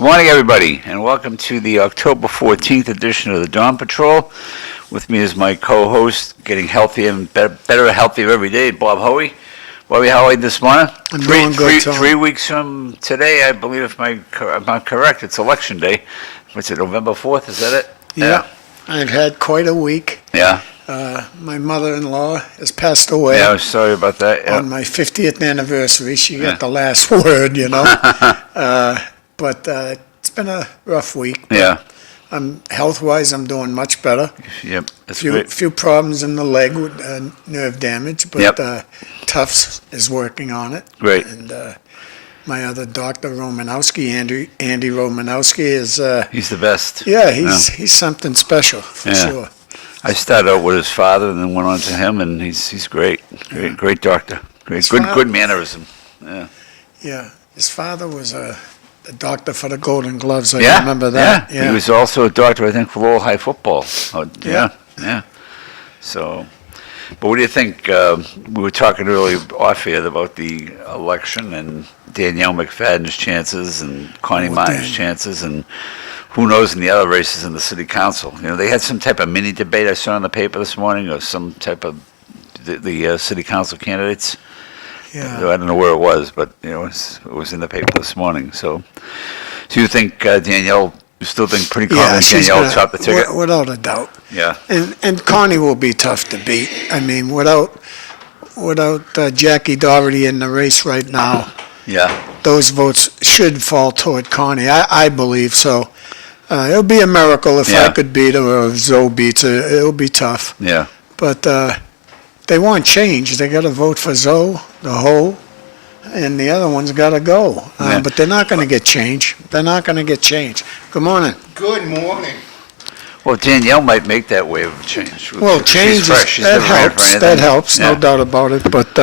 Good morning, everybody, and welcome to the October 14th edition of the Dawn Patrol. With me is my co-host, getting healthier and better and healthier every day, Bob Hoey. Bobby, how are you this morning? I'm doing good, Tom. 3 weeks from today, I believe, if I'm not correct, it's Election Day. What's it, November 4th? Is that it? Yeah. I've had quite a week. Yeah. My mother-in-law has passed away. Yeah, I'm sorry about that. Yeah. On my 50th anniversary, she got the last word, you know. But it's been a rough week. Yeah. Health-wise, I'm doing much better. Yep, that's great. Few problems in the leg with nerve damage, but Yep. Tufts is working on it. Great. And my other doctor, Romanowski, Andy Romanowski, is... He's the best. Yeah, he's something special, for sure. I started out with his father and then went on to him, and he's great. Great doctor. Good mannerism. Yeah. Yeah, his father was a doctor for the Golden Gloves. I remember that. Yeah. He was also a doctor, I think, for Lowell High football. Yeah. So, but what do you think? We were talking earlier off here about the election and Danielle McFadden's chances and Connie Martin's chances, and who knows in the other races in the city council. You know, they had some type of mini debate I saw in the paper this morning, or some type of the city council candidates. Yeah. I don't know where it was, but you know, it was in the paper this morning. So you think Danielle? You still think pretty confident Danielle will top the ticket? Without a doubt. Yeah. And Connie will be tough to beat. I mean, without Jackie Doherty in the race right now, those votes should fall toward Connie. I believe so. It'll be a miracle if I could beat her or if Zoe beats her. It'll be tough. Yeah. But they want change. They got to vote for Zoe, the Ho, and the other one's got to go. Yeah. But they're not going to get change. They're not going to get change. Good morning. Good morning. Well, Danielle might make that wave of change. Well, She's change, fresh. She's that never ran for helps. anything. That helps, no Yeah. doubt about it. But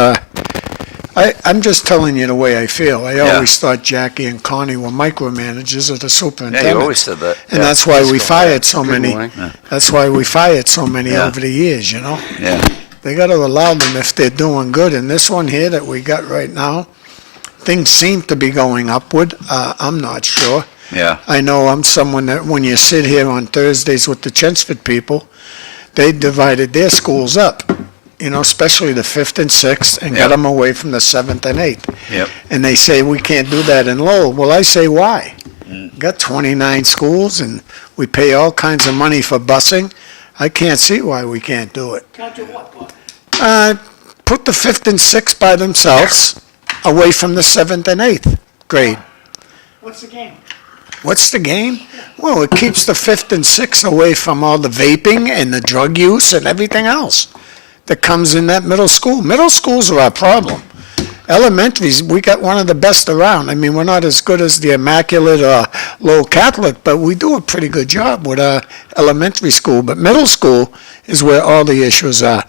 I'm just telling you the way I feel. I always thought Jackie and Connie were micromanagers of the Yeah, superintendent. you always said that. And Yeah. that's why we Cisco, fired so Good many. morning. That's why we fired so many Yeah. over the years, you know? Yeah. They got to allow them if they're doing good. And this one here that we got right now, things seem to be going upward. I'm not sure. Yeah. I know I'm someone that when you sit here on Thursdays with the Chelmsford people, they divided their schools up, you know, especially the 5th and 6th, and got Yep. them away from the 7th and 8th. Yep. And they say we can't do that in Lowell. Well, I say why? Got 29 schools, and we pay all kinds of money for busing. I can't see why we can't do it. Can't do what, Bob? Put the 5th and 6th by themselves, away from the 7th and 8th grade. What's the game? What's the game? Well, it keeps the 5th and 6th away from all the vaping and the drug use and everything else that comes in that middle school. Middle schools are our problem. Elementaries, we got one of the best around. I mean, we're not as good as the Immaculate or Lowell Catholic, but we do a pretty good job with our elementary school. But middle school is where all the issues are.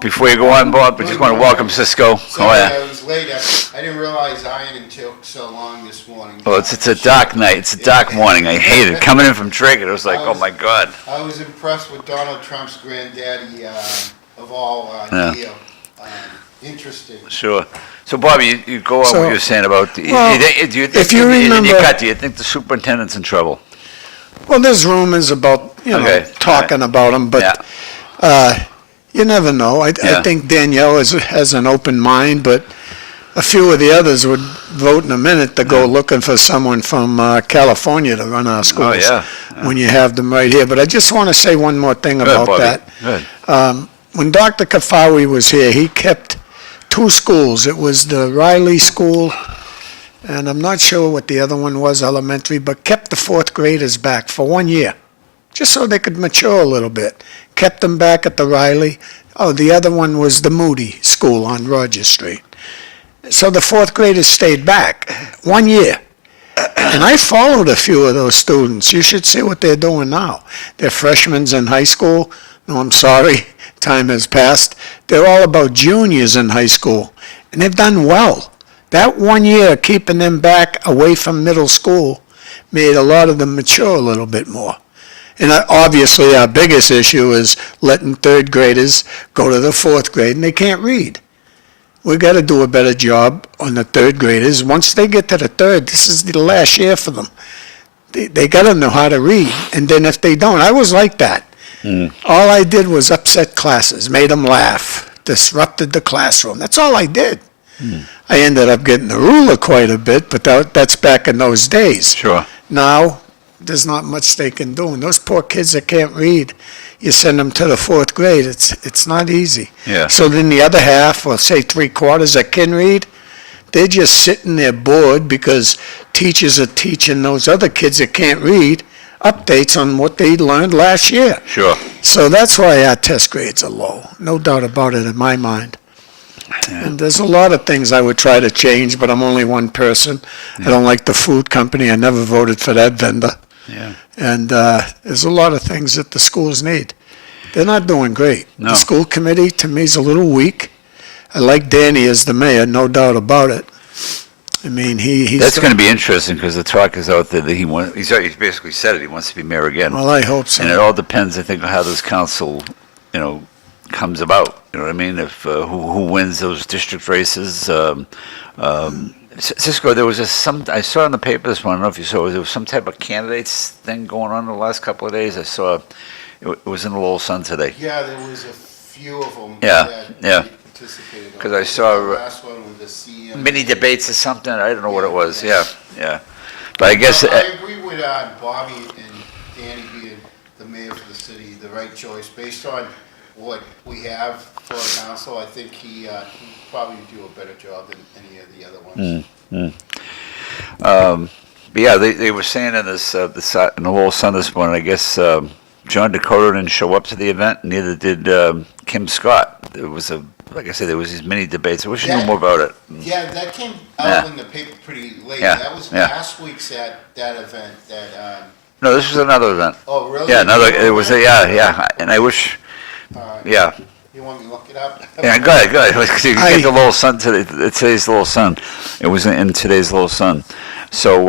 Before you go on, Bob, we just want to welcome Cisco. Sorry, I was late. I didn't realize ironing took so long this morning. Well, it's a dark night. It's a dark morning. I hate it. Coming in from Trigger, it was like, oh my God. I was impressed with Donald Trump's granddaddy of all Yeah. deal. Interesting. Sure. So, Bobby, you go on So- what you're saying about. Well, Do you think, if you in your remember- gut, do you think the superintendent's in trouble? Well, there's rumors about, Okay, talking about them, but you never know. I Yeah. think Danielle has an open mind, but a few of the others would vote in a minute to go looking for someone from California to run our schools. yeah. When you have them right here. But I just want to say one more thing Good, about Bobby. that. Good. When Dr. Kafawi was here, he kept two schools. It was the Riley School, and I'm not sure what the other one was, elementary, but kept the fourth graders back for 1 year, just so they could mature a little bit. Kept them back at the Riley. Oh, the other one was the Moody School on Rogers Street. So the fourth graders stayed back 1 year. And I followed a few of those students. You should see what they're doing now. They're freshmen in high school. No, I'm sorry, time has passed. They're all about juniors in high school, and they've done well. That 1 year, keeping them back away from middle school, made a lot of them mature a little bit more. And obviously, our biggest issue is letting third graders go to the fourth grade, and they can't read. We've got to do a better job on the third graders. Once they get to the third, this is the last year for them. They got to know how to read. And then if they don't, I was like that. All I did was upset classes, made them laugh, disrupted the classroom. That's all I did. I ended up getting the ruler quite a bit, but that's back in those days. Sure. Now, there's not much they can do. And those poor kids that can't read, you send them to the fourth grade. It's not easy. Yeah. So then the other half, or say three-quarters that can read, they're just sitting there bored because teachers are teaching those other kids that can't read updates on what they learned last year. Sure. So that's why our test grades are low. No doubt about it in my mind. And there's a lot of things I would try to change, but I'm only one person. I don't like the food company. I never voted for that vendor. Yeah. And there's a lot of things that the schools need. They're not doing great. No. The school committee, to me, is a little weak. I like Danny as the mayor, no doubt about it. I mean, he's... That's going to be interesting because the talk is out there that he's basically said it. He wants to be mayor again. Well, I hope so. And it all depends, I think, on how this council, comes about. You know what I mean? If who wins those district races. Cisco, there was I saw in the paper this morning, I don't know if you saw it, there was some type of candidates thing going on the last couple of days. I saw it was in the Lowell Sun today. Yeah, there was a few of them Yeah. that participated. 'Cause I saw, The last one with the CM. Mini debates or something. I don't know what it was. Yeah. But I guess I agree with Bobby and Danny being the mayor for the city, the right choice, based on what we have for a council. I think he probably do a better job than any of the other ones. But yeah, they were saying in this in the Lowell Sun this morning. I guess John Dakota didn't show up to the event, neither did Kim Scott. There was like I said, there was these mini debates. I wish you knew more about it. Yeah, that came out Yeah. in the paper pretty late. Yeah, That was yeah. last week's at that event that, No, this was another event. oh, really? Yeah, it was yeah, and I wish, yeah. You want me to look it up? Yeah, go ahead. You I- get the little sun today. Today's little sun. It was in today's little sun. So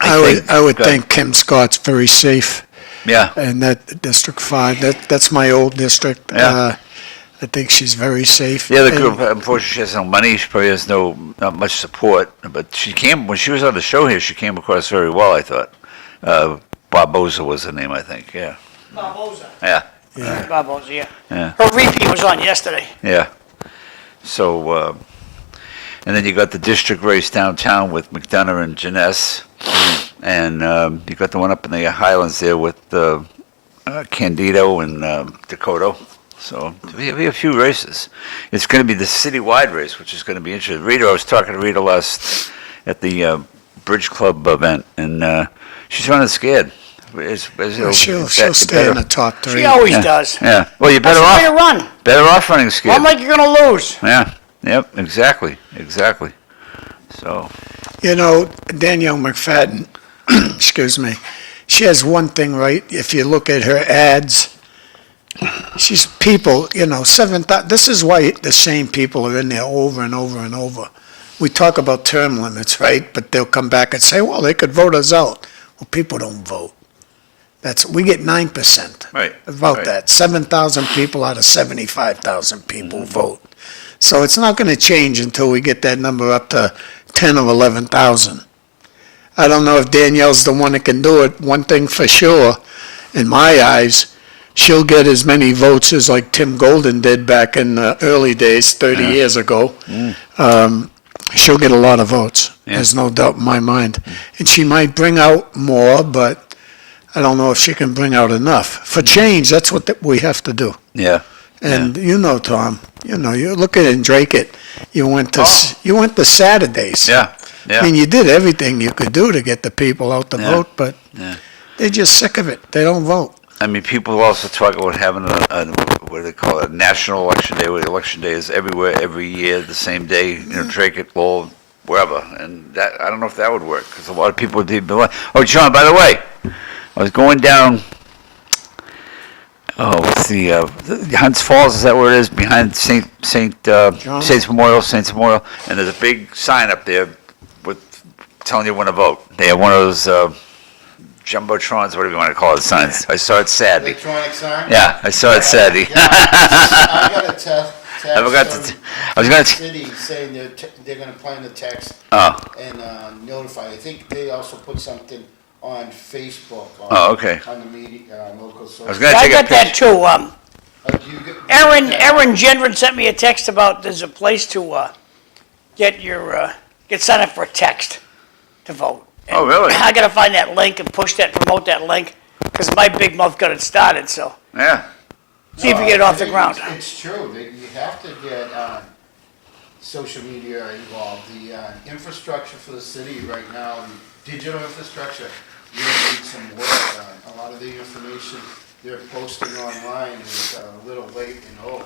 I would go ahead. think Kim Scott's very safe Yeah, in that District 5. That's my old district. Yeah. I think she's very safe. the other And- group. Unfortunately, she has no money. She probably has not much support. But she came when she was on the show here. She came across very well. I thought. Barboza was her name. I think. Yeah. Barboza. Yeah. Barboza, yeah. Yeah. Her repeat was on yesterday. Yeah. So, and then you got the district race downtown with McDonough and Janess, and you got the one up in the Highlands there with Candido and Dakota. So we have a few races. It's going to be the citywide race, which is going to be interesting. Rita, I was talking to Rita last at the Bridge Club event, and she's running scared. She'll stay in the top 3. She always does. Yeah. Well, you're That's better the way to off. run. Better off running scared. I'm like you're gonna lose. Yeah. Yep. Exactly. So. You know, Danielle McFadden, excuse me, she has one thing right. If you look at her ads, she's people, 7,000. This is why the same people are in there over and over and over. We talk about term limits, right? But they'll come back and say, well, they could vote us out. Well, people don't vote. We get 9%. Right. About right. that. 7,000 people out of 75,000 people vote. So it's not going to change until we get that number up to 10 or 11,000. I don't know if Danielle's the one that can do it. One thing for sure, in my eyes, she'll get as many votes as like Tim Golden did back in the early days, 30 years ago. She'll get a lot of votes. Yeah. There's no doubt in my mind. And she might bring out more, but I don't know if she can bring out enough. For change, that's what we have to do. Yeah. And Tom, you look at it and Drake it. You went to Saturdays. Yeah. I mean, you did everything you could do to get the people out to Yeah. vote, but Yeah. they're just sick of it. They don't vote. I mean, people also talk about having what do they call it, a national election day, where the election day is everywhere, every year, the same day, Drake it, Lowell, wherever. And that, I don't know if that would work, because a lot of people did. Oh, John, by the way, I was going down, what's the Hunts Falls, is that where it is, behind Saints Memorial, and there's a big sign up there with telling you when to vote. They have one of those jumbotrons, whatever you want to call it, signs. I saw it Saturday. Electronic sign? Yeah, I saw it Saturday. Yeah, I got a text I forgot from to. I was going the to. city saying they're gonna plan the text Oh. and notify. I think they also put something on Facebook. Oh, okay. On the media, local social. I was going to I take a got that picture. too. Aaron Gendron sent me a text about there's a place to get signed up for a text to vote. Oh, really? I gotta find that link and promote that link, because my big mouth got it started, so Yeah. see if we get it off the ground. It's true, that you have to get social media involved. The infrastructure for the city right now, the digital infrastructure, really needs some work. A lot of the information they're posting online is a little late and old.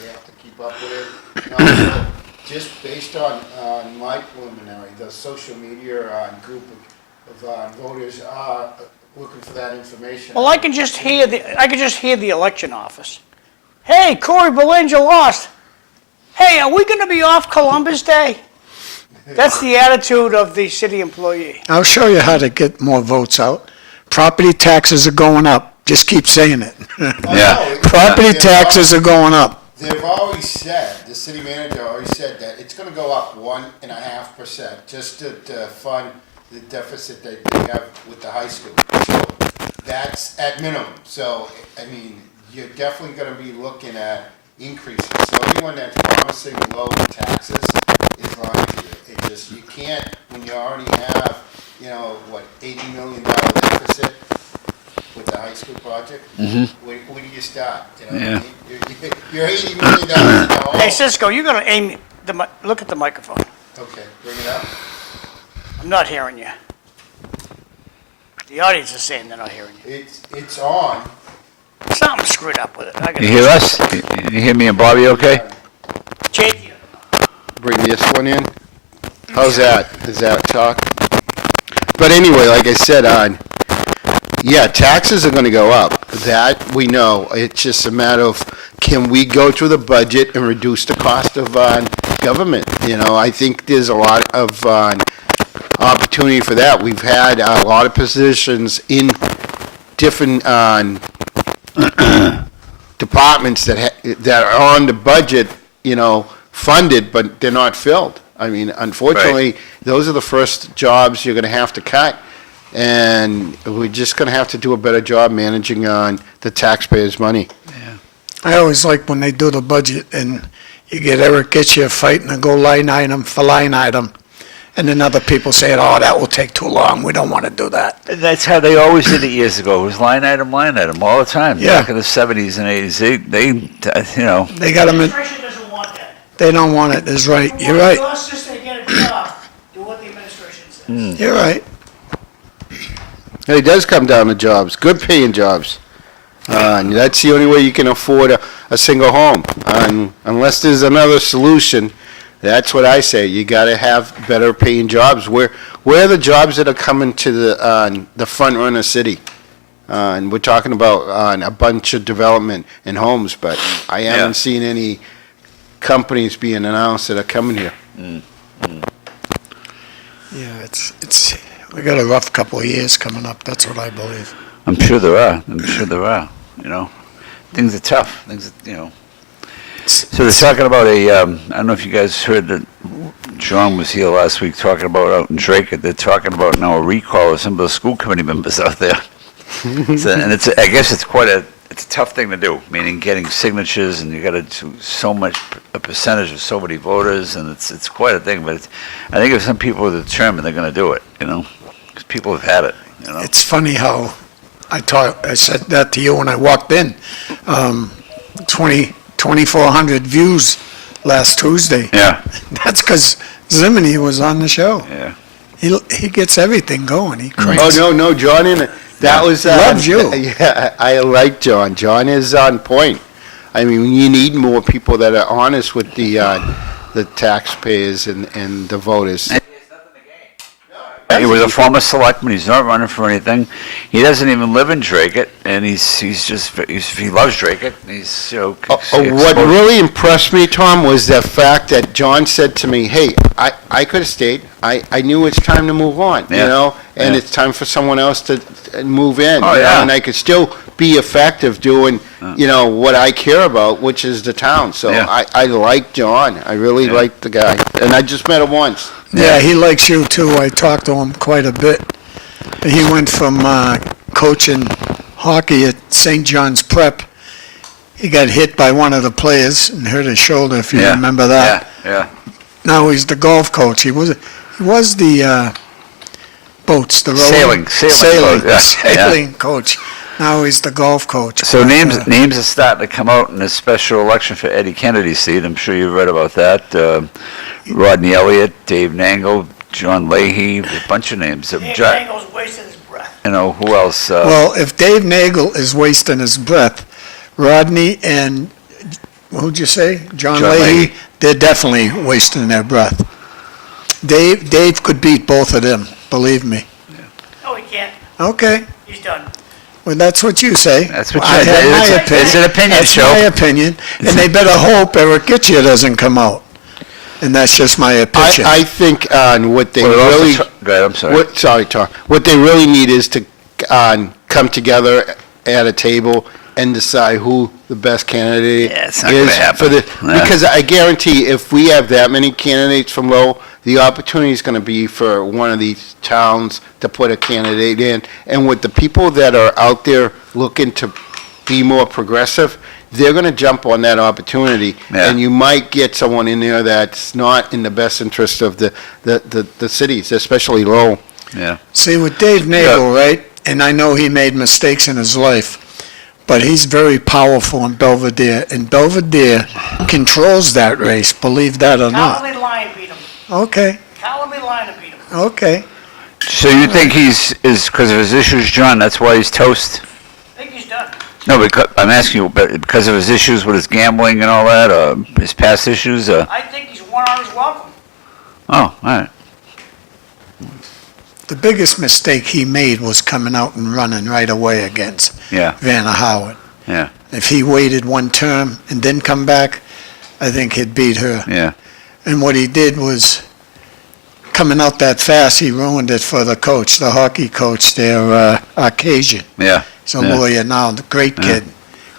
They have to keep up with it. And also, just based on my preliminary, the social media group of voters are looking for that information. Well, I can just hear the election office. Hey, Corey Belanger lost. Hey, are we gonna be off Columbus Day? That's the attitude of the city employee. I'll show you how to get more votes out. Property taxes are going up. Just keep saying it. Yeah. Property taxes are going up. They've always said, the city manager always said that it's gonna go up 1.5%, just to fund the deficit that they have with the high school. So that's at minimum. So, I mean, you're definitely gonna be looking at increases. So anyone that's promising low taxes is lying to you. You can't, when you already have, $80 million deficit with the high school project, where do you start? Yeah. You're $80 million in the hole. Hey, Cisco, you're gonna aim look at the microphone. Okay, bring it up. I'm not hearing you. The audience is saying they're not hearing you. It's on. Something screwed up with it. I gotta You hear us? You hear me and Bobby okay? change it. Bring this one in. How's that? Is that talk? But anyway, like I said, yeah, taxes are going to go up. That we know. It's just a matter of can we go through the budget and reduce the cost of government? You know, I think there's a lot of opportunity for that. We've had a lot of positions in different departments that are on the budget, you know, funded, but they're not filled. I mean, unfortunately, those are the first jobs you're going to have to cut, and we're just going to have to do a better job managing on the taxpayers' money. I always like when they do the budget and you get Eric Getchia fighting and go line item for line item, and then other people saying, oh, that will take too long, we don't want to do that. That's how they always did it years ago. It was line item all the time. Yeah. Back in the 70s and 80s, they you know. They got them in, Administration doesn't want that. they don't want it, that's right, They you're want right, us just to get a job, do what the administration says. you're right. It does come down to jobs, good paying jobs. And that's the only way you can afford a single home. Unless there's another solution, that's what I say. You got to have better paying jobs. Where are the jobs that are coming to the front runner city? And we're talking about a bunch of development and homes, but I haven't seen any companies being announced that are coming here. Yeah, it's, we got a rough couple of years coming up, that's what I believe. I'm sure there are. You know, things are tough. So they're talking about I don't know if you guys heard that John was here last week talking about out in Drake. They're talking about now a recall of some of the school committee members out there. And I guess it's a tough thing to do, meaning getting signatures, and you got to do a percentage of so many voters, and it's quite a thing. But I think if some people are determined, they're going to do it, you know, because people have had it, you know. It's funny how I said that to you when I walked in. 2,400 views last Tuesday. Yeah. That's because Zimini was on the show. Yeah. He gets everything going. He cranks. Oh, no, John, that was... Loves you. Yeah, I like John. John is on point. I mean, you need more people that are honest with the taxpayers and the voters. He was a former selectman. He's not running for anything. He doesn't even live in Drake, and he loves Drake. He's What really impressed me, Tom, was the fact that John said to me, "Hey, I could have stayed. I knew it's time to move on, you know, and it's time for someone else to move in, you know, and I could still be effective doing, you know, what I care about, which is the town." So I like John. I really like the guy, and I just met him once. Yeah, he likes you too. I talked to him quite a bit. He went from coaching hockey at St. John's Prep. He got hit by one of the players and hurt his shoulder, if you remember that. Yeah. Now he's the golf coach. He was the boats, the rowing. Sailing coach. Now he's the golf coach. So names are starting to come out in this special election for Eddie Kennedy's seat. I'm sure you've read about that. Rodney Elliott, Dave Nangle, John Leahy, a bunch of names. Dave Nagle's wasting his breath. You know, who else? Well, if Dave Nagel is wasting his breath, Rodney and, who'd you say? John Leahy, they're definitely wasting their breath. Dave could beat both of them, believe me. No, he can't. Okay. He's done. Well, that's what you say. That's what I you have my say. opinion. It's an opinion That's show. my opinion. And they better hope Eric Getchia doesn't come out. And that's just my opinion. I think what they Go really... ahead, I'm sorry. Sorry, Tom. What they really need is to come together at a table and decide who the best candidate it's not gonna is happen. Because I guarantee if we have that many candidates from Lowell, the opportunity is going to be for one of these towns to put a candidate in. And with the people that are out there looking to be more progressive, they're going to jump on that opportunity, and you might get someone in there that's not in the best interest of the cities, especially Lowell. Yeah. See, with Dave Nagel, right, and I know he made mistakes in his life, but he's very powerful in Belvedere, and Belvedere controls that race, believe that or not. Cowardly Lion beat him. Okay, Cowardly Lion beat him. okay. So you think is because of his issues, John, that's why he's toast? I think he's done. No, because, I'm asking you, but because of his issues with his gambling and all that, his past issues? I think he's won on his welcome. Oh, all right. The biggest mistake he made was coming out and running right away against Yeah, Vanna Howard. yeah, If he waited one term and then come back, I think he'd beat her. yeah, And what he did was, coming out that fast, he ruined it for the coach, the hockey coach there, Arcasian. yeah. He's a Yeah. lawyer now, the great Yeah. kid.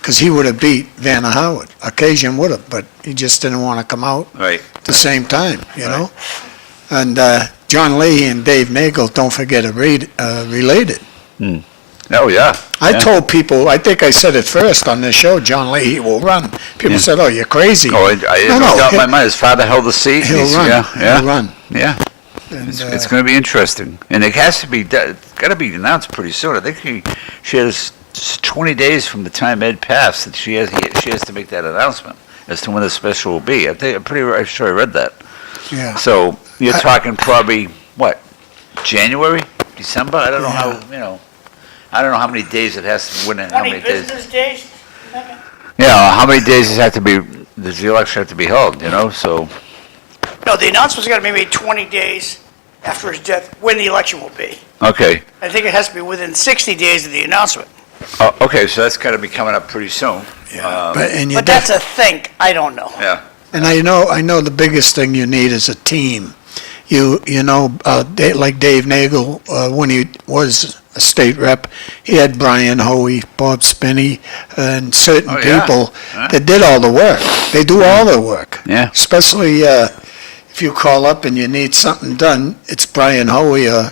Because he would have beat Vanna Howard. Arcasian would have, but he just didn't want to come out Right. at the same time, you Right. know? And John Leahy and Dave Nagel, don't forget, are related. Oh, yeah. I yeah. told people, I think I said it first on this show, John Leahy will run. People Yeah. said, oh, you're crazy. Oh, I No, no no, doubt in my he- mind, his father held the seat. He'll He's- run. Yeah, yeah. He'll run. Yeah, And, it's going to be interesting. And it has to be, it's got to be announced pretty soon. I think she has 20 days from the time Ed passed that she has to make that announcement as to when the special will be. I'm pretty sure I read that. yeah. So you're talking probably, what, January, December? I don't know how, I don't know how many days it has to win and how 20 many days. business days? Yeah, how many days does the election have to be held, so, No, the announcement's got to be made 20 days after his death, when the election will be. okay. I think it has to be within 60 days of the announcement. Okay, so that's got to be coming up pretty soon. And you But that's a think, I don't know. Yeah, And I know the biggest thing you need is a team. Like Dave Nagel, when he was a state rep, he had Brian Hoey, Bob Spinney, and certain Oh, yeah. people Yeah. that did all the work. They do all the work. Yeah. Especially if you call up and you need something done, it's Brian Hoey or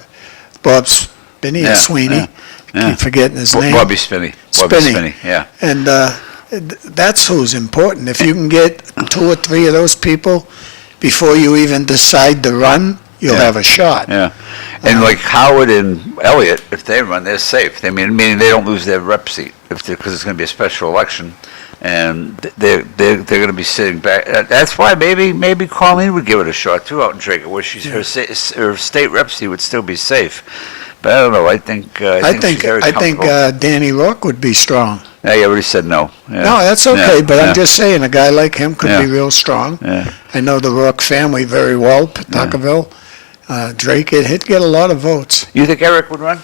Bob Spinney Yeah, or Sweeney. yeah, yeah. Keep forgetting his name. Bobby Spinney. Bobby Spinney, yeah. And that's who's important. If you can get 2 or 3 of those people before you even decide to run, you'll Yeah. have a shot. Yeah, and like Howard and Elliott, if they run, they're safe. Meaning they don't lose their rep seat because it's going to be a special election, and they're going to be sitting back. That's why maybe Colleen would give it a shot too out in Drake, where her state rep seat would still be safe. But I don't know. I think she's very I think comfortable. Danny Rourke would be strong. Yeah, you already said no. Yeah. No, that's okay, Yeah, but yeah. I'm just saying a guy like him could be Yeah. real strong. Yeah. I know the Rourke family very well, Pawtuckaville. Drake, he'd get a lot of votes. You think Eric would run?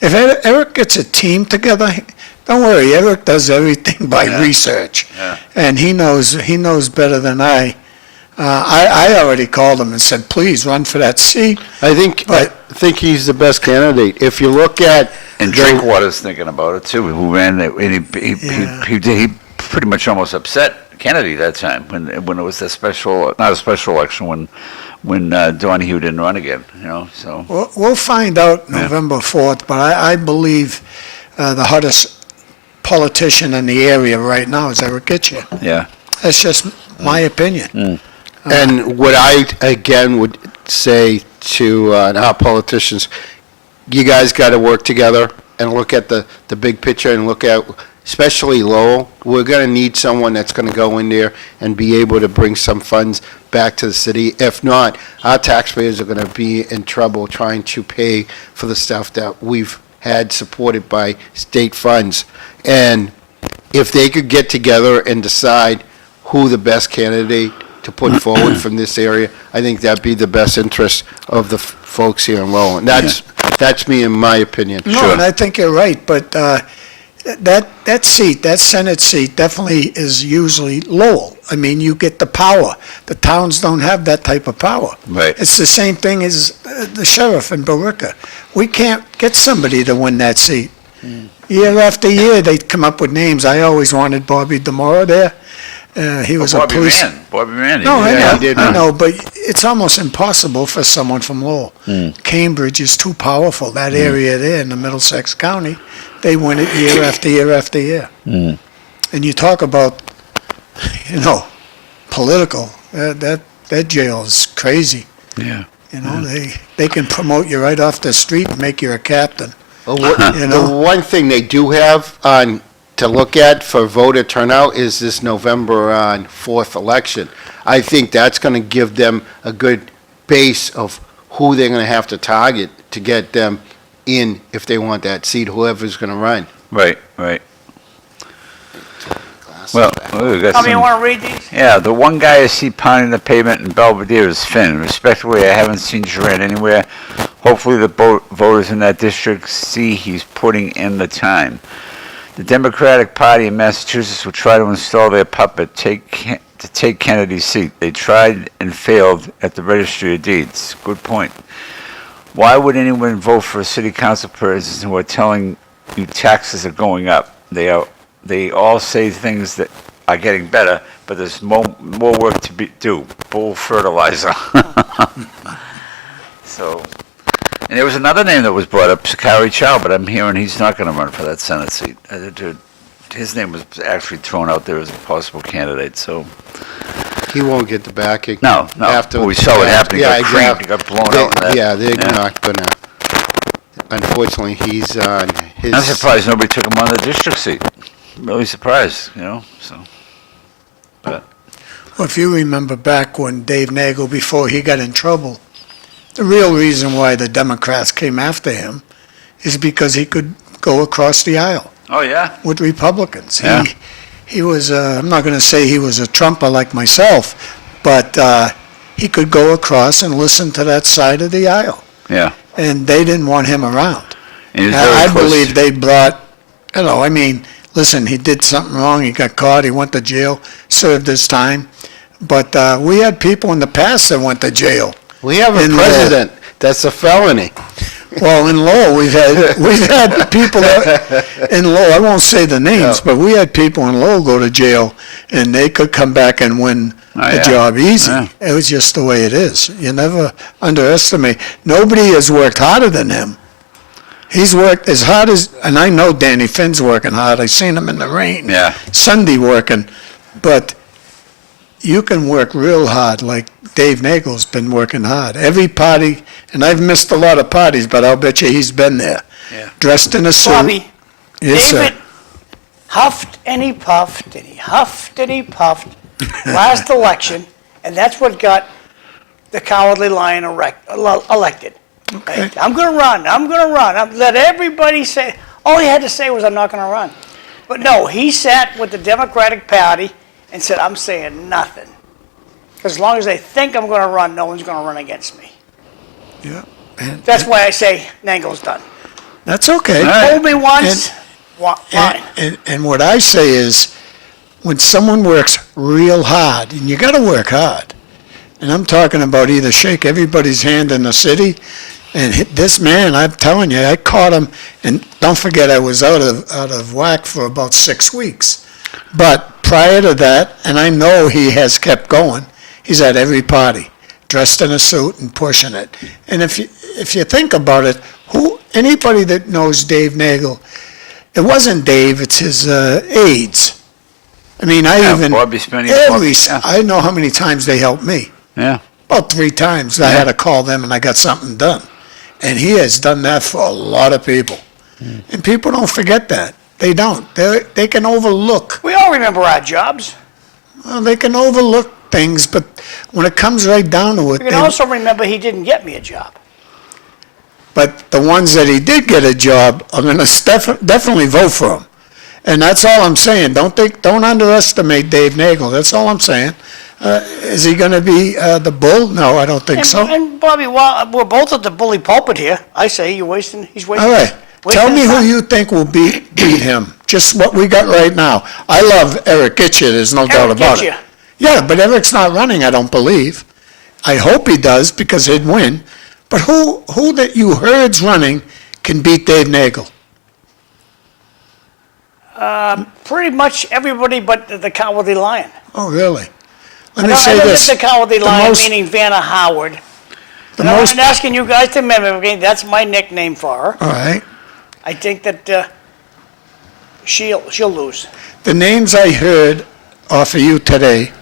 If Eric gets a team together, don't worry, Eric does everything by Yeah. research. Yeah. And he knows better than I. I already called him and said, please run for that seat. I think he's the best candidate. If you look at And Drinkwater's thinking about it too. Who ran it? And Yeah. he pretty much almost upset Kennedy that time when it was not a special election when Donahue didn't run again. So We'll find out Yeah. November 4th, but I believe the hottest politician in the area right now is Eric Gitcher. yeah, That's just my opinion. And what I, again, would say to our politicians, you guys got to work together and look at the big picture and look at, especially Lowell, we're going to need someone that's going to go in there and be able to bring some funds back to the city. If not, our taxpayers are going to be in trouble trying to pay for the stuff that we've had supported by state funds. And if they could get together and decide who the best candidate to put forward from this area, I think that'd be the best interest of the folks here in Lowell. And that's me, in my opinion. No, and I think you're right, but that seat, that Senate seat definitely is usually Lowell. I mean, you get the power. The towns don't have that type of power. Right. It's the same thing as the sheriff in Billerica. We can't get somebody to win that seat. Year after year, they come up with names. I always wanted Bobby DeMora there. He was a Bobby police. Bobby ran. No, I Yeah, know, he did. I know, but it's almost impossible for someone from Lowell. Cambridge is too powerful, that area there in the Middlesex County. They win it year after year after year. And you talk about, political, that jail is crazy. Yeah. They can promote you right off the street and make you a captain. The one thing they do have to look at for voter turnout is this November 4th election. I think that's going to give them a good base of who they're going to have to target to get them in if they want that seat, whoever's going to run. Right. Well, we got Tommy, you some, want to read these? yeah, the one guy I see pounding the pavement in Belvedere is Finn. Respectfully, I haven't seen Duran anywhere. Hopefully the voters in that district see he's putting in the time. The Democratic Party in Massachusetts will try to install their puppet to take Kennedy's seat. They tried and failed at the Registry of Deeds. Good point. Why would anyone vote for a city council person who are telling you taxes are going up? They all say things that are getting better, but there's more work to do. Bull fertilizer. So, and there was another name that was brought up, Sakari Chow, but I'm hearing he's not going to run for that Senate seat. His name was actually thrown out there as a possible candidate, so. He won't get the backing. No. After, We saw what happened. He got creamed, exactly. he got blown out. in that. Yeah, they're not going to. Unfortunately, he's on his. I'm surprised nobody took him on the district seat. Really surprised, so. But, Well, if you remember back when Dave Nagel, before he got in trouble, the real reason why the Democrats came after him is because he could go across the aisle oh, yeah? with Republicans. Yeah. He was, I'm not going to say he was a Trumper like myself, but he could go across and listen to that side of the aisle. Yeah. And they didn't want him around. And he was very I close. believe they brought, listen, he did something wrong, he got caught, he went to jail, served his time. But we had people in the past that went to jail. We have a in president that's a felony. Well, in Lowell, we've had people in Lowell, I won't say the names, but we had people in Lowell go to jail, and they could come back and win the job easy. Yeah. It was just the way it is. You never underestimate. Nobody has worked harder than him. He's worked as hard as, and I know Danny Finn's working hard. I seen him in the rain. Yeah. Sunday working, but you can work real hard like Dave Nagel's been working hard. Every party, and I've missed a lot of parties, but I'll bet you he's been there. Yeah. Dressed in a suit. Bobby, Yes, David sir. huffed and he puffed and he huffed and he puffed last election, and that's what got the Cowardly Lion elected. Okay. I'm going to run. Let everybody say, all he had to say was, I'm not going to run. But no, he sat with the Democratic Party and said, I'm saying nothing. Because as long as they think I'm going to run, no one's going to run against me. Yeah. And That's why I say Nangel's done. that's okay. All right. Told me once, fine. And what I say is, when someone works real hard, and you got to work hard, and I'm talking about either shake everybody's hand in the city, and hit this man, I'm telling you, I caught him, and don't forget I was out of whack for about 6 weeks. But prior to that, and I know he has kept going, he's at every party, dressed in a suit and pushing it. And if you think about it, anybody that knows Dave Nagel, it wasn't Dave, it's his aides. I mean, Bobby Spinney, yeah. I know how many times they helped me. Yeah. About 3 times I had to call them and I got something done. And he has done that for a lot of people. And people don't forget that. They don't. They can overlook. We all remember our jobs. Well, they can overlook things, but when it comes right down to it, We can also remember he didn't get me a job. but the ones that he did get a job are going to definitely vote for him. And that's all I'm saying. Don't underestimate Dave Nagel. That's all I'm saying. Is he going to be the bull? No, I don't think so. And Bobby, while we're both at the bully pulpit here, I say he's wasting All right. Tell me who you think will beat him. Just what we got right now. I love Eric Gitcher, there's no doubt about it. Yeah, but Eric's not running, I don't believe. I hope he does because he'd win. But who that you heard's running can beat Dave Nagel? Pretty much everybody but the Cowardly Lion. Oh, really? Let I me say don't this. get the Cowardly Lion, most- meaning Vanna Howard. The And I'm most, not asking you guys to remember, okay, that's my nickname for her. all right. I think that she'll lose. The names I heard off of you today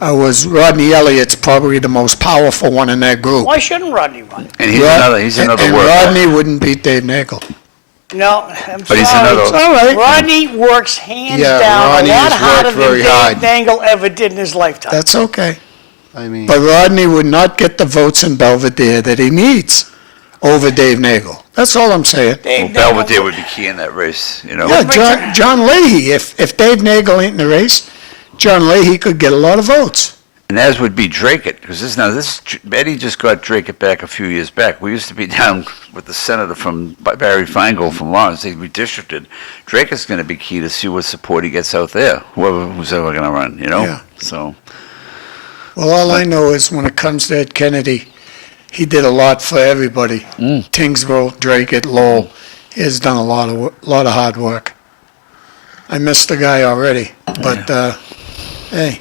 was Rodney Elliott's probably the most powerful one in that group. Why shouldn't Rodney run? And he's another and worker. Rodney wouldn't beat Dave Nagel. No, I'm But he's sorry. another- It's all right. Rodney works hands Yeah, down Rodney a lot has harder worked than very Dave hard. Dangle ever did in his lifetime. That's okay. I mean, But Rodney would not get the votes in Belvedere that he needs. over Dave Nagel. That's all I'm saying. Well, Belvedere would be key in that race, you know? Yeah, John Leahy, if Dave Nagel ain't in the race, John Leahy could get a lot of votes. And as would be Drake, because Eddie just got Drake back a few years back. We used to be down with the senator from Barry Feingold from Lawrence. They redistricted. Drake is going to be key to see what support he gets out there, who's ever going to run, you know? Yeah. So. Well, all I know is when it comes to Ed Kennedy, he did a lot for everybody. Tingsboro, Drake, Lowell. He has done a lot of hard work. I miss the guy already, but hey,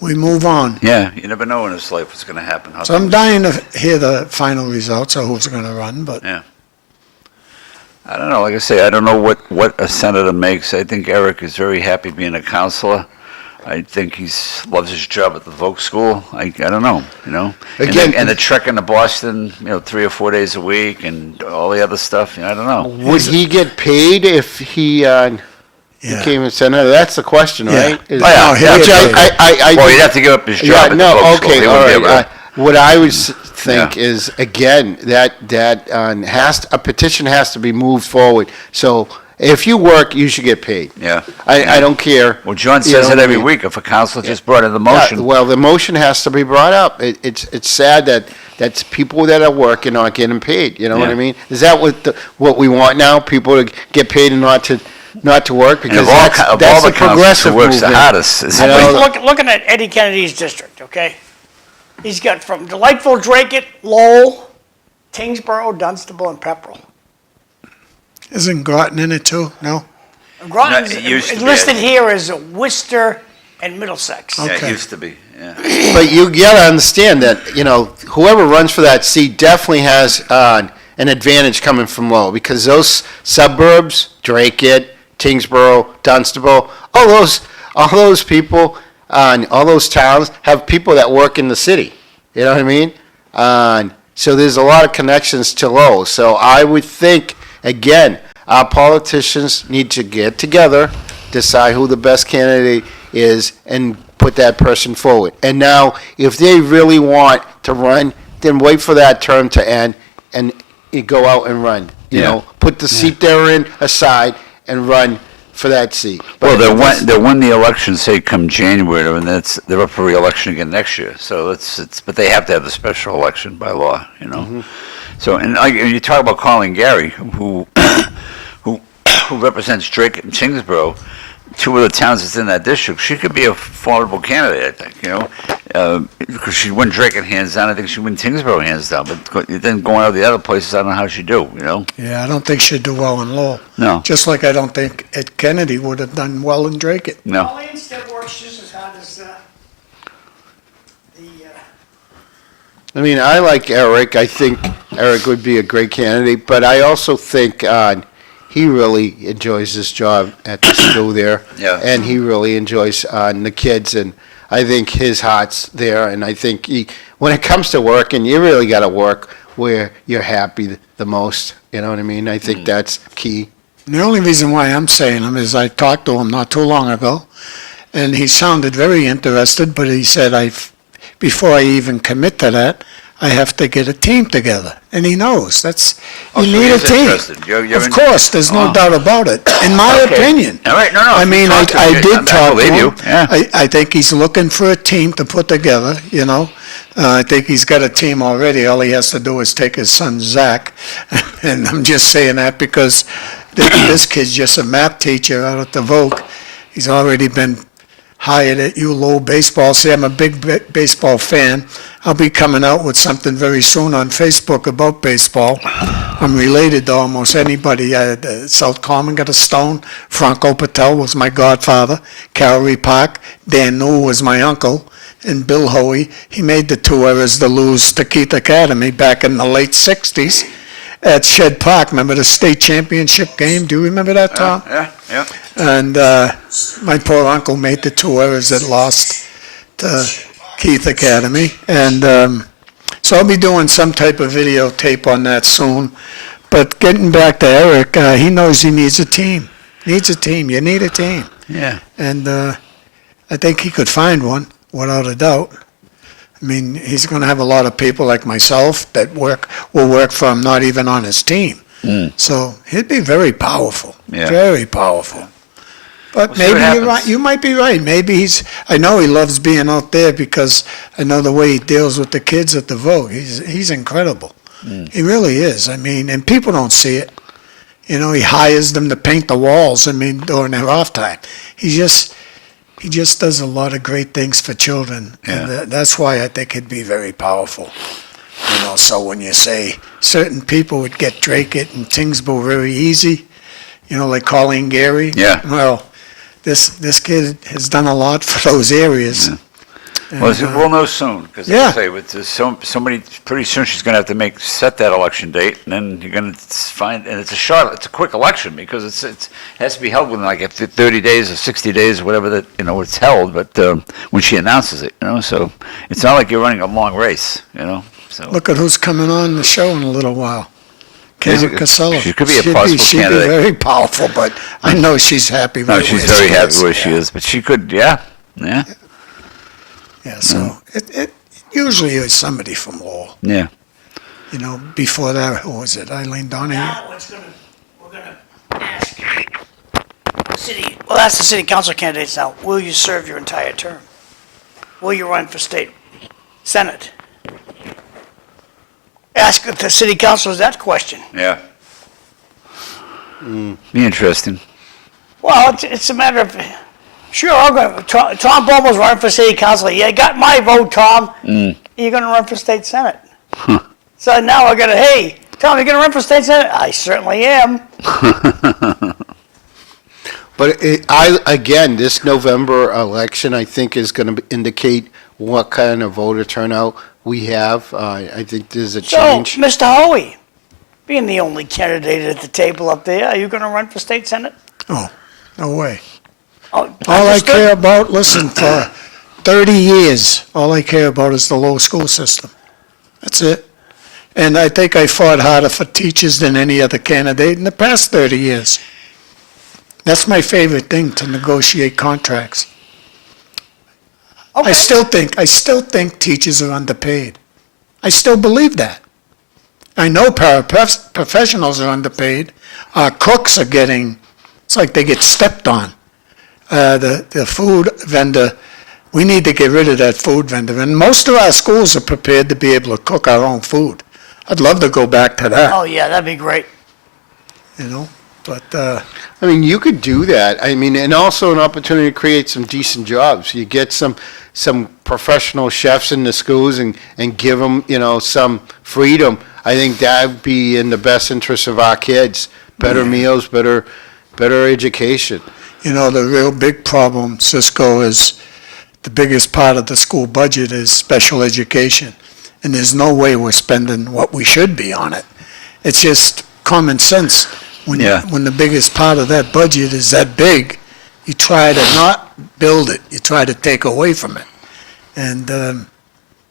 we move on. Yeah, you never know in this life what's going to happen. So I'm dying to hear the final results of who's going to run, but Yeah. I don't know. Like I say, I don't know what a senator makes. I think Eric is very happy being a counselor. I think he loves his job at the Volk School. I don't know, you know. Again- and the trekking to Boston, 3 or 4 days a week, and all the other stuff. I don't know. Would he get paid if he yeah. became a senator? That's the question, Yeah. right? Oh, yeah, he'll Which get paid. Well, he'd have to give up his job at the Volk School. okay, He all wouldn't be right. able to- What I would think is, again, that a petition has to be moved forward. So if you work, you should get paid. Yeah. I don't care. Well, John You says know it what I every mean? week. If a counselor just brought in the Yeah, motion. well, the motion has to be brought up. It's sad that's people that are working aren't getting paid. You know what Yeah. I mean? Is that what we want now? People to get paid and not to work, And because of all that's the counselors, progressive who works the movement. hardest is You know, Looking at Eddie Kennedy's district, okay? He's got from delightful Drake, Lowell, Tingsboro, Dunstable, and Pepperell. Isn't Groton in it too? No? Groton's it used to be, listed I- here as Worcester and Middlesex. Yeah, it Okay. used to be. Yeah. But you gotta understand that, whoever runs for that seat definitely has an advantage coming from Lowell, because those suburbs, Drake, Tingsboro, Dunstable, all those people, all those towns have people that work in the city. You know what I mean? So there's a lot of connections to Lowell. So I would think, again, our politicians need to get together, decide who the best candidate is, and put that person forward. And now, if they really want to run, then wait for that term to end and you go out and run. Yeah. Put the seat they're in aside and run for that seat. Well, But they'll win the election, say, come January, and they're up for re-election again next year. So but they have to have the special election by law, So, and you talk about calling Gary, who represents Drake and Tingsboro, two of the towns that's in that district. She could be a formidable candidate, I think, because she'd win Drake and hands down. I think she'd win Tingsboro hands down. But then going out the other places, I don't know how she'd do, Yeah, I don't think she'd do well in Lowell. No. Just like I don't think Ed Kennedy would have done well in Drake. No. Pauline still works just as hard as I mean, I like Eric. I think Eric would be a great candidate, but I also think he really enjoys his job at the school there. Yeah. And he really enjoys the kids, and I think his heart's there, and I think when it comes to working, you really got to work where you're happy the most. You know what I mean? I think that's key. And the only reason why I'm saying him is I talked to him not too long ago, and he sounded very interested, but he said, before I even commit to that, I have to get a team together. And he knows you need a he's team. interested. You're Of in- course, there's no Oh. doubt about it, in my Okay. opinion. All right, no. I if you mean, talk to I him, did talk to believe him. you. Yeah. I think he's looking for a team to put together, I think he's got a team already. All he has to do is take his son, Zach. And I'm just saying that because this kid's just a math teacher out at the Vogue. He's already been hired at ULO baseball. See, I'm a big baseball fan. I'll be coming out with something very soon on Facebook about baseball. I'm related to almost anybody. South Common got a stone. Franco Patel was my godfather. Calvary Park. Dan Newell was my uncle. And Bill Hoey, he made the two errors to lose to Keith Academy back in the late 60s at Shed Park. Remember the state championship game? Do you remember that, Tom? Yeah. And my poor uncle made the two errors that lost to Keith Academy. And so I'll be doing some type of videotape on that soon. But getting back to Eric, he knows he needs a team. Needs a team. You need a team. Yeah. And I think he could find one, without a doubt. I mean, he's going to have a lot of people like myself that will work for him, not even on his team. So he'd be very powerful, very powerful. But We'll see what maybe you're happens. right. You might be right. Maybe I know he loves being out there because I know the way he deals with the kids at the vote. He's incredible. He really is. I mean, and people don't see it. You know, he hires them to paint the walls. I mean, during their off time, he just does a lot of great things for children, and that's why I think he'd be very powerful. You know, so when you say certain people would get Drake it and Tingsboro very easy, you know, like Colleen Gary. Yeah. Well, this kid has done a lot for those areas. Yeah. And, Well, we'll know soon, because yeah. I say, with somebody, pretty soon she's going to have to set that election date, and then you're going to find, and it's a quick election, because it has to be held within like 30 days or 60 days or whatever that, you know, it's held, but when she announces it, you know, so it's not like you're running a long race, you know, so. Look at who's coming on the show in a little while. Karen Cassella. She could be a possible She'd candidate. be very powerful, but I know she's happy. No, right she's where very she happy is. where she is, but she could, yeah. Yeah, so it usually is somebody from Lowell. Yeah. You know, before that, who was it? Eileen Donahue? Now, we're gonna ask the city, well, that's the city council candidates now. Will you serve your entire term? Will you run for state senate? Ask the city councilors that question. Yeah. Be interesting. Well, it's a matter of, sure, I'm gonna, Tom Bomil's running for city council. You got my vote, Tom. You're gonna run for state senate. So now we're gonna, hey, Tom, you gonna run for state senate? I certainly am. But again, this November election, I think, is going to indicate what kind of voter turnout we have. I think there's a So, change. Mr. Hoey, being the only candidate at the table up there, are you gonna run for state senate? Oh, no way. Oh, All I understood. care about, listen, for 30 years, all I care about is the Lowell school system. That's it. And I think I fought harder for teachers than any other candidate in the past 30 years. That's my favorite thing, to negotiate contracts. Okay. I still think teachers are underpaid. I still believe that. I know paraprofessionals are underpaid. Our cooks are it's like they get stepped on. The food vendor, we need to get rid of that food vendor. And most of our schools are prepared to be able to cook our own food. I'd love to go back to that, Oh, yeah, that'd be great. you know, but, I mean, you could do that. I mean, and also an opportunity to create some decent jobs. You get some professional chefs in the schools and give them, you know, some freedom. I think that would be in the best interest of our kids. Better meals, better education. you know, the real big problem, Cisco, is the biggest part of the school budget is special education. And there's no way we're spending what we should be on it. It's just common sense. When the biggest part of that budget is that big, you try to not build it, you try to take away from it. And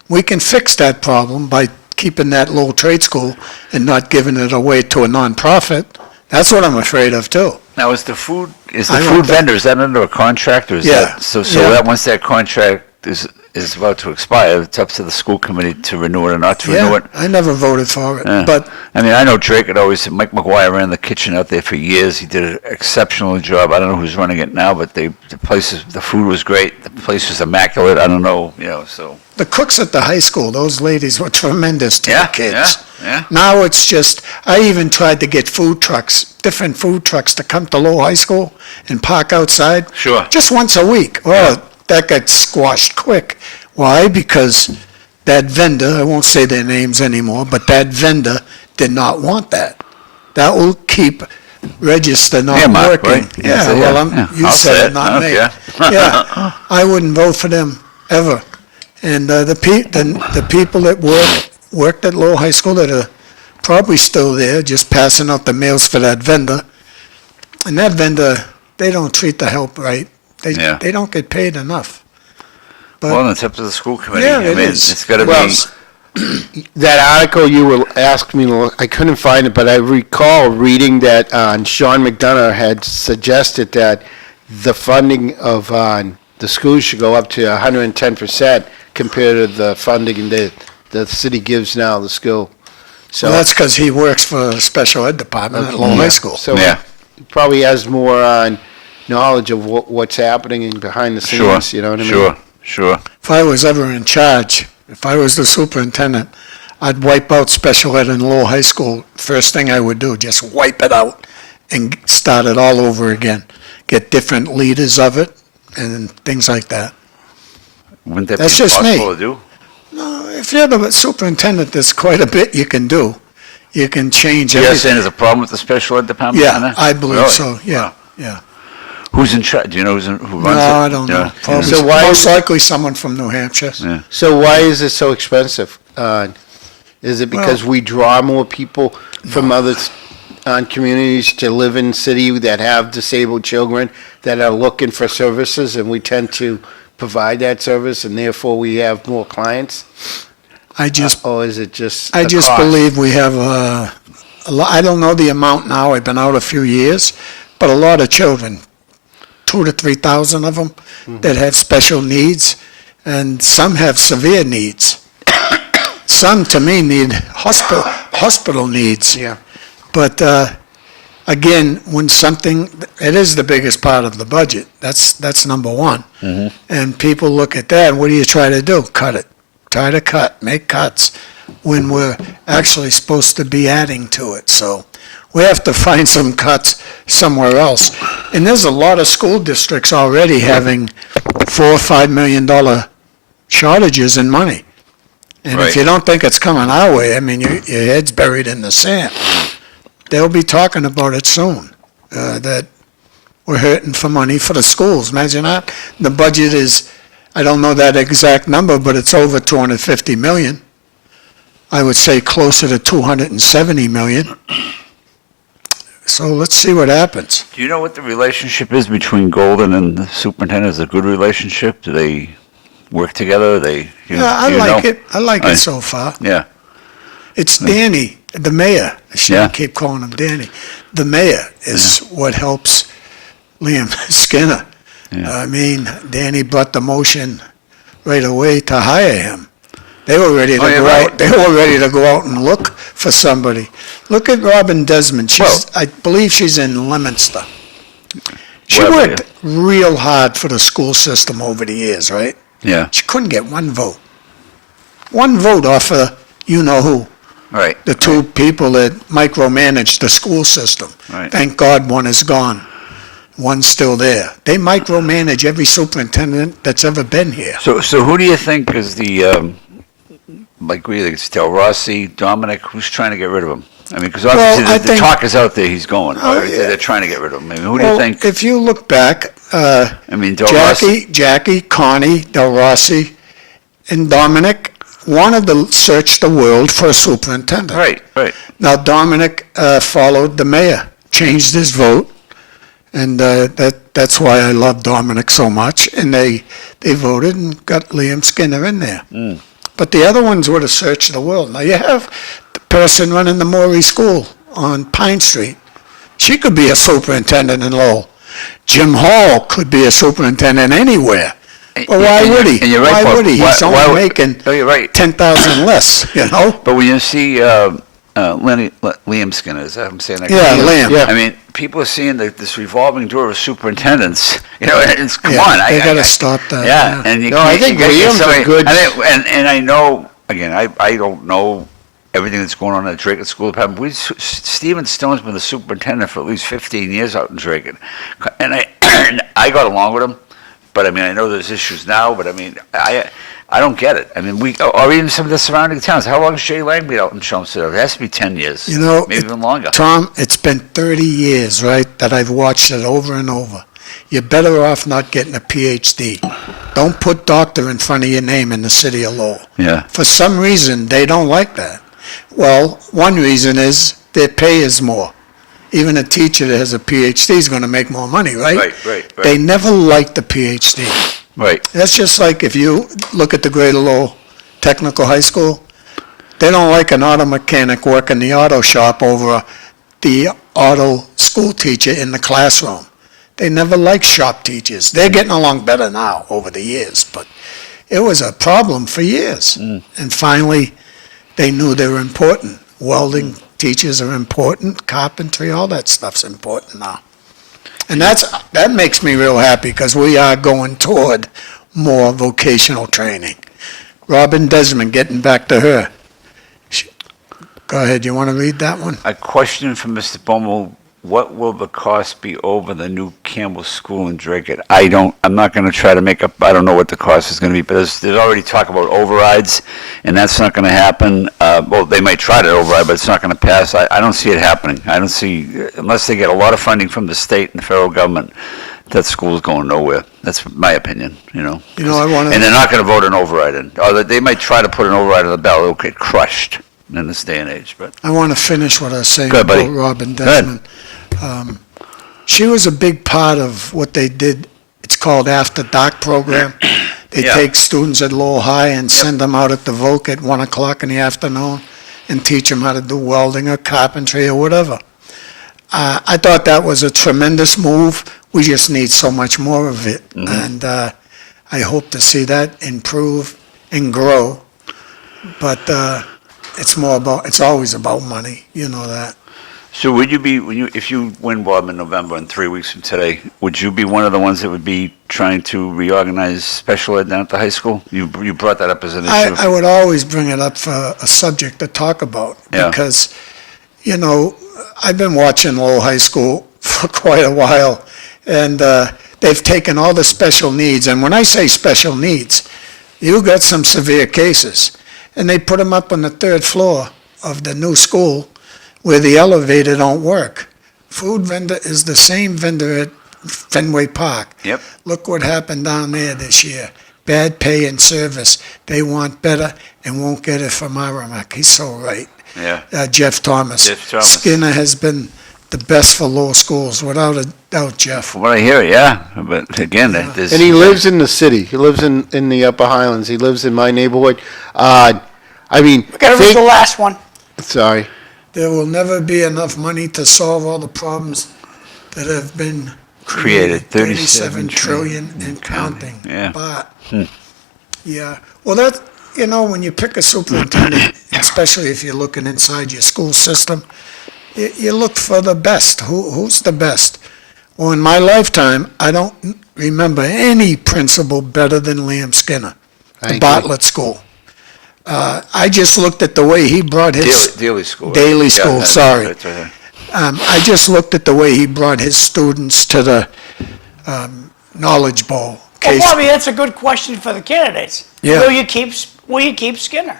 we can fix that problem by keeping that Lowell Trade School and not giving it away to a nonprofit. That's what I'm afraid of too. Now, is the food I want that. vendor, is that under a contract, or is Yeah, that, so yeah. that, once that contract is about to expire, it's up to the school committee to renew it or not to renew Yeah, it? I never voted for it, Yeah. but I mean, I know Drake had always, Mike McGuire ran the kitchen out there for years. He did an exceptional job. I don't know who's running it now, but the food was great. The place was immaculate. I don't know, you know, so. the cooks at the high school, those ladies were tremendous to the kids. Yeah. Now it's just, I even tried to get different food trucks to come to Lowell High School and park outside. Sure. Just once a week. Well, that got squashed quick. Why? Because that vendor, I won't say their names anymore, but that vendor did not want that. That will keep register not Yeah, Mark, working. right? Yeah, Yeah, well, yeah. you I'll said say it, it. not I me. don't care. Yeah, I wouldn't vote for them, ever. And the people that worked at Lowell High School that are probably still there, just passing out the mails for that vendor. And that vendor, they don't treat the help right. Yeah. They don't get paid enough. But Well, it's up to the school committee. Yeah, I it mean, is. it's got to Well, be, that article you were asking me to look, I couldn't find it, but I recall reading that Sean McDonough had suggested that the funding of the schools should go up to 110%, compared to the funding that the city gives now, the school. So Well, that's because he works for a special ed department at Lowell High School. So Yeah. he probably has more knowledge of what's happening and behind the Sure, scenes, you know what I mean? sure. If I was ever in charge, if I was the superintendent, I'd wipe out special ed in Lowell High School. First thing I would do, just wipe it out and start it all over again. Get different leaders of it and things like that. Wouldn't that That's be just me. impossible to do? If you're the superintendent, there's quite a bit you can do. You can change You're everything. saying there's a problem with the special ed department? down Yeah, there? I believe Really? so, yeah, Wow. yeah. Who's in charge? Do you know who runs No, it? I don't know. Yeah. Probably, So why- most likely someone from New Hampshire. Yeah. So why is it so expensive? Is it because we draw more people from other communities to live in city that have disabled children that are looking for services, and we tend to provide that service, and therefore we have more clients? Or is it just I the just cost? believe we have I don't know the amount now, I've been out a few years, but a lot of children, 2,000 to 3,000 of them, that have special needs, and some have severe needs. Some, to me, need hospital needs. Yeah. But again, when something, it is the biggest part of the budget. That's number one. And people look at that, what do you try to do? Cut it. Try to make cuts when we're actually supposed to be adding to it. So we have to find some cuts somewhere else. And there's a lot of school districts already having $4 or $5 million shortages in money. And Right. if you don't think it's coming our way, I mean, your head's buried in the sand. They'll be talking about it soon, that we're hurting for money for the schools. Imagine that. The budget is, I don't know that exact number, but it's over 250 million. I would say closer to 270 million. So let's see what happens. Do you know what the relationship is between Golden and the superintendent? Is it a good relationship? Do they work together? Yeah, I like it. I like it so far. Yeah. It's Danny, the mayor. I should Yeah. keep calling him Danny. The mayor is what helps Liam Skinner. Yeah. I mean, Danny brought the motion right away to hire him. They were ready to Oh, yeah, go right. out. They were ready to go out and look for somebody. Look at Robin Desmond. I believe she's in Leominster. She Well, worked real hard for the school system over the years, right? Yeah. She couldn't get one vote. One vote off of you-know-who. Right. The two people that micromanage the school system. Right. Thank God one is gone. One's still there. They micromanage every superintendent that's ever been here. So who do you think is the, like, we think it's Del Rossi, Dominic, who's trying to get rid of him? I mean, because obviously I the think- talk is out there, he's going. Oh, Or yeah. They're trying to get rid of him. I mean, who do Well, you think? if you look back, I mean, Del Rossi. Jackie, Connie, Del Rossi, and Dominic wanted to search the world for a superintendent. Right. Now Dominic followed the mayor, changed his vote, and that's why I love Dominic so much. And they voted and got Liam Skinner in there. But the other ones would have searched the world. Now you have the person running the Morey School on Pine Street. She could be a superintendent in Lowell. Jim Hall could be a superintendent anywhere. But why And would you're- he? and you're right, Why Paul. would he? He's Why- only making Oh, you're right. 10,000 less, you know? But when you see Liam Skinner, is that I'm saying that? Yeah, Liam. Yeah. I mean, people are seeing this revolving door of superintendents. You know, it's come Yeah, on. they gotta I- stop that, Yeah, yeah. and you No, can't, I think you gotta get Liam's a somebody- good- And I know again. I don't know everything that's going on at Drake School Department. Stephen Stone's been the superintendent for at least 15 years out in Drake, and I got along with him. But I mean, I know there's issues now. But I mean, I don't get it. I mean, or even some of the surrounding towns. How long has Jay Lang been out in Chelmsford? It has to be 10 years. You know, maybe even longer. Tom, it's been 30 years, right, that I've watched it over and over. You're better off not getting a PhD. Don't put doctor in front of your name in the city of Lowell. Yeah. For some reason, they don't like that. Well, one reason is their pay is more. Even a teacher that has a PhD is going to make more money, right? Right. They never liked the PhD. Right. That's just like if you look at the Greater Lowell Technical High School, they don't like an auto mechanic working the auto shop over the auto school teacher in the classroom. They never liked shop teachers. They're getting along better now over the years, but it was a problem for years. And finally, they knew they were important. Welding teachers are important, carpentry, all that stuff's important now. And that makes me real happy, because we are going toward more vocational training. Robin Desmond, getting back to her. Go ahead, you want to read that one? A question from Mr. Bomil. What will the cost be over the new Campbell School in Dracut? I'm not going to try to make up, I don't know what the cost is going to be, but there's already talk about overrides, and that's not going to happen. Well, they might try to override, but it's not going to pass. I don't see it happening. I don't see, unless they get a lot of funding from the state and the federal government, that school's going nowhere. That's my opinion, you know. You know, I want to... And they're not going to vote an override in. Or they might try to put an override on the ballot. It'll get crushed in this day and age, but... I want to finish what I was saying Go ahead, buddy. about Robin Desmond. She was a big part of what they did. It's called After Dark program. They Yeah. take students at Lowell High and send them out at the Voc at 1 o'clock in the afternoon and teach them how to do welding or carpentry or whatever. I thought that was a tremendous move. We just need so much more of it. And I hope to see that improve and grow. But it's always about money, you know that. So would you be, if you win, Bob, in November, in 3 weeks from today, would you be one of the ones that would be trying to reorganize special ed down at the high school? You brought that up as an issue. I would always bring it up for a subject to talk about. Yeah. Because, you know, I've been watching Lowell High School for quite a while, and they've taken all the special needs, and when I say special needs, you got some severe cases, and they put them up on the 3rd floor of the new school, where the elevator don't work. Food vendor is the same vendor at Fenway Park. Yep. Look what happened down there this year. Bad pay and service. They want better and won't get it from Merrimack. He's so right. Yeah. Jeff Thomas. Jeff Thomas. Skinner has been the best for Lowell schools, without a doubt, Jeff. From what I hear, yeah, but again, there's... And he lives in the city. He lives in the Upper Highlands. He lives in my neighborhood. I mean... Gotta read the last one. Sorry. There will never be enough money to solve all the problems that have been Created, 37 trillion and counting. Yeah. But, yeah, well, that, you know, when you pick a superintendent, especially if you're looking inside your school system, you look for the best. Who's the best? Well, in my lifetime, I don't remember any principal better than Liam Skinner, the Bartlett School. I just looked at the way he brought his... Daily school. Daily Yeah, school, that's sorry. right there. I just looked at the way he brought his students to the Knowledge Bowl. Well, Case- Bobby, that's a good question for the candidates. Yeah. Will you keep Skinner?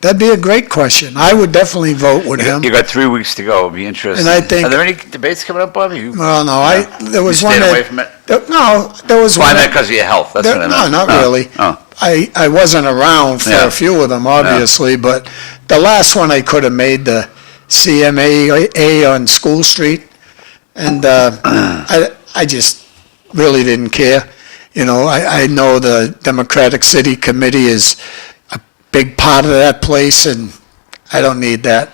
That'd be a great question. I would definitely vote with him. You got 3 weeks to go. It'll be interesting. And I think- Are there any debates coming up, Bobby? Well, no, there was You one staying that... away from it? No, there was Why one... not? Because of your health. That's what I No, meant. not Oh, really. Oh. I wasn't around for Yeah. a few of them, obviously, but the last one I could have made, the CMAA on School Street, and I just really didn't care. You know, I know the Democratic City Committee is a big part of that place, and I don't need that.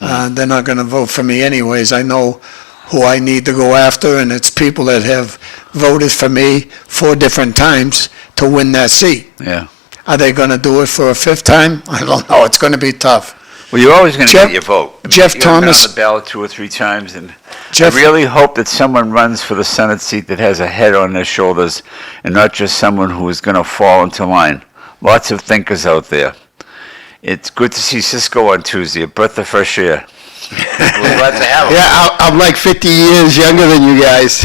They're not going to vote for me anyways. I know who I need to go after, and it's people that have voted for me 4 different times to win that seat. Yeah. Are they going to do it for a 5th time? I don't know. It's going to be tough. Well, you're always going to Jeff- get your vote. I mean, Jeff you haven't been Thomas- on the ballot 2 or 3 times, and Jeff- I really hope that someone runs for the Senate seat that has a head on their shoulders, and not just someone who is going to fall into line. Lots of thinkers out there. It's good to see Cisco on Tuesday, a breath of fresh air. We're glad to have him. Yeah, I'm like 50 years younger than you guys.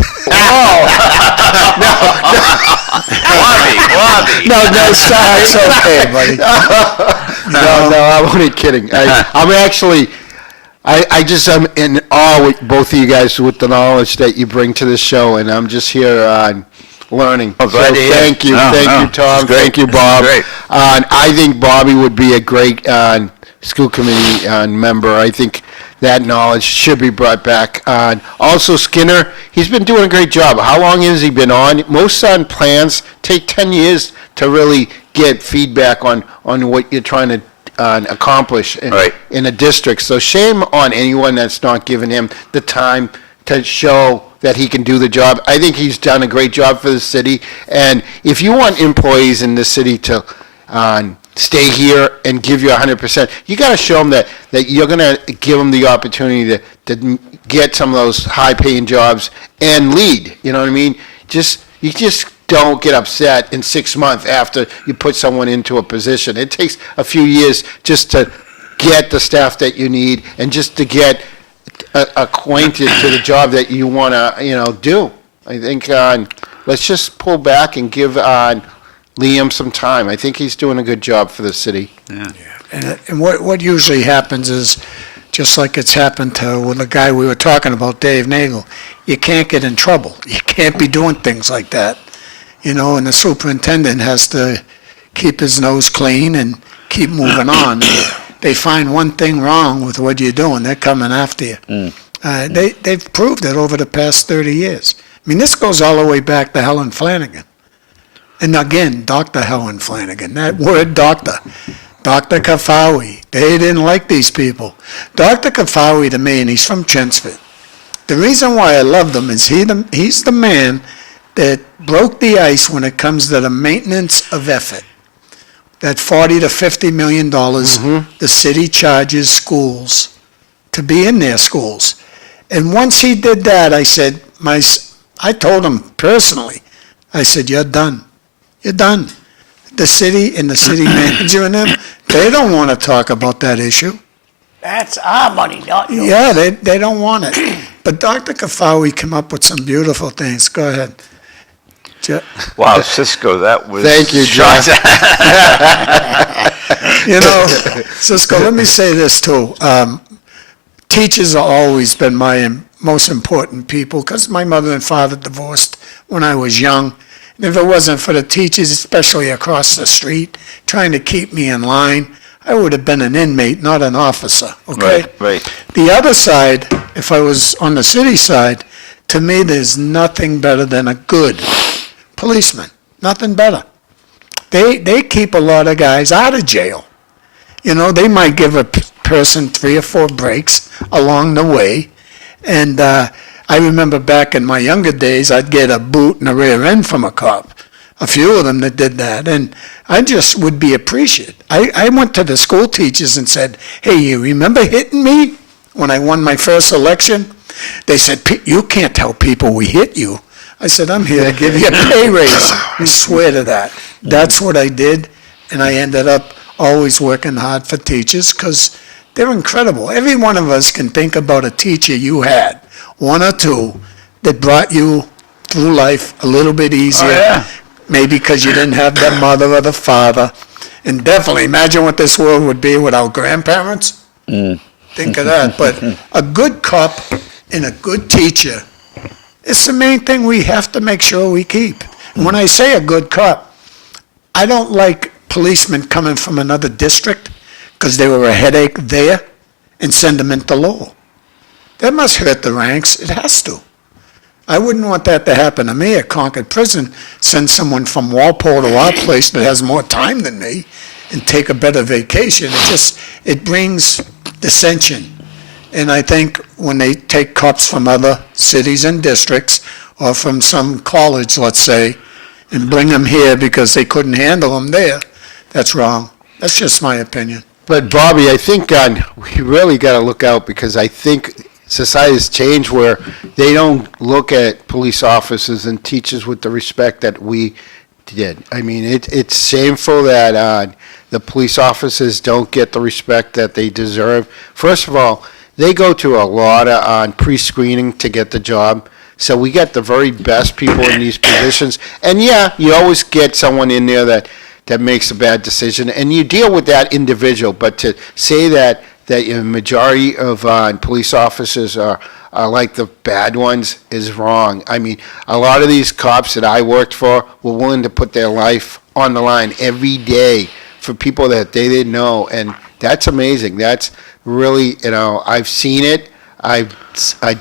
Bobby. No, sorry. It's okay, buddy. No, I'm only kidding. I'm actually, I'm in awe with both of you guys with the knowledge that you bring to this show, and I'm just here learning. Oh, glad to hear. Thank you, No, thank no, you, Tom, this is great. thank you, This is Bob. great. I think Bobby would be a great school committee member. I think that knowledge should be brought back. Also, Skinner, he's been doing a great job. How long has he been on? Most plans take 10 years to really get feedback on what you're trying to accomplish in a district. So shame on anyone that's not giving him the time to show that he can do the job. I think he's done a great job for the city. And if you want employees in the city to stay here and give you 100%, you got to show them that you're going to give them the opportunity to get some of those high-paying jobs and lead. You know what I mean? You just don't get upset in 6 months after you put someone into a position. It takes a few years just to get the staff that you need and just to get acquainted to the job that you want to, do. I think let's just pull back and give Liam some time. I think he's doing a good job for the city. Yeah. And what usually happens is, just like it's happened with the guy we were talking about, Dave Nagel, you can't get in trouble. You can't be doing things like that. And the superintendent has to keep his nose clean and keep moving on. They find one thing wrong with what you're doing, they're coming after you. They've proved it over the past 30 years. I mean, this goes all the way back to Helen Flanagan. And again, Dr. Helen Flanagan, that word doctor. Dr. Kafawi, they didn't like these people. Dr. Kafawi to me, and he's from Chelmsford. The reason why I loved him is he's the man that broke the ice when it comes to the maintenance of effort. That $40 to $50 million the city charges schools to be in their schools. And once he did that, I told him personally, I said, you're done. You're done. The city and the city manager and them, they don't want to talk about that issue. That's our money, not yours. Yeah, they don't want it. But Dr. Kafawi came up with some beautiful things. Go ahead. Wow, Cisco, that was... Thank you, John. Cisco, let me say this too. Teachers have always been my most important people because my mother and father divorced when I was young. And if it wasn't for the teachers, especially across the street, trying to keep me in line, I would have been an inmate, not an officer, okay? Right. The other side, if I was on the city side, to me, there's nothing better than a good policeman. Nothing better. They keep a lot of guys out of jail. They might give a person 3 or 4 breaks along the way. And I remember back in my younger days, I'd get a boot and a rear end from a cop. A few of them that did that. And I just would be appreciative. I went to the school teachers and said, hey, you remember hitting me when I won my first election? They said, you can't tell people we hit you. I said, I'm here to give you a pay raise. I swear to that. That's what I did, and I ended up always working hard for teachers because they're incredible. Every one of us can think about a teacher you had, 1 or 2, that brought you through life a little bit easier. Oh, yeah. Maybe because you didn't have the mother or the father. And definitely, imagine what this world would be without grandparents. Think of that. But a good cop and a good teacher, it's the main thing we have to make sure we keep. And when I say a good cop, I don't like policemen coming from another district because they were a headache there and send them into Lowell. That must hurt the ranks. It has to. I wouldn't want that to happen to me at Concord Prison. Send someone from Walpole to our place that has more time than me and take a better vacation. It brings dissension. And I think when they take cops from other cities and districts or from some college, let's say, and bring them here because they couldn't handle them there, that's wrong. That's just my opinion. But Bobby, I think we really got to look out because I think society's changed where they don't look at police officers and teachers with the respect that we did. I mean, it's shameful that the police officers don't get the respect that they deserve. First of all, they go to a lot of pre-screening to get the job. So we get the very best people in these positions. And yeah, you always get someone in there that makes a bad decision, and you deal with that individual. But to say that a majority of police officers are like the bad ones is wrong. I mean, a lot of these cops that I worked for were willing to put their life on the line every day for people that they didn't know, and that's amazing. That's really, I've seen it. I've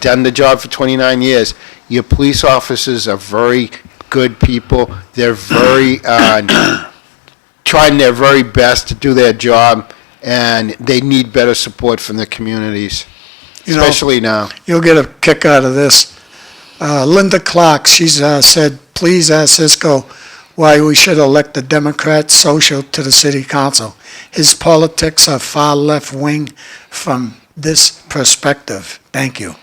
done the job for 29 years. Your police officers are very good people. They're very trying their very best to do their job, and they need better support from the communities, especially now. You'll get a kick out of this. Linda Clark, she's said, please ask Cisco why we should elect a Democrat social to the city council. His politics are far left-wing from this perspective. Thank you.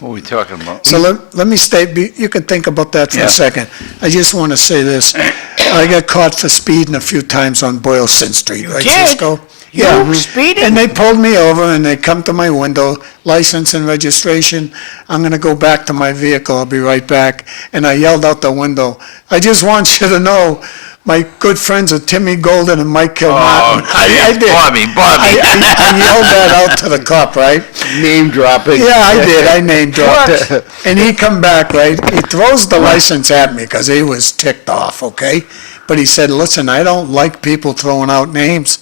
What are we talking about? So let me state, you can think about that for Yeah. a second. I just want to say this. I got caught for speeding a few times on Boylston Street, right, did? Cisco? You Yeah. speeding? And they pulled me over and they come to my window, license and registration. I'm going to go back to my vehicle. I'll be right back. And I yelled out the window, I just want you to know, my good friends are Timmy Golden and Mike Kilmartin. I did. Bobby. I yelled that out to the cop, right? Name dropping. Yeah, I did. I name dropped it. And he come back, right? He throws the license at me because he was ticked off, okay? But he said, listen, I don't like people throwing out names,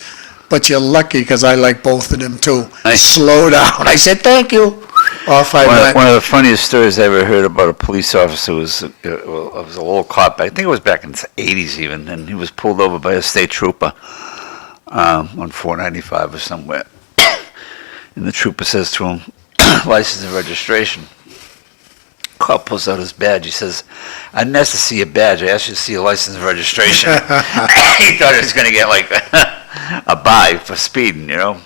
but you're lucky because I like both of them too. Nice. Slow down. I said, thank you. Off I went. One of the funniest stories I ever heard about a police officer was a little cop. I think it was back in the 80s even, and he was pulled over by a state trooper on 495 or somewhere. And the trooper says to him, license and registration. Cop pulls out his badge. He says, I didn't ask to see your badge. I asked you to see your license and registration. He thought he was going to get like a bye for speeding, you know.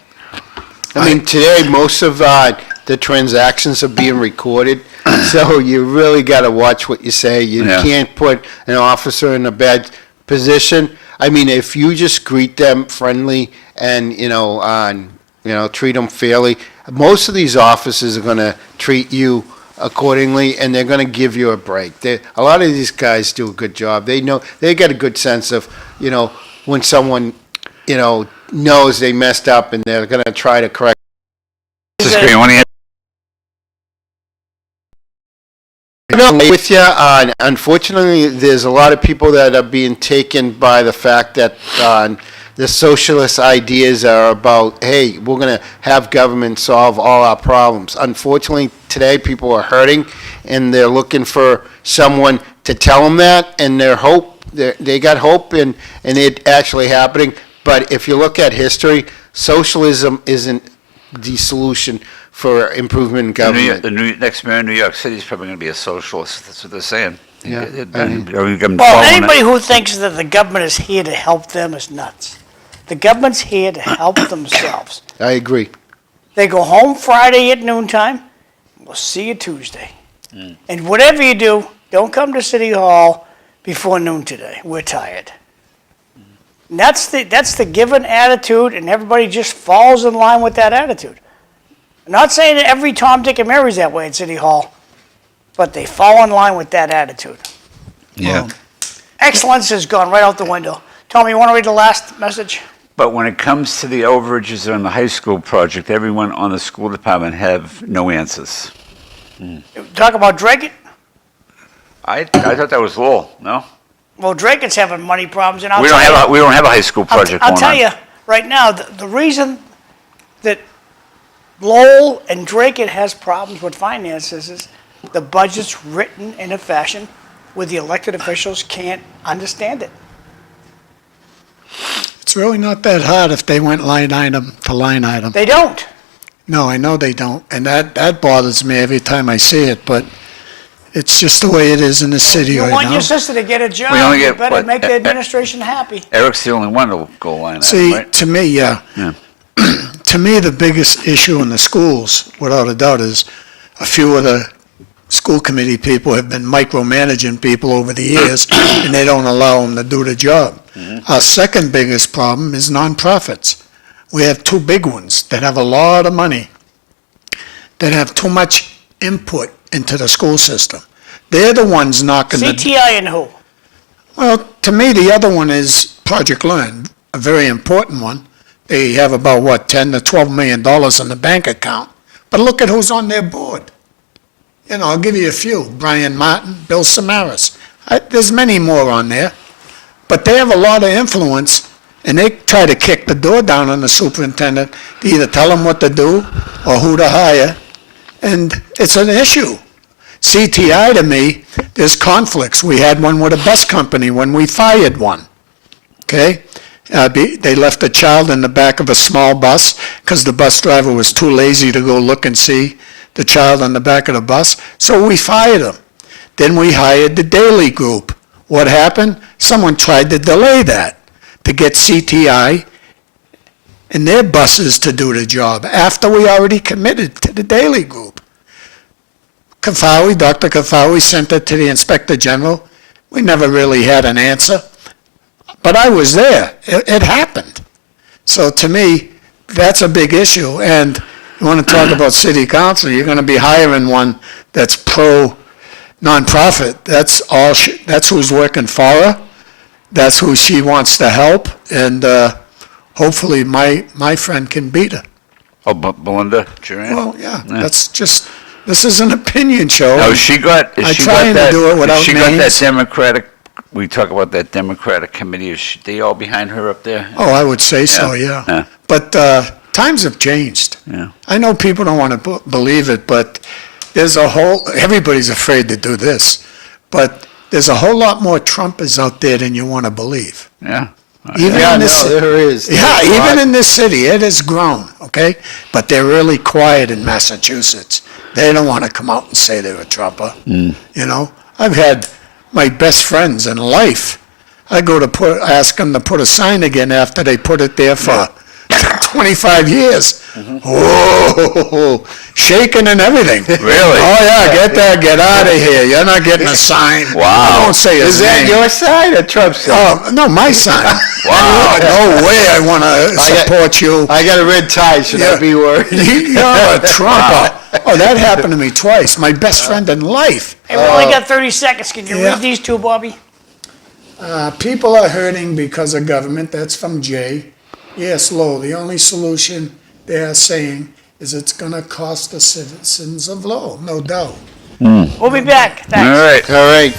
I mean, today, most of the transactions are being recorded, so you really got to watch what you say. You Yeah. can't put an officer in a bad position. I mean, if you just greet them friendly and, treat them fairly, most of these officers are going to treat you accordingly, and they're going to give you a break. A lot of these guys do a good job. They know, they got a good sense of, when someone, knows they messed up and they're going to try to correct. Cisco, you want to No, with you. Unfortunately, there's a lot of people that are being taken by the fact that the socialist ideas are about, hey, we're going to have government solve all our problems. Unfortunately, today people are hurting, and they're looking for someone to tell them that, and they got hope, and it actually happening. But if you look at history, socialism isn't the solution for improvement in government. The next mayor of New York City is probably going to be a socialist. That's what they're saying. Yeah. Well, anybody who thinks that the government is here to help them is nuts. The government's here to help themselves. I agree. They go home Friday at noontime. We'll see you Tuesday. And whatever you do, don't come to City Hall before noon today. We're tired. And that's the given attitude, and everybody just falls in line with that attitude. I'm not saying that every Tom, Dick, and Mary's that way at City Hall, but they fall in line with that attitude. Yeah. Excellence has gone right out the window. Tommy, you want to read the last message? But when it comes to the overages on the high school project, everyone on the school department have no answers. Talk about Drake. I thought that was Lowell, no? Well, Drake's having money problems, and I'll We tell you. don't have a high school project I'll going tell on. you right now, the reason that Lowell and Drake has problems with finances is the budget's written in a fashion where the elected officials can't understand it. It's really not that hard if they went line item to line item. They don't. No, I know they don't, and that bothers me every time I see it, but it's just the way it is in the city You right want now. your sister to get a job, We only you get, better what, make the administration happy. Eric's the only one that'll go line item, See, right? to me, yeah. To me, the biggest issue in the schools, without a doubt, is a few of the school committee people have been micromanaging people over the years, and they don't allow them to do the job. Our second biggest problem is nonprofits. We have two big ones that have a lot of money, that have too much input into the school system. They're the ones knocking the... CTI and who? Well, to me, the other one is Project Learn, a very important one. They have about, $10 to $12 million in the bank account. But look at who's on their board. I'll give you a few. Brian Martin, Bill Samaras. There's many more on there. But they have a lot of influence, and they try to kick the door down on the superintendent to either tell him what to do or who to hire. And it's an issue. CTI, to me, there's conflicts. We had one with a bus company when we fired one, okay? They left a child in the back of a small bus because the bus driver was too lazy to go look and see the child on the back of the bus, so we fired him. Then we hired the daily group. What happened? Someone tried to delay that, to get CTI and their buses to do the job after we already committed to the daily group. Dr. Kafawi sent it to the Inspector General. We never really had an answer, but I was there. It happened. So to me, that's a big issue. And you want to talk about city council, you're going to be hiring one that's pro-nonprofit. That's all. That's who's working for her. That's who she wants to help. And hopefully my friend can beat her. Oh, Belinda Duran? Well, yeah, that's just, this is an opinion show. Now, she got trying to do it without she got that names. Democratic, we talk about that Democratic committee, they all behind her up there? Oh, I would say so, Yeah. yeah. But times have changed. Yeah. I know people don't want to believe it, but there's everybody's afraid to do this, but there's a whole lot more Trumpers out there than you want to believe. Yeah. Even Yeah, in this, no, there is. yeah, There's a lot. even in this city, it has grown, okay? But they're really quiet in Massachusetts. They don't want to come out and say they're a Trumper. You know, I've had my best friends in life. I go to ask them to put a sign again after they put it there for 25 years. Whoa, shaking and everything. Really? Oh, yeah, get out of here. You're not getting a sign. Wow. I won't say his Is that name. your side or Trump's side? Oh, no, my sign. Wow. No way I want to got- support you. I got a red tie, should I Yeah. be worried? You're a Trumper. Oh, that happened to me twice. My best friend in life. Hey, we only got 30 seconds. Can you Yeah. read these two, Bobby? People are hurting because of government. That's from Jay. Yes, Lowell, the only solution they are saying is it's going to cost the citizens of Lowell, no doubt. We'll be back. Thanks. All right. All right.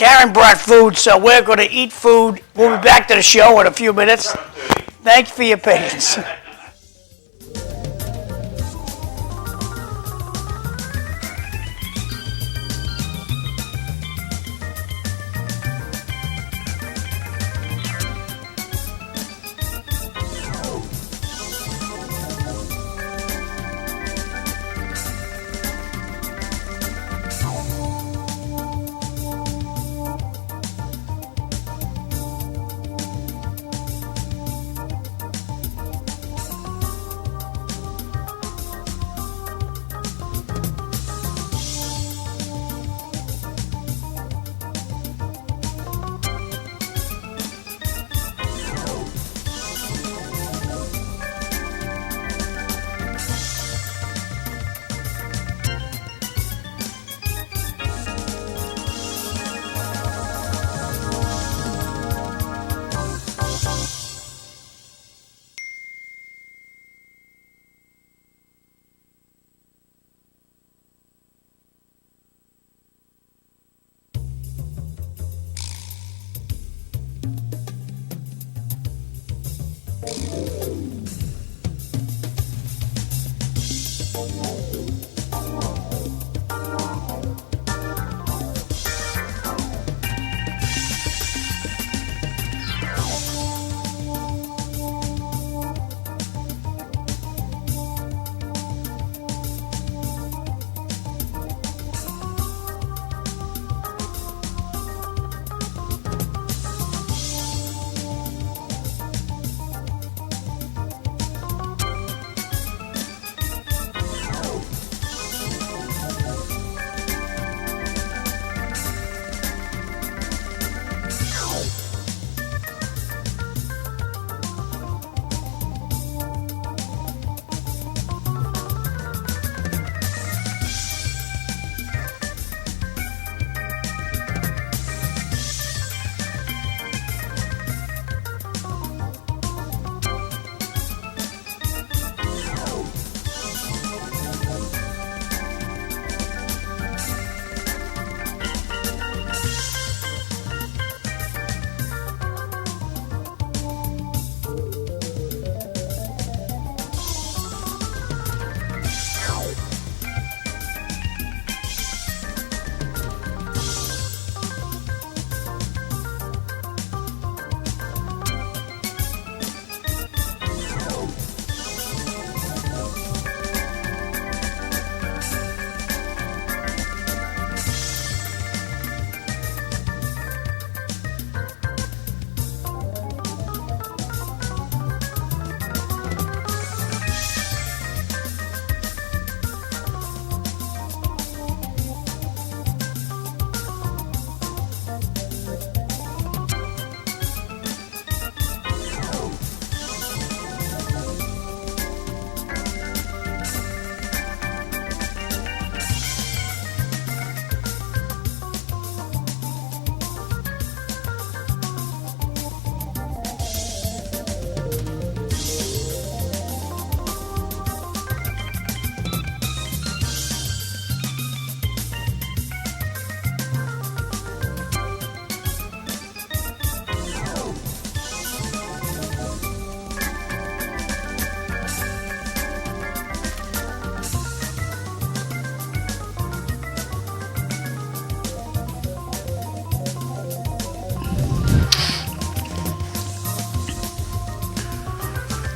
Karen brought food, so we're going to eat food. We'll be back to the show in a few minutes. Thanks for your patience.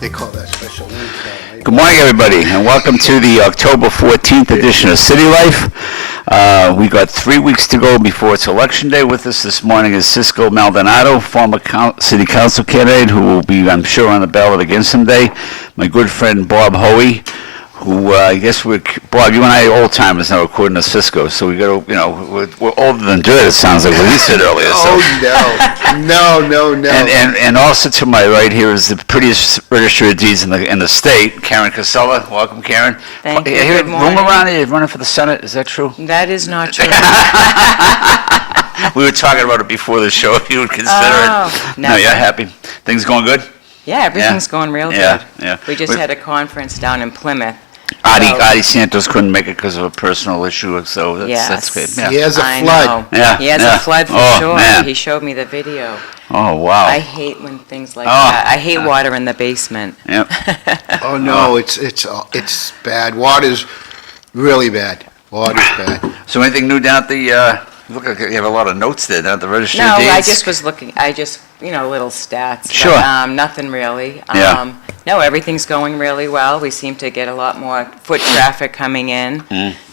They call that special Wednesday. Good morning, everybody, and welcome to the October 14th edition of City Life. We got 3 weeks to go before it's Election Day. With us this morning is Cisco Maldonado, former city council candidate who will be, I'm sure, on the ballot again someday. My good friend Bob Hoey, who I guess Bob, you and I are old timers now, according to Cisco. So we got to, we're older than dirt. It sounds like what he said earlier. No. And also to my right here is the prettiest registrar of deeds in the state, Karen Cassella. Welcome, Karen. Thank you. I hear Good morning. rumor around here you're running for the Senate. Is that true? That is not true. We were talking about it before the show. If you would consider it. No, never. you're happy. Things going good? Yeah, everything's going real Yeah, good. yeah. We just had a conference down in Plymouth, Artie Santos couldn't make it because of a personal issue, so that's good. He Yeah. has a I flood. know. Yeah, He has yeah. a flood for Oh, sure. man. He showed me the video. Oh, wow. I hate when things like Oh. that. I hate water in the basement. Yep. Oh, no, it's bad. Water's really bad. Water's bad. So anything new down at the, look like you have a lot of notes there down at the registry No, of deeds? I just was looking, little stats. Sure. But, nothing really. Yeah. No, everything's going really well. We seem to get a lot more foot traffic coming in,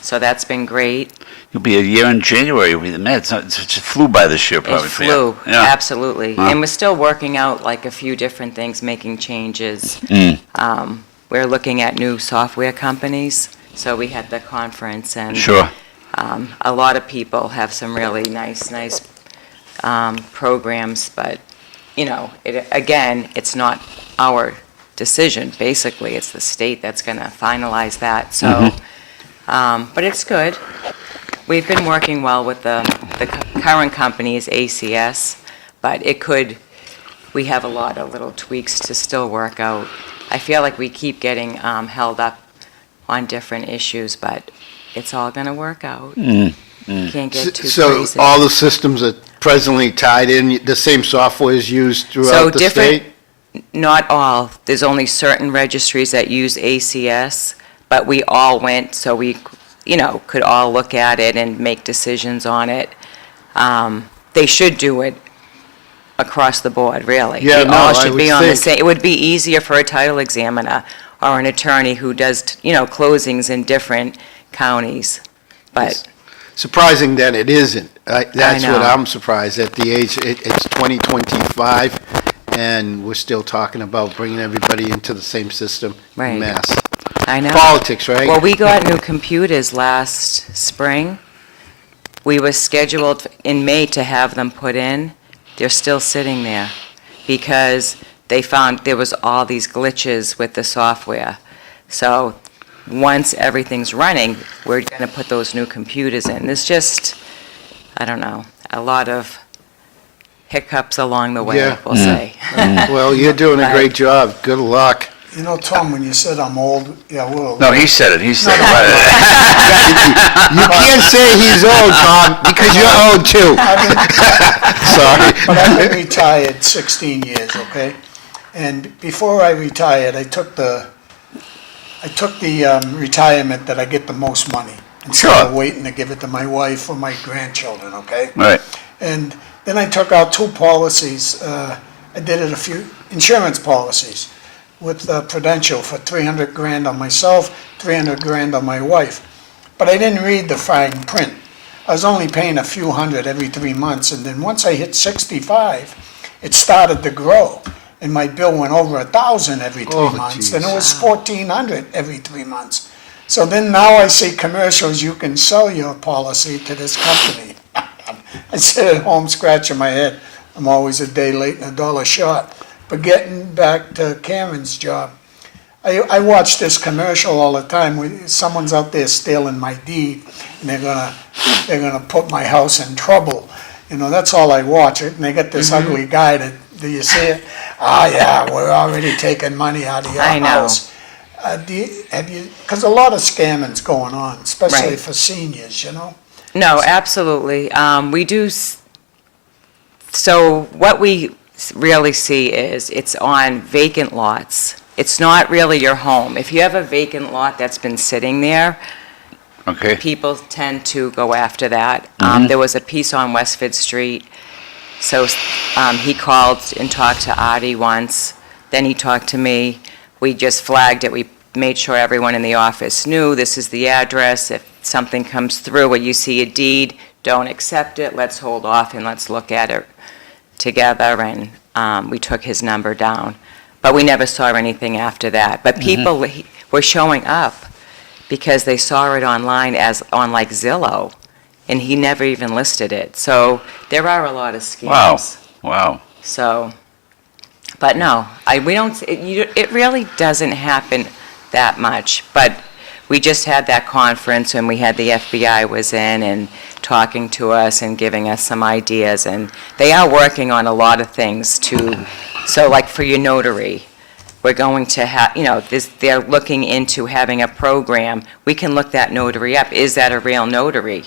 so that's been great. You'll be a year in January, you'll be the Mets. It just flew by this year, It probably. for you. flew, Yeah. absolutely. Huh. And we're still working out like a few different things, making changes. We're looking at new software companies, so we had the conference and Sure. a lot of people have some really nice programs, but, again, it's not our decision, basically. It's the state that's going to finalize that, so, but it's good. We've been working well with the current company is ACS, but we have a lot of little tweaks to still work out. I feel like we keep getting held up on different issues, but it's all going to work out. Can't get too So crazy. all the systems are presently tied in, the same software is used throughout the state? Not all. There's only certain registries that use ACS, but we all went, so we, could all look at it and make decisions on it. They should do it across the board, really. Yeah, They no, all I should would be on the think. same. It would be easier for a title examiner or an attorney who does, closings in different counties, but. Surprising that it isn't. That's what know. I'm surprised, at the age, it's 2025, and we're still talking about bringing everybody into the same system Right. in Mass. I know. Politics, right? Well, we got new computers last spring. We were scheduled in May to have them put in. They're still sitting there because they found there was all these glitches with the software. So once everything's running, we're going to put those new computers in. There's just, I don't know, a lot of hiccups along the way, Yeah. we'll say. Well, you're doing a Right. great job. Good luck. You know, Tom, when you said I'm old, yeah, we're old. No, he said it. He said it. You can't say he's old, Tom, because you're old too. Sorry. But I've been retired 16 years, okay? And before I retired, I took the retirement that I get the most money instead of Sure. waiting to give it to my wife or my grandchildren, okay? Right. And then I took out two policies. I did it a few insurance policies with Prudential for 300 grand on myself, 300 grand on my wife. But I didn't read the fine print. I was only paying a few hundred every 3 months, and then once I hit 65, it started to grow, and my bill went over 1,000 every 3 Oh, months. geez. Then it was 1,400 every 3 months. So then now I see commercials, you can sell your policy to this company. I sit at home scratching my head. I'm always a day late and $1 short. But getting back to Karen's job, I watch this commercial all the time where someone's out there stealing my deed and they're gonna put my house in trouble. That's all I watch it, and they get this ugly guy do you see it? Yeah, we're already taking money out of your I know. house. Because a lot of scamming's going on, especially Right. for seniors, No, absolutely. We do, so what we really see is it's on vacant lots. It's not really your home. If you have a vacant lot that's been sitting there, Okay. people tend to go after that. There was a piece on Westford Street, so he called and talked to Artie once, then he talked to me. We just flagged it. We made sure everyone in the office knew this is the address. If something comes through where you see a deed, don't accept it, let's hold off and let's look at it together, and we took his number down. But we never saw anything after that. But people were showing up because they saw it online as on like Zillow, and he never even listed it. So there are a lot of scams. Wow. So, but no, we don't, it really doesn't happen that much. But we just had that conference and we had the FBI was in and talking to us and giving us some ideas. And they are working on a lot of things too. So like for your notary, we're going to have, they're looking into having a program, we can look that notary up. Is that a real notary?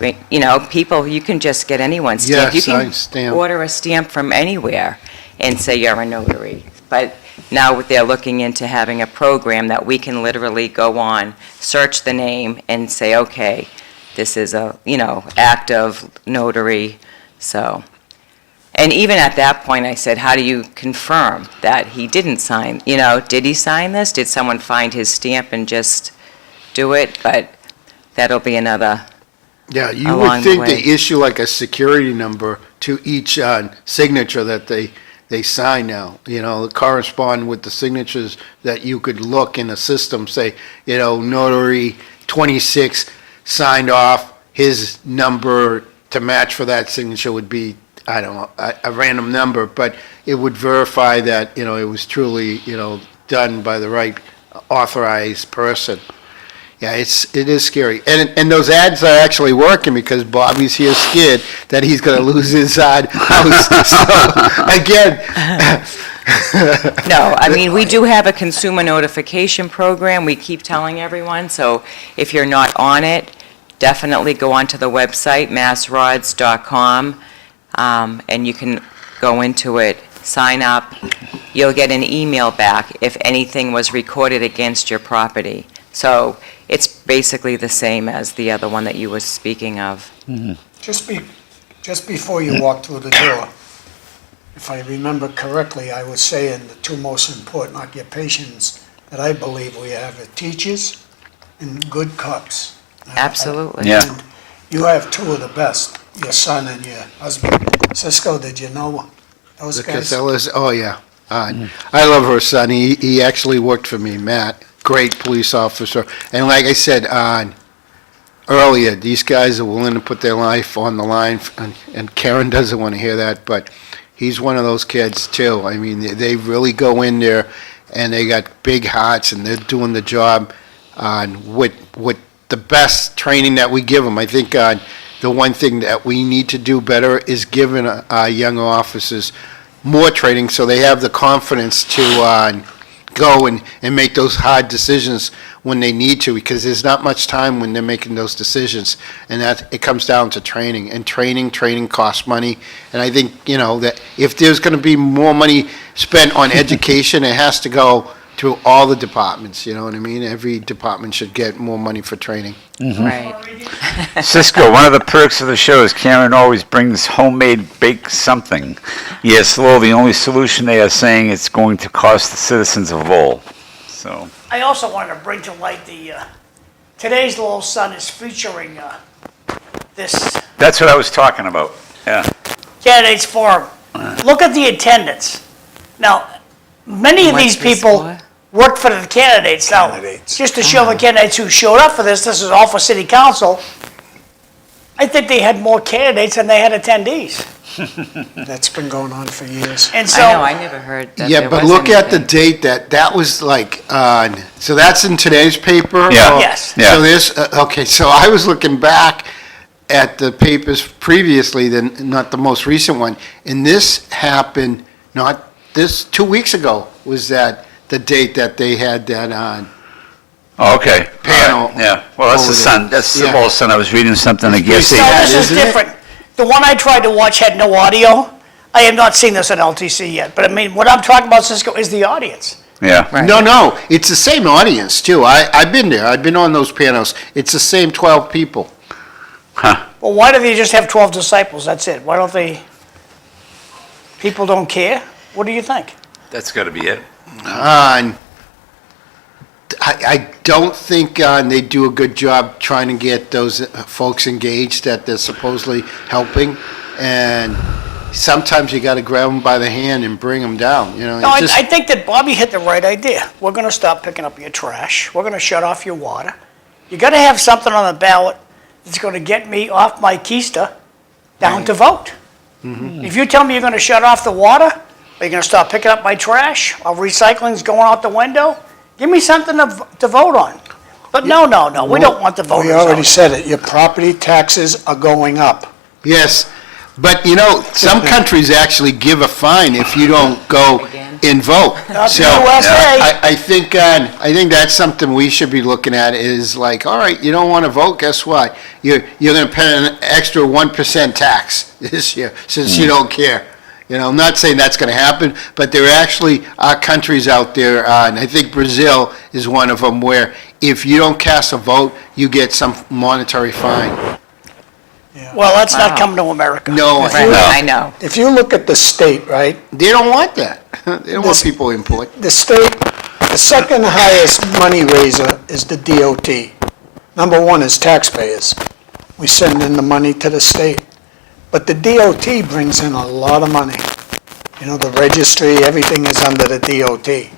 I mean, people, you can just get anyone's stamp. Yes, You I can stamp. order a stamp from anywhere and say you're a notary. But now they're looking into having a program that we can literally go on, search the name, and say, okay, this is a, active notary, so. And even at that point, I said, how do you confirm that he didn't sign? Did he sign this? Did someone find his stamp and just do it? But that'll be another. Yeah, you along would think the they way. issue like a security number to each signature that they sign now, correspond with the signatures that you could look in the system, say, notary 26 signed off, his number to match for that signature would be, I don't know, a random number, but it would verify that, it was truly, done by the right authorized person. Yeah, it is scary. And those ads are actually working because Bobby's here scared that he's going to lose his house. So, again. No, I mean, we do have a consumer notification program. We keep telling everyone. So if you're not on it, definitely go onto the website, massrods.com, and you can go into it, sign up. You'll get an email back if anything was recorded against your property. So it's basically the same as the other one that you were speaking of. Just before you walk through the door, if I remember correctly, I was saying the two most important occupations that I believe we have are teachers and good cops. Absolutely. Yeah. And you have two of the best, your son and your husband. Cisco, did you know those The guys? Casellas, oh, yeah. I love her son. He actually worked for me, Matt. Great police officer. And like I said earlier, these guys are willing to put their life on the line, and Karen doesn't want to hear that, but he's one of those kids too. I mean, they really go in there, and they got big hearts, and they're doing the job with the best training that we give them. I think the one thing that we need to do better is giving our young officers more training so they have the confidence to go and make those hard decisions when they need to, because there's not much time when they're making those decisions, and that it comes down to training, and training costs money. And I think, that if there's going to be more money spent on education, it has to go through all the departments, you know what I mean? Every department should get more money for training. Right. Cisco, one of the perks of the show is Karen always brings homemade baked something. Yes, Lowell, the only solution they are saying it's going to cost the citizens of Lowell. So, I also wanted to bring to light today's Lowell Sun is featuring this that's what I was talking about. Yeah. candidates forum. Look at the attendance. Now, many of these What's this people for? worked for the candidates. Now, Candidates. just to show the candidates who showed up for this is all for city council. I think they had more candidates than they had attendees. That's been going on for years. And I so, know, I never heard that Yeah, there but was look at the anything. date that was like on, so that's in today's paper? Yeah. Or- Yes. Yeah. So this, okay, so I was looking back at the papers previously, not the most recent one, and this happened, 2 weeks ago was that the date that they had that on. Oh, okay. Panel. All right. Yeah. Well, that's the Over Sun. there. That's the Yeah. Lowell Sun. I was reading something against. no, Yeah, this is isn't it? different. The one I tried to watch had no audio. I have not seen this on LTC yet, but I mean, what I'm talking about, Cisco, is the audience. Yeah. Right. No, it's the same audience too. I've been there, I've been on those panels. It's the same 12 people. Huh. Well, why do they just have 12 disciples? That's it. Why don't they, people don't care? What do you think? That's got to be it. I don't think they do a good job trying to get those folks engaged that they're supposedly helping. And sometimes you got to grab them by the hand and bring them down, No, it's just- I think that Bobby hit the right idea. We're going to stop picking up your trash. We're going to shut off your water. You got to have something on the ballot that's going to get me off my keister down to vote. If you tell me you're going to shut off the water, or you're going to stop picking up my trash, or recycling's going out the window, give me something to vote on. But no, we don't want the voters We already out. said it, your property taxes are going up. Yes, But, some countries actually give a fine if you don't go and vote. Not So, the USA. I think that's something we should be looking at is like, all right, you don't want to vote, guess what? You're going to pay an extra 1% tax this year since you don't care. I'm not saying that's going to happen, but there actually are countries out there, and I think Brazil is one of them, where if you don't cast a vote, you get some monetary fine. Well, that's not Wow. coming to America. No, Right, I know. If you look at the state, right, they don't want that. They don't want This- people input. the state, the second highest money raiser is the DOT. Number one is taxpayers. We send in the money to the state. But the DOT brings in a lot of money. The registry, everything is under the DOT.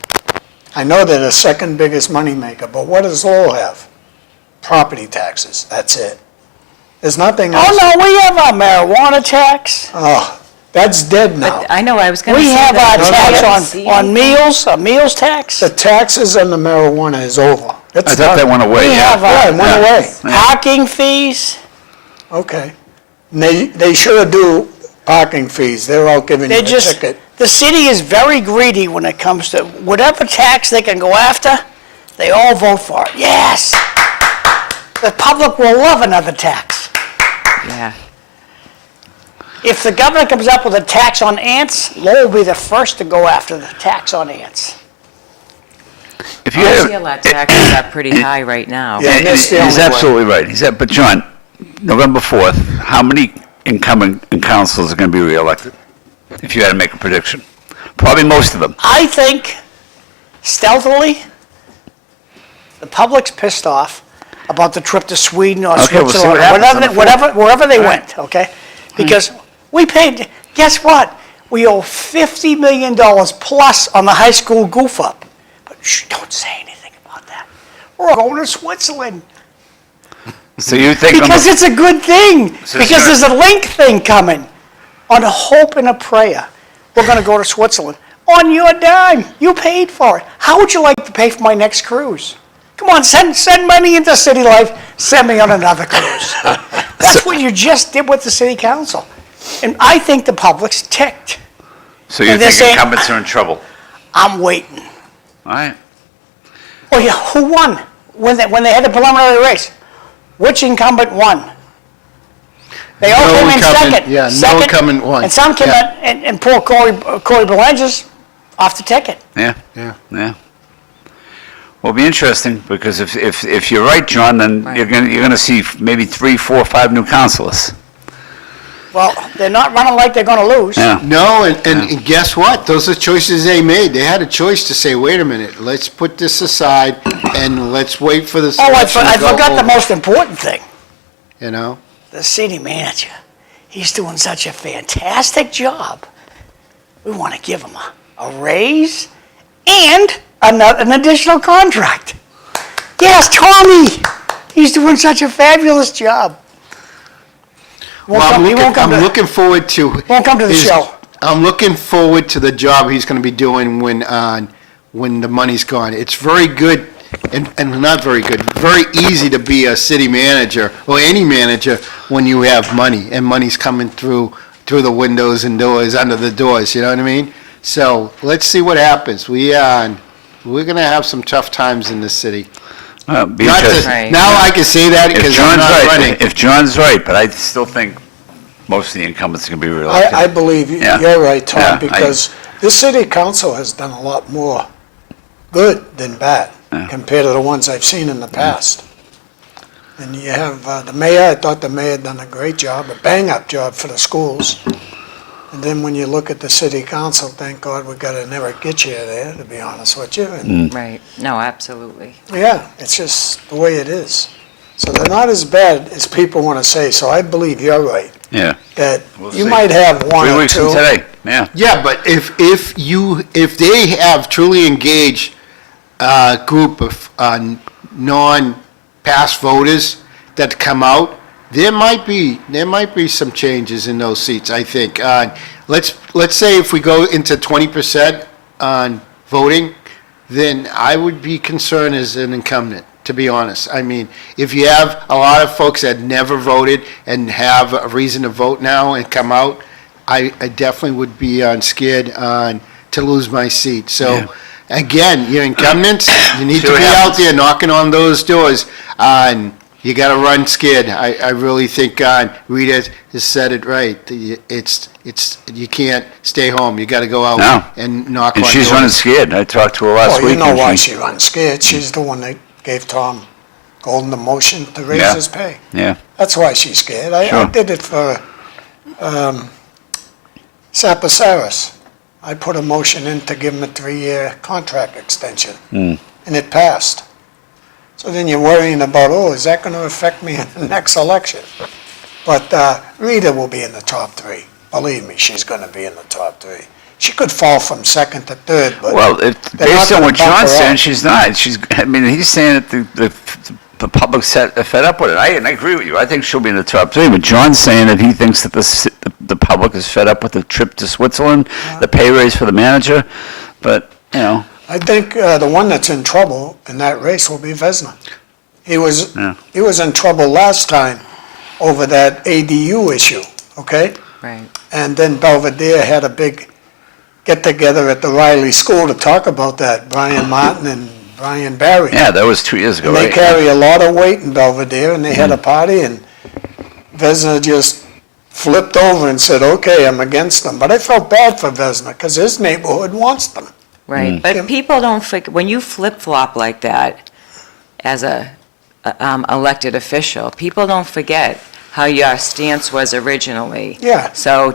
I know they're the second biggest moneymaker, but what does Lowell have? Property taxes, that's it. There's nothing else. Oh, no, we have our marijuana tax. Oh, that's dead now. But I know, I was going to We say have our that. tax on meals, a meals tax. The taxes on the marijuana is over. I thought that went away, We yeah. have Yeah, it went away. parking fees. Okay. And they sure do parking fees. They're out giving you They're a just, ticket. the city is very greedy when it comes to whatever tax they can go after, they all vote for it. Yes! The public will love another tax. Yeah. If the governor comes up with a tax on ants, Lowell will be the first to go after the tax on ants. If you Our have, CLR taxes are pretty high right now. Yeah. and that's he's the only way. absolutely right. But John, November 4th, how many incumbent councils are going to be reelected? If you had to make a prediction. Probably most of them. I think stealthily, the public's pissed off about the trip to Sweden or Okay, we'll see Switzerland, what or happens on the wherever they went, okay? Because we paid, guess what? We owe $50 million plus on the high school goof up. But shh, don't say anything about that. We're going to Switzerland. So you think on Because the- it's a good thing. So Because sir- there's a link thing coming. On a hope and a prayer, we're going to go to Switzerland. On your dime. You paid for it. How would you like to pay for my next cruise? Come on, send money into city life. Send me on another cruise. That's what you just did with the city council. And I think the public's ticked. so you and they're think saying- incumbents are in trouble? I'm waiting. All right. Oh yeah, who won when they had the preliminary race? Which incumbent won? They all No came in incumbent, second. yeah, no second, incumbent won. And some came Yeah. in and poor Corey Belanges off the ticket. Yeah. Yeah. Yeah. Well, it'll be interesting because if you're right, John, then Right. you're gonna see maybe 3, 4, 5 new councilors. Well, they're not running like they're going to lose. Yeah. No, and guess what? Those are choices they made. They had a choice to say, wait a minute, let's put this aside and let's wait for this Oh, election I to go forgot the over, most important thing. You know? The city manager. He's doing such a fantastic job. We want to give him a raise and an additional contract. Yes, Tommy. He's doing such a fabulous job. Well, He won't come I'm to- looking forward to. won't come to the his- show. I'm looking forward to the job he's gonna be doing when the money's gone. It's very good, and not very good, very easy to be a city manager, or any manager, when you have money, and money's coming through the windows and doors, under the doors, you know what I mean? So, let's see what happens. We're gonna have some tough times in this city. Be Not interesting. Right. now I can say that If because I'm John's not right, running. if John's right, but I still think most of the incumbents are gonna be reelected. I believe Yeah. you're right, Tom, Yeah, because this city council has done a lot more good than bad compared to the ones I've seen in the past. And you have the mayor, I thought the mayor done a great job, a bang-up job for the schools. And then when you look at the city council, thank God we got an Eric Gitchier there, to be honest with you. And Right. No, absolutely. yeah, it's just the way it is. So they're not as bad as people want to say, so I believe you're right, Yeah. that We'll you see. might have one 3 or weeks two. from today, yeah. Yeah, but if they have truly engaged a group of non-past voters that come out, there might be some changes in those seats, I think. Let's say if we go into 20% on voting, then I would be concerned as an incumbent. to be honest. I mean, if you have a lot of folks that never voted and have a reason to vote now and come out, I definitely would be scared to lose my seat. So, again, you're incumbents, you need to be out there knocking on those doors, and you got to run scared. I really think Rita has said it right. You can't stay home. You got to go out and knock on doors. And she's running scared. I talked to her last week. Well, you know why she runs scared. She's the one that gave Tom Golden the motion to raise his pay. Yeah. That's why she's scared. I Sure. did it for Sapasaris. I put a motion in to give him a 3-year contract extension, and it passed. So then you're worrying about, is that going to affect me in the next election? But Rita will be in the top 3. Believe me, she's going to be in the top 3. She could fall from second to third, but Well, based on what John's saying, she's not. He's saying that the public's fed up with it. And I agree with you. I think she'll be in the top 3. But John's saying that he thinks that the public is fed up with the trip to Switzerland, the pay raise for the manager. But, I think the one that's in trouble in that race will be Vesna. He was in trouble last time over that ADU issue, okay? Right. And then Belvedere had a big get-together at the Riley School to talk about that, Brian Martin and Brian Barry. yeah, that was 2 years ago, And right? they carry a lot of weight in Belvedere, and they had a party, and Vesna just flipped over and said, okay, I'm against them. But I felt bad for Vesna, because his neighborhood wants them. Right, but people don't forget, when you flip-flop like that as a elected official, people don't forget how your stance was originally. Yeah. So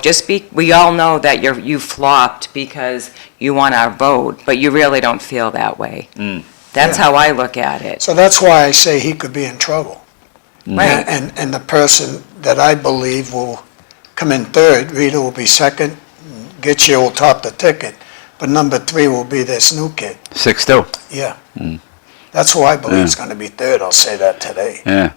we all know that you flopped because you won our vote, but you really don't feel that way. That's how I look at it. So that's why I say he could be in trouble. Right. And the person that I believe will come in third, Rita will be second, Gitche will top the ticket, but number 3 will be this new kid. 6-2. Yeah. That's who I believe is going to be third. I'll say that today. Yeah.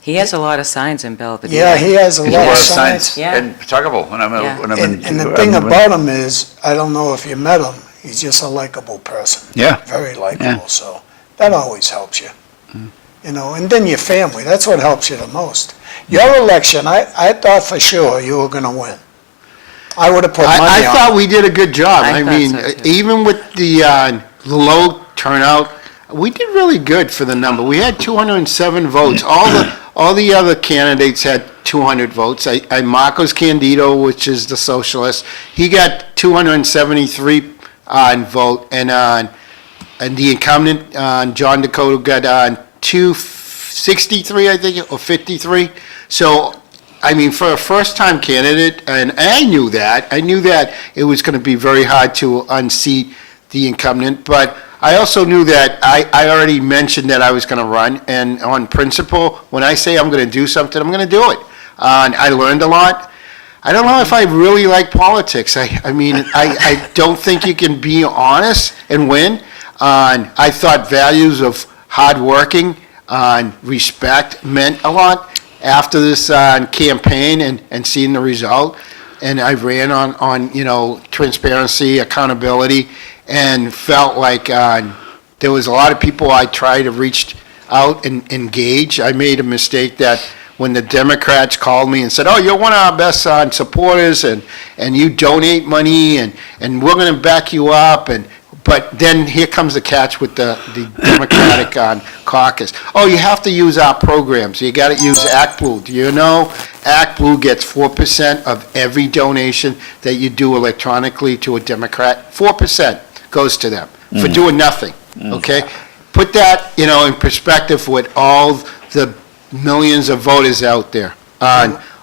He has a lot of signs in Belvedere. Yeah, he has a There's lot of signs. Yeah. And Pawtuckaville when I'm in. And the thing about him is, I don't know if you met him, he's just a likable person. Yeah. Very likable, Yeah. so that always helps you. And then your family, that's what helps you the most. Your election, I thought for sure you were going to win. I would have put money on I it. thought we did a good job. I I thought mean, so, too. even with the low turnout, we did really good for the number. We had 207 votes. All the other candidates had 200 votes. Marcos Candido, which is the socialist, he got 273 vote, and the incumbent John Dakota got 263, I think, or 53. So, I mean, for a first-time candidate, and I knew that it was going to be very hard to unseat the incumbent, but I also knew that I already mentioned that I was going to run, and on principle, when I say I'm going to do something, I'm going to do it. And I learned a lot. I don't know if I really like politics. I mean, I don't think you can be honest and win. I thought values of hard working and respect meant a lot after this campaign and seeing the result. And I ran on transparency, accountability, and felt like there was a lot of people I tried to reach out and engage. I made a mistake that when the Democrats called me and said, oh, you're one of our best supporters, and you donate money, and we're going to back you up, but then here comes the catch with the Democratic caucus. Oh, you have to use our programs. You got to use ActBlue. Do you know ActBlue gets 4% of every donation that you do electronically to a Democrat? 4% goes to them for doing nothing, okay? Put that, in perspective with all the millions of voters out there.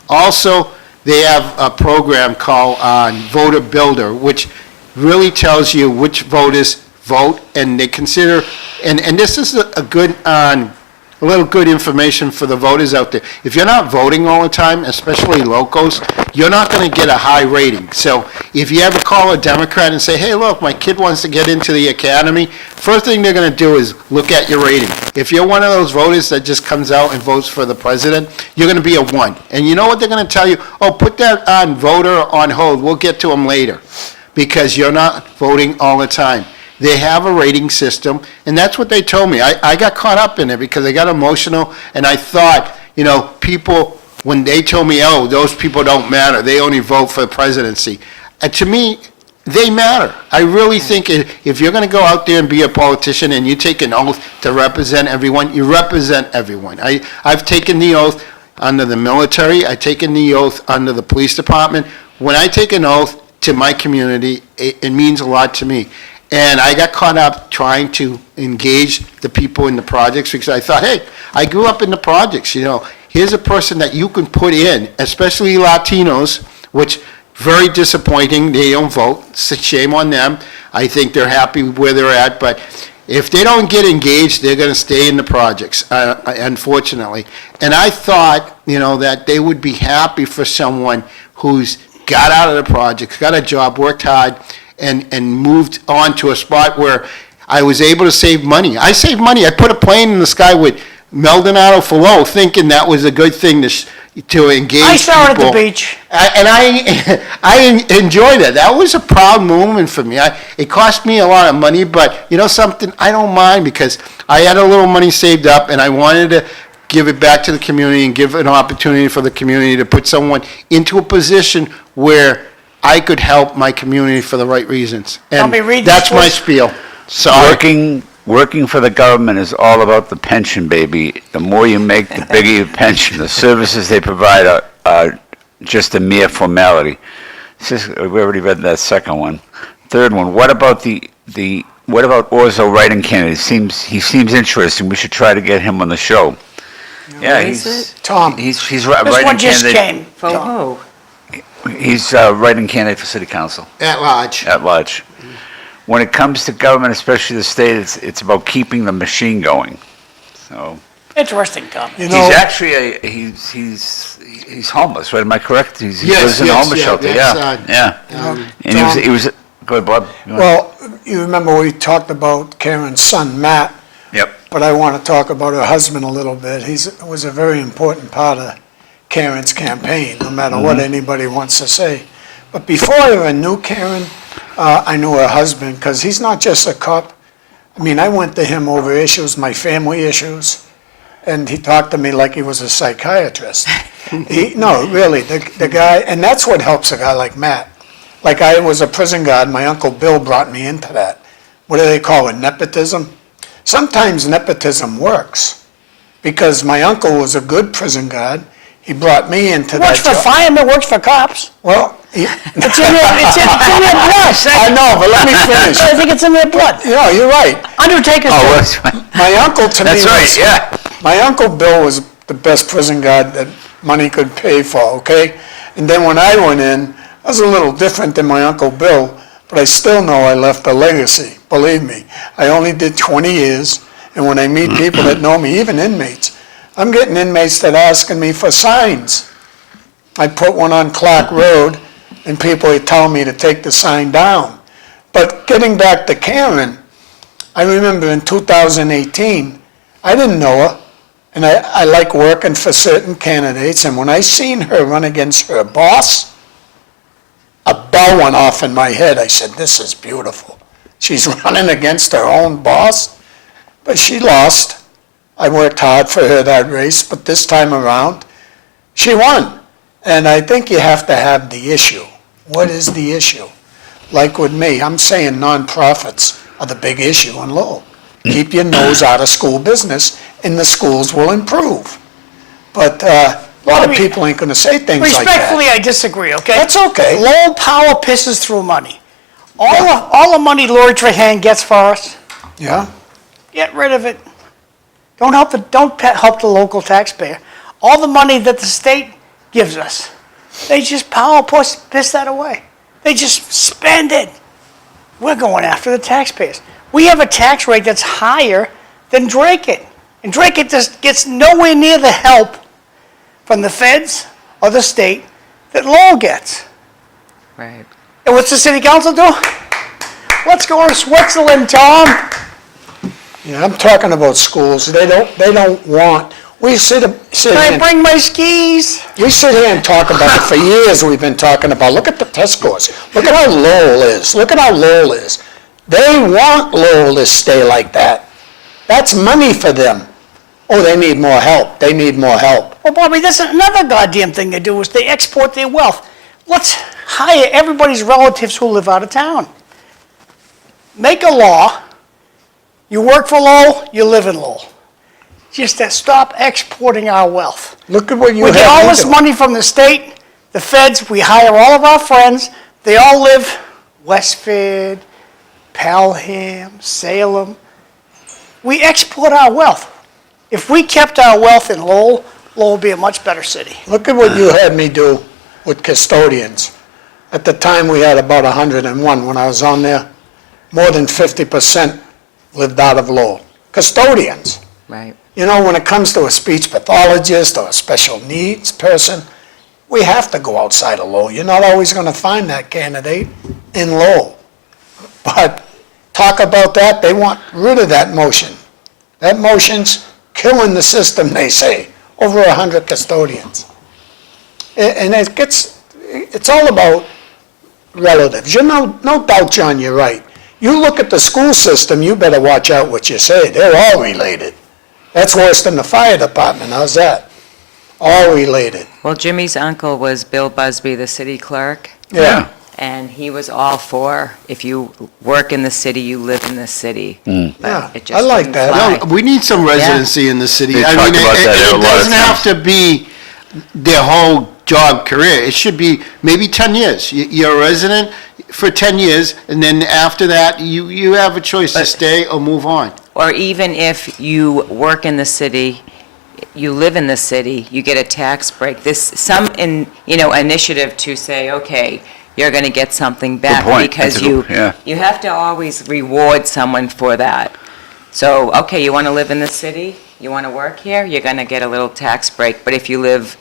Also, they have a program called Voter Builder, which really tells you which voters vote, and they consider, and this is a good, a little good information for the voters out there. If you're not voting all the time, especially locals, you're not going to get a high rating. So if you ever call a Democrat and say, hey, look, my kid wants to get into the academy, first thing they're going to do is look at your rating. If you're one of those voters that just comes out and votes for the president, you're going to be a 1. And you know what they're going to tell you? Oh, put that voter on hold. We'll get to him later, because you're not voting all the time. They have a rating system, and that's what they told me. I got caught up in it because I got emotional, and I thought, people, when they told me, oh, those people don't matter, they only vote for the presidency. To me, they matter. I really think if you're going to go out there and be a politician and you take an oath to represent everyone, you represent everyone. I've taken the oath under the military. I've taken the oath under the police department. When I take an oath to my community, it means a lot to me. And I got caught up trying to engage the people in the projects because I thought, hey, I grew up in the projects, Here's a person that you can put in, especially Latinos, which very disappointing. They don't vote. It's a shame on them. I think they're happy where they're at, but if they don't get engaged, they're going to stay in the projects, unfortunately. And I thought, that they would be happy for someone who's got out of the projects, got a job, worked hard, and moved on to a spot where I was able to save money. I saved money. I put a plane in the sky with Maldonado below, thinking that was a good thing to engage I saw it at the people. beach. I enjoyed it. That was a proud moment for me. It cost me a lot of money, but something, I don't mind because I had a little money saved up and I wanted to give it back to the community and give an opportunity for the community to put someone into a position where I could help my community for the right reasons. And me read that's this, my please. spiel. Sorry. Working for the government is all about the pension, baby. The more you make, the bigger your pension. The services they provide are just a mere formality. We already read that second one. Third one, what about what about Orzo writing candidate? He seems interesting. We should try to get him on the show. Yeah, he's Tom. He's This writing one just candidate. came. For who? He's writing candidate for city council At large. at large. When it comes to government, especially the state, it's about keeping the machine going. So Interesting, Tom. You he's know, actually he's homeless, right? Am I correct? He Yes, lives in a yes, homeless yeah, shelter. that's, Yeah. And he was. Go ahead, Bob. You wanna- well, you remember we talked about Karen's son, Matt, Yep. but I want to talk about her husband a little bit. He was a very important part of Karen's campaign, no matter what anybody wants to say. But before I even knew Karen, I knew her husband, because he's not just a cop. I mean, I went to him over issues, my family issues, and he talked to me like he was a psychiatrist. No, really, the guy, and that's what helps a guy like Matt. Like I was a prison guard, my Uncle Bill brought me into that. What do they call it, nepotism? Sometimes nepotism works, because my uncle was a good prison guard. He brought me into that Works for job. firemen, works for cops. Well, It's in their blood. I know, but let me finish. I think it's in their blood. Yeah, you're right. Undertaker's Oh, too. that's right. My uncle to me That's right. Yeah. My Uncle Bill was the best prison guard that money could pay for, okay? And then when I went in, I was a little different than my Uncle Bill, but I still know I left a legacy, believe me. I only did 20 years, and when I meet people that know me, even inmates, I'm getting inmates that are asking me for signs. I put one on Clark Road, and people are telling me to take the sign down. But getting back to Karen, I remember in 2018, I didn't know her, and I like working for certain candidates, and when I seen her run against her boss, a bell went off in my head. I said, this is beautiful. She's running against her own boss, but she lost. I worked hard for her that race, but this time around, she won. And I think you have to have the issue. What is the issue? Like with me, I'm saying nonprofits are the big issue in Lowell. Keep your nose out of school business, and the schools will improve. But a lot of people ain't gonna say things like that. Respectfully, I disagree, okay? That's okay. Lowell power pisses through money. All the money Lori Trahan gets for us, Yeah? get rid of it. Don't help the local taxpayer. All the money that the state gives us, they just piss that away. They just spend it. We're going after the taxpayers. We have a tax rate that's higher than Drake. And Drake just gets nowhere near the help from the feds or the state that Lowell gets. Right. And what's the city council do? Let's go to Switzerland, Tom. Yeah, I'm talking about schools. They don't want, we sit Can I here, bring my skis? we sit here and talk about it for years. We've been talking about, look at the test scores. Look at how Lowell is. Look at how Lowell is. They want Lowell to stay like that. That's money for them. Oh, they need more help. They need more help. Well, Bobby, that's another goddamn thing they do is they export their wealth. Let's hire everybody's relatives who live out of town. Make a law. You work for Lowell, you live in Lowell. Just to stop exporting our wealth. Look at what you We have. get all to this do. money from the state, the feds, we hire all of our friends, they all live Westford, Pelham, Salem. We export our wealth. If we kept our wealth in Lowell, Lowell would be a much better city. Look at what you had me do with custodians. At the time, we had about 101 when I was on there. More than 50% lived out of Lowell. Custodians. Right. You know, when it comes to a speech pathologist or a special needs person, we have to go outside of Lowell. You're not always going to find that candidate in Lowell. But talk about that, they want rid of that motion. That motion's killing the system, they say. Over 100 custodians. And it's all about relatives. You know, no doubt, John, you're right. You look at the school system, you better watch out what you say. They're all related. That's worse than the fire department. How's that? All related. Well, Jimmy's uncle was Bill Busby, the city clerk, Yeah. and he was all for, if you work in the city, you live in the city. But Yeah, it I just like didn't that. fly. No, we need some residency in the city. They I talked mean, about that a it lot of doesn't have times. to be their whole job career. It should be maybe 10 years. You're a resident for 10 years, and then after that, you have a choice to stay or move on. Or even if you work in the city, you live in the city, you get a tax break. Initiative to say, okay, you're going to get something back point. because That's a good- you have to always reward someone for that. So, okay, you want to live in the city, you want to work here, you're going to get a little tax break. But if you live,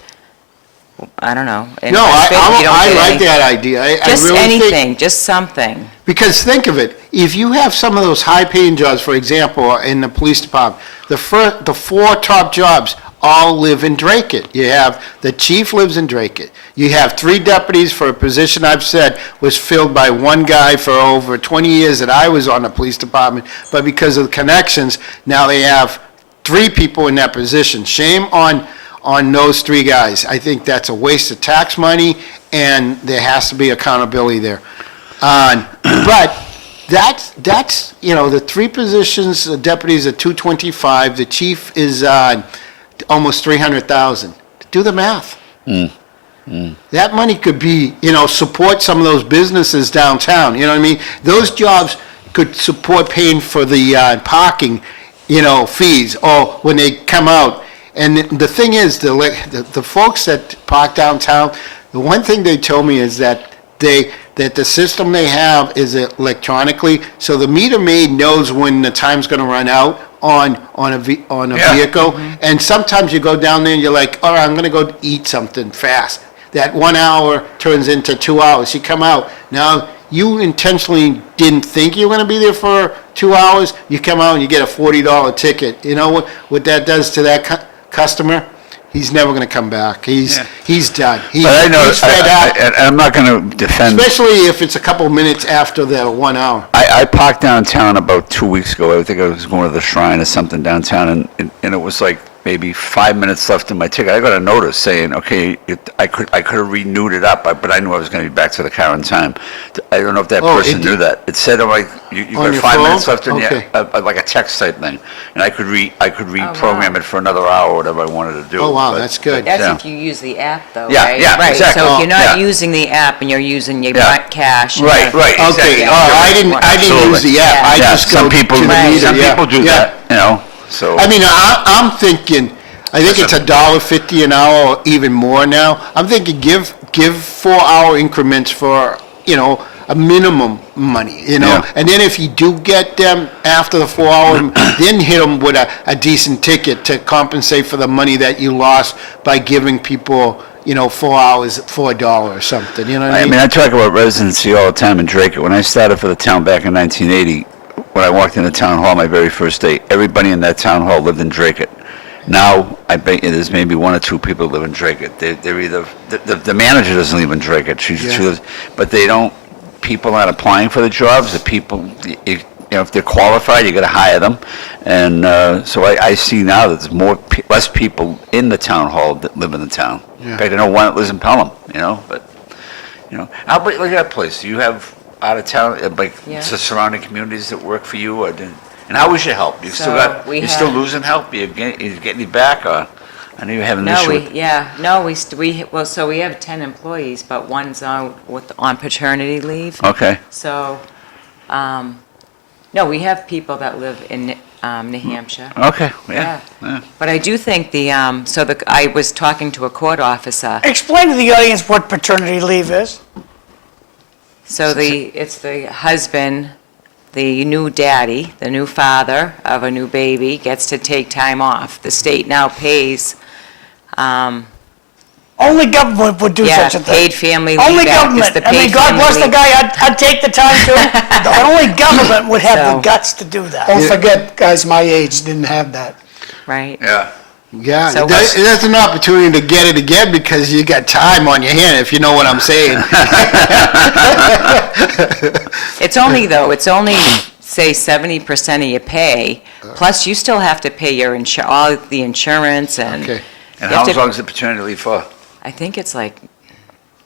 I don't know. in No, Westfield, you don't I get like any- that idea. I Just really think- anything, just something. Because think of it, if you have some of those high-paying jobs, for example, in the police department, the four top jobs all live in Dracut. You have, the chief lives in Dracut. You have 3 deputies for a position I've said was filled by one guy for over 20 years that I was on the police department, but because of the connections, now they have 3 people in that position. Shame on those 3 guys. I think that's a waste of tax money, and there has to be accountability there. But that's, the 3 positions, the deputies are 225, the chief is almost 300,000. Do the math. That money could be, support some of those businesses downtown, you know what I mean? Those jobs could support paying for the parking, fees, or when they come out. And the thing is, the folks that park downtown, the one thing they told me is that the system they have is electronically, so the meter maid knows when the time's going to run out on a Yeah. vehicle. And sometimes you go down there and you're like, all right, I'm going to go eat something fast. That 1 hour turns into 2 hours. You come out. Now, you intentionally didn't think you were going to be there for 2 hours. You come out and you get a $40 ticket. You know what that does to that customer? He's never going to come back. He's done. But I know, He's fed up, and I'm not going to defend. especially if it's a couple minutes after the 1 hour. I parked downtown about 2 weeks ago. I think I was going to the Shrine or something downtown, and it was like maybe 5 minutes left in my ticket. I got a notice saying, okay, I could have renewed it up, but I knew I was going to be back to the car in time. I don't know if that person knew that. It said, like, you On got your 5 phone? minutes left in Okay. like a text type thing, and I could reprogram it for another hour, whatever I wanted to do. Oh, wow, But- that's good. That's Yeah. if you use the app, though, Yeah, right? yeah, Right, exactly. so if you're not Yeah. using the app and you're using your Yeah. cash. Right, right, exactly. Okay, Yeah. I didn't use Absolutely. the app. I Yeah. just go Some people, to the Right. meter. some yeah, people do yeah. that, so. I mean, I'm thinking, I think it's $1.50 an hour or even more now. I'm thinking give 4 hour increments for, a minimum money, Yeah. And then if you do get them after the 4 hour, then hit them with a decent ticket to compensate for the money that you lost by giving people, 4 hours, $4 or something, you know what I I mean? mean, I talk about residency all the time in Dracut. When I started for the town back in 1980, when I walked into town hall my very first day, everybody in that town hall lived in Dracut. Now, I bet you there's maybe 1 or 2 people who live in Dracut. They're either, the manager doesn't live in Dracut, she Yeah. lives, but they don't, people aren't applying for the jobs, the people, you know, if they're qualified, you got to hire them. And so I see now that there's less people in the town hall that live in the town. In fact, I know one that lives in Pelham, you know, but, you know. How about, look at that place, do you have out of town, like, Yeah. the surrounding communities that work for you, or and how was your help? You still So we you're still have- losing help? You getting it back, or, I know you're having an issue with. So we have 10 employees, but one's on paternity leave. Okay, So, no, we have people that live in New Hampshire. okay, yeah. But I do think I was talking to a court officer. Explain to the audience what paternity leave is. So it's the husband, the new daddy, the new father of a new baby gets to take time off. The state now pays, Only government would do such a thing. paid family leave Only act. It's government. the I mean, paid God family bless the leave. guy, I'd take the time to, but only government would have the So- guts to do that. Don't forget, guys my age didn't have that. Right? Yeah. Yeah, So that's an opportunity to get it again because you got time on your hand, if you know what I'm saying. It's only, say, 70% of your pay, plus you still have to pay your all the insurance and. Okay. And You have how to- long is the paternity leave for? I think it's like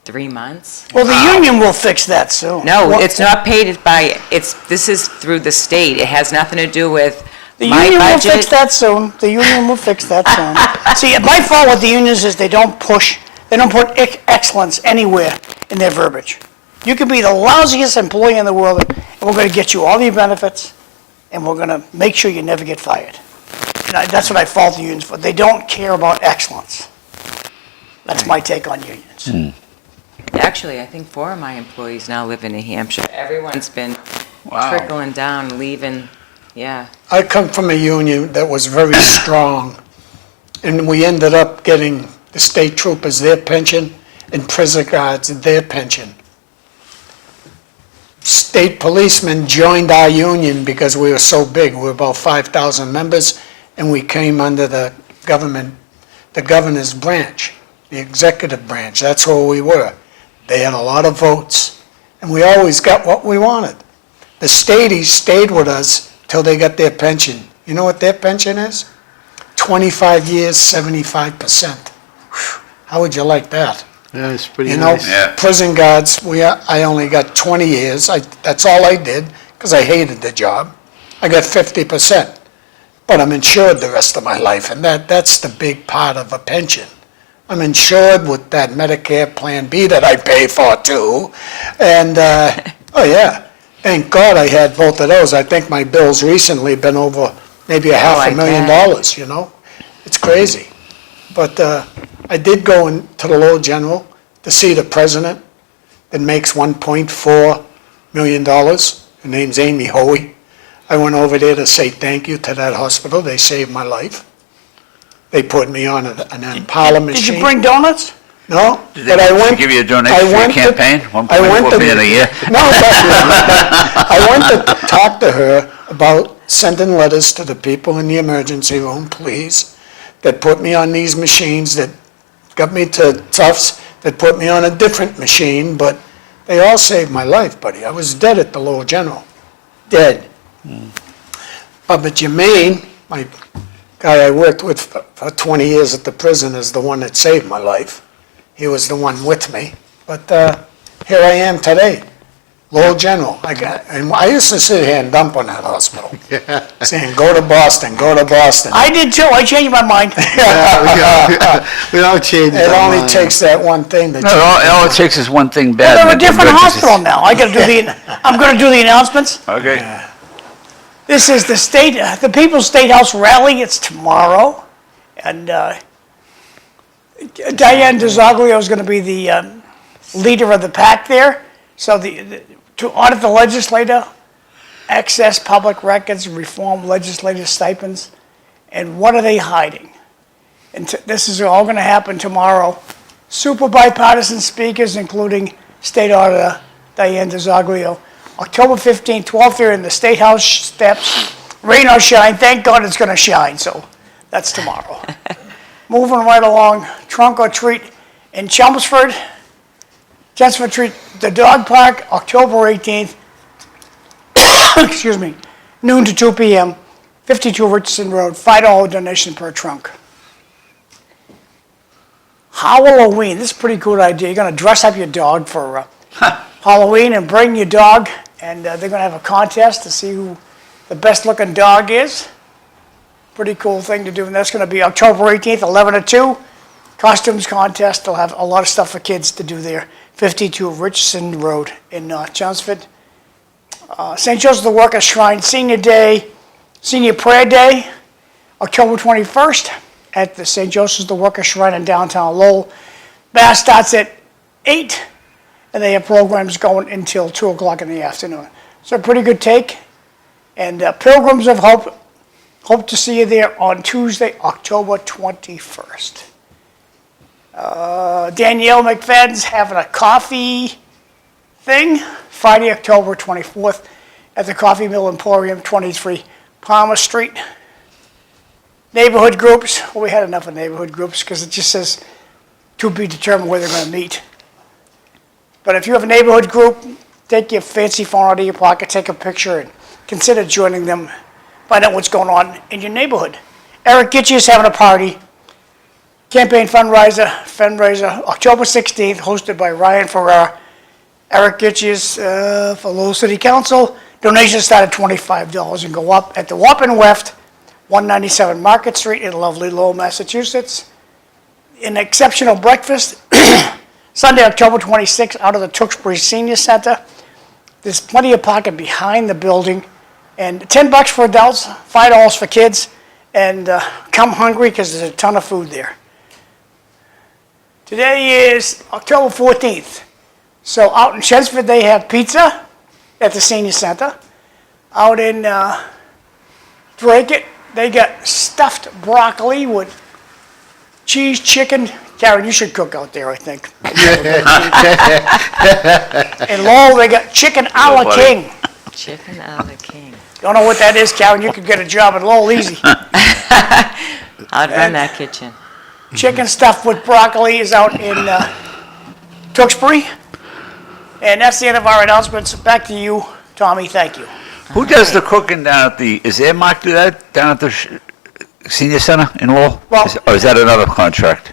3 months. Well, the union will fix that soon. No, Well, it's not paid by, this is through the state. It has nothing to do with The my union will fix budget. that soon. The union will fix that soon. See, my fault with the unions is they don't put excellence anywhere in their verbiage. You could be the lousiest employee in the world, and we're gonna get you all your benefits, and we're gonna make sure you never get fired. And that's what I fault the unions for. They don't care about excellence. That's my take on unions. Actually, I think 4 of my employees now live in New Hampshire. Everyone's been Wow. trickling down, leaving, yeah. I come from a union that was very strong, and we ended up getting the state troopers their pension and prison guards their pension. State policemen joined our union because we were so big. We were about 5,000 members, and we came under the governor's branch, the executive branch. That's who we were. They had a lot of votes, and we always got what we wanted. The stateies stayed with us till they got their pension. You know what their pension is? 25 years, 75%. How would you like that? Yeah, it's pretty You know, nice. Yeah. prison guards, I only got 20 years. That's all I did, because I hated the job. I got 50%, but I'm insured the rest of my life, and that's the big part of a pension. I'm insured with that Medicare Plan B that I pay for too, and, oh yeah, thank God I had both of those. I think my bill's recently been over maybe a half I a million bet. dollars, you know? It's crazy. But I did go into the Lowell General to see the president that makes $1.4 million. Her name's Amy Hoey. I went over there to say thank you to that hospital. They saved my life. They put me on an Impala machine. Did you bring donuts? No, Did but they I went. give you a donation I for your went to- campaign? I went 1.4 to- million a year? No, I went to talk to her about sending letters to the people in the emergency room, please, that put me on these machines, that got me to Tufts, that put me on a different machine, but they all saved my life, buddy. I was dead at the Lowell General, dead. Bubba Jermaine, my guy I worked with for 20 years at the prison, is the one that saved my life. He was the one with me, but here I am today, Lowell General. And I used to sit here and dump on that hospital, saying, go to Boston, go to Boston. I did too, I changed my mind. We all changed It our only mind. takes that one thing that No, you... all it takes is one thing bad. They're a and the different emergencies- hospital now. I'm gonna do the announcements. Okay. This is the People's State House Rally, it's tomorrow. And Diane DeZoglio is gonna be the leader of the pack there. So to audit the legislator, access public records, reform legislative stipends, and what are they hiding? And this is all gonna happen tomorrow. Super bipartisan speakers, including State Auditor Diane DeZoglio. October 15th, 12:30 in the State House steps. Rain or shine, thank God it's gonna shine, so that's tomorrow. Moving right along, trunk or treat in Chelmsford. Chelmsford Street, the dog park, October 18th, excuse me, noon to 2 p.m., 52 Richardson Road, $5 donation per trunk. Halloween, this is a pretty good idea. You're gonna dress up your dog for Halloween and bring your dog, and they're gonna have a contest to see who the best looking dog is. Pretty cool thing to do, and that's gonna be October 18th, 11 to 2. Costumes contest, they'll have a lot of stuff for kids to do there. 52 Richardson Road in Chelmsford. St. Joseph the Worker Shrine Senior Day, Senior Prayer Day, October 21st at the St. Joseph the Worker Shrine in downtown Lowell. Mass starts at 8, and they have programs going until 2 o'clock in the afternoon. So a pretty good take. And Pilgrims of Hope, hope to see you there on Tuesday, October 21st. Danielle McFadden's having a coffee thing Friday, October 24th at the Coffee Mill Emporium, 23 Palmer Street. Neighborhood groups, well, we had enough of neighborhood groups because it just says to be determined where they're going to meet. But if you have a neighborhood group, take your fancy phone out of your pocket, take a picture, and consider joining them. Find out what's going on in your neighborhood. Eric Gitchie is having a party. Campaign fundraiser, October 16th, hosted by Ryan Ferrara. Eric Gitchie is for Lowell City Council. Donations start at $25 and go up at the Wapping Weft, 197 Market Street in lovely Lowell, Massachusetts. An exceptional breakfast, Sunday, October 26th, out of the Tewksbury Senior Center. There's plenty of parking behind the building, and $10 for adults, $5 for kids, and come hungry because there's a ton of food there. Today is October 14th. So out in Chelmsford, they have pizza at the Senior Center. Out in Drake, they got stuffed broccoli with cheese, chicken. Karen, you should cook out there, I think. In Lowell, they got chicken a la king. Chicken a la king. Don't know what that is, Karen. You could get a job in Lowell easy. I'd run that kitchen. Chicken stuffed with broccoli is out in Tewksbury. And that's the end of our announcements. Back to you, Tommy. Thank you. Who does the cooking down at the, is Airmark do that down at the senior center in Lowell? Well- Or is that another contract?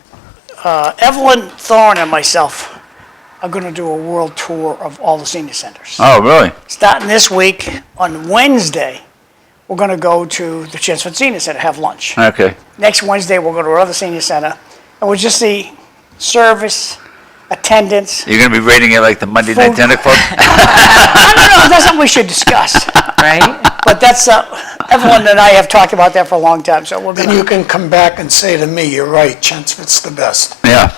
Evelyn Thorne and myself are going to do a world tour of all the senior centers. Oh, really? Starting this week, on Wednesday, we're going to go to the Chelmsford Senior Center, have lunch. Okay. Next Wednesday, we'll go to another senior center, and we'll just see service, attendance. You're going to be rating it like the Monday Night Food. Dinner Club? I don't know, that's something we should discuss. Right? But that's, Evelyn and I have talked about that for a long time, so we're Then going you to, can come back and say to me, you're right, Chelmsford's the best, Yeah.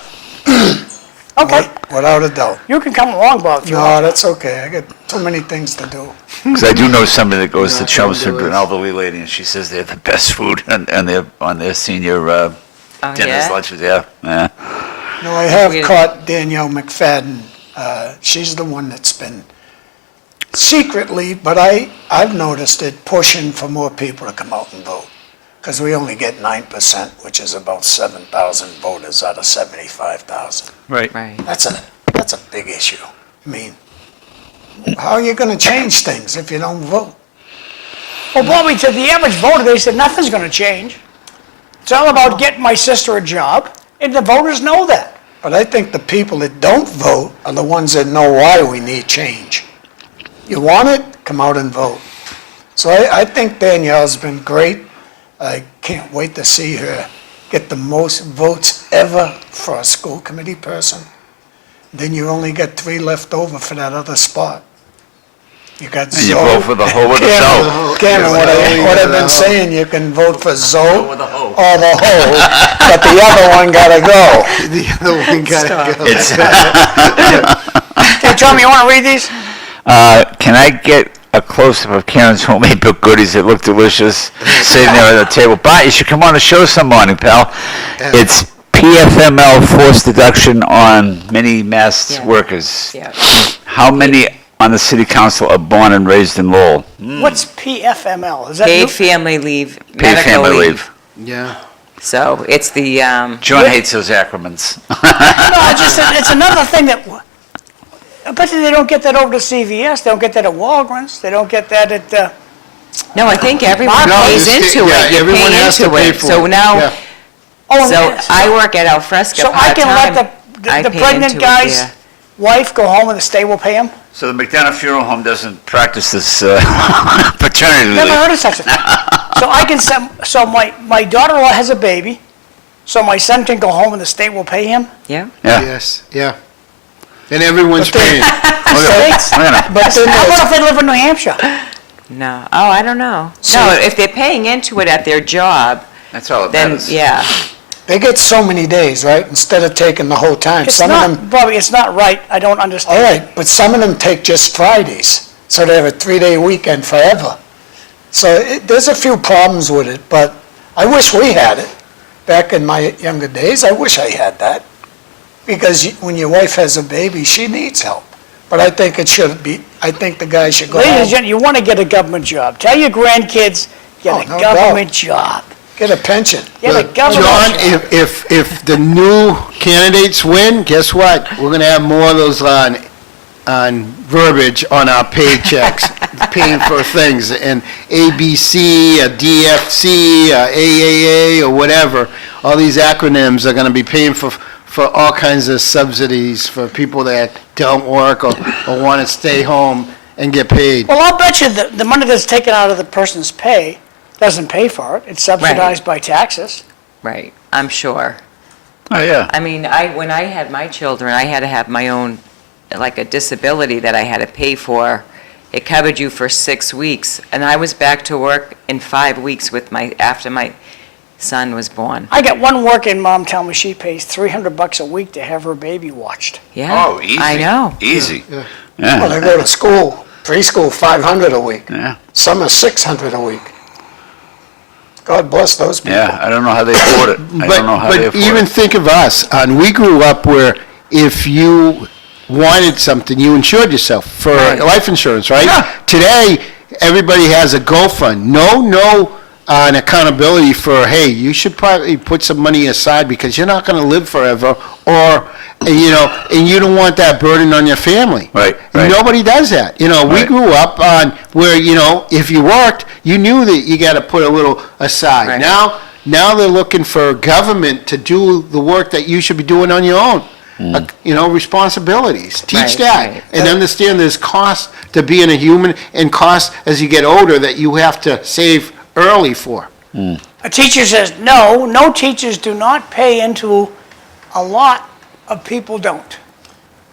okay. without a doubt. You can come along, Bob, if you No, want. that's okay, I got too many things to do. Because I do know somebody that goes to Chelmsford, an elderly lady, and she says they have the best food on their senior Oh, dinners, yeah? lunches, yeah. No, I have We- caught Danielle McFadden. She's the one that's been secretly, but I've noticed it, pushing for more people to come out and vote. Because we only get 9%, which is about 7,000 voters out of 75,000. Right. Right. That's a big issue. I mean, how are you going to change things if you don't vote? Well, Bobby, to the average voter, they said nothing's going to change. It's all about getting my sister a job, and the voters know that. But I think the people that don't vote are the ones that know why we need change. You want it, come out and vote. So I think Danielle's been great. I can't wait to see her get the most votes ever for a school committee person. Then you only got 3 left over for that other spot. You got And you Zoe. vote for the hoe or the hoe? Cameron, what I've been saying, you can vote for Zoe Or the hoe? or the hoe, but the other one gotta go. The other one gotta go. It's, Hey, Tommy, you want to read these? can I get a close-up of Karen's homemade baked goodies that look delicious sitting there at the table? But you should come on the show some morning, pal. It's PFML forced deduction on many mass Yeah. workers. Yeah. How many on the city council are born and raised in Lowell? What's PFML? Is that Paid new? family leave, Paid medical family leave. leave. Yeah. So it's the, John hates those acronyms. No, it's another thing that I bet you they don't get that over to CVS, they don't get that at Walgreens, they don't get that at, No, I think everyone No, pays the into sta- yeah, it. You everyone pay has to into pay it. for So it. now, Yeah. oh, so yes. I work at Alfresca So I can let part-time. I the pay pregnant into it guy's there. wife go home and the state will pay him? So the McDonough Funeral Home doesn't practice this paternity Never leave? heard of such a thing. So I can send, so my daughter-in-law has a baby, so my son can go home and the state will pay him? Yeah. Yeah. Yes, yeah. And everyone's But they- paying. States? Wait a minute. But then How there's, about if they live in New Hampshire? No. Oh, I don't know. So- No, if they're paying into it at their job, That's all it then, matters. yeah. they get so many days, right, instead of taking the whole time. It's Some of them, not, Bobby, it's not right, I don't all understand. right, but some of them take just Fridays, so they have a 3-day weekend forever. So there's a few problems with it, but I wish we had it. Back in my younger days, I wish I had that. Because when your wife has a baby, she needs help. But I think it should be, I think the guy should go Ladies and home, gentlemen, you want to get a government job, tell your grandkids, get Oh, a no government job. get a pension. Get a government John, job. if the new candidates win, guess what? We're gonna have more of those on verbiage on our paychecks, paying for things, and ABC, a DFC, a AAA, or whatever. All these acronyms are gonna be paying for all kinds of subsidies for people that don't work or wanna stay home and get paid. Well, I'll bet you the money that's taken out of the person's pay doesn't pay for it, it's subsidized by taxes. Right, I'm sure. Oh, yeah. I mean, when I had my children, I had to have my own, like a disability that I had to pay for. It covered you for 6 weeks, and I was back to work in 5 weeks after my son was born. I got one working mom tell me she pays $300 a week to have her baby watched. Yeah. Oh, easy. I know. Easy. Well, Yeah, they go to school, preschool, 500 a week. yeah, Some are 600 a week. God bless those people. yeah. I don't know how they afford it. I don't know how they But afford even it. think of us, we grew up where if you wanted something, you insured yourself for Right. life insurance, right? Yeah. Today, everybody has a GoFund. No an accountability for, hey, you should probably put some money aside because you're not going to live forever, or, and you don't want that burden on your family. Right, right. Nobody does that. We Right. grew up on where, if you worked, you knew that you got to put a little aside. Right. Now they're looking for government to do the work that you should be doing on your own. Responsibilities. Teach Right, that. right. And understand there's cost to being a human and cost as you get older that you have to save early for. A teacher says, no teachers do not pay into, a lot of people don't.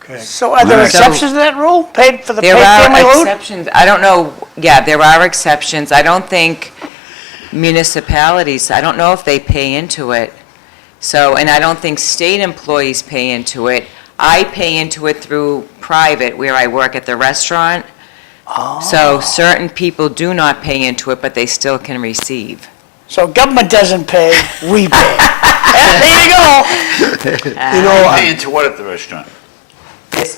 Okay. So are there Right. exceptions to that rule, paid for the paid There family are load? exceptions. I don't know, yeah, there are exceptions. I don't think municipalities, I don't know if they pay into it. So, and I don't think state employees pay into it. I pay into it through private, where I work at the restaurant. So certain people do not pay into it, but they still can receive. So government doesn't pay, we pay. There you go. Pay into what at the restaurant? It's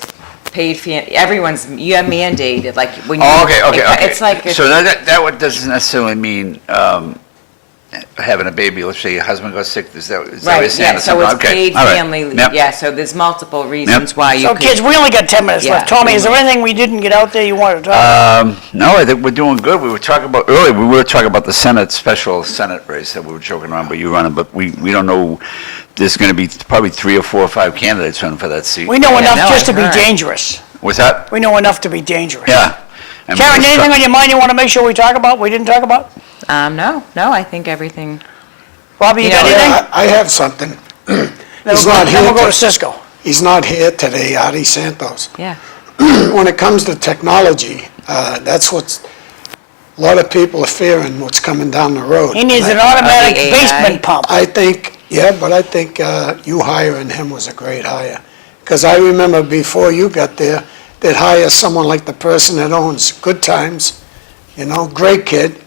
paid, you're mandated, like when you. Oh, okay. It's like. So that doesn't necessarily mean having a baby. Let's say your husband got sick. Is that what you're Right, saying? yeah, or so something? it's Okay, paid all right. family, Yep. yeah, so there's multiple reasons why you So could. kids, we only got 10 minutes left. Yeah. Tommy, is there anything we didn't get out there you wanted to talk? No, I think we're doing good. We were talking about, earlier, we were talking about the special Senate race that we were joking around, but you running, but we don't know, there's going to be probably 3 or 4 or 5 candidates running for that seat. We know Yeah, enough no, just to I be heard. dangerous. What's that? We know enough to be dangerous. Yeah. I mean, Karen, it's anything tough. on your mind you want to make sure we talk about, we didn't talk about? No, I think everything, Bobby, you Yeah, got yeah. anything? I have something. Then He's we'll not go- here. Then we'll go to to- Cisco. He's not here today, Artie Santos. yeah. When it comes to technology, that's what's, a lot of people are fearing what's coming down the road. He needs an automatic The AI. basement pump. I think you hiring him was a great hire. Because I remember before you got there, they'd hire someone like the person that owns Good Times, great kid,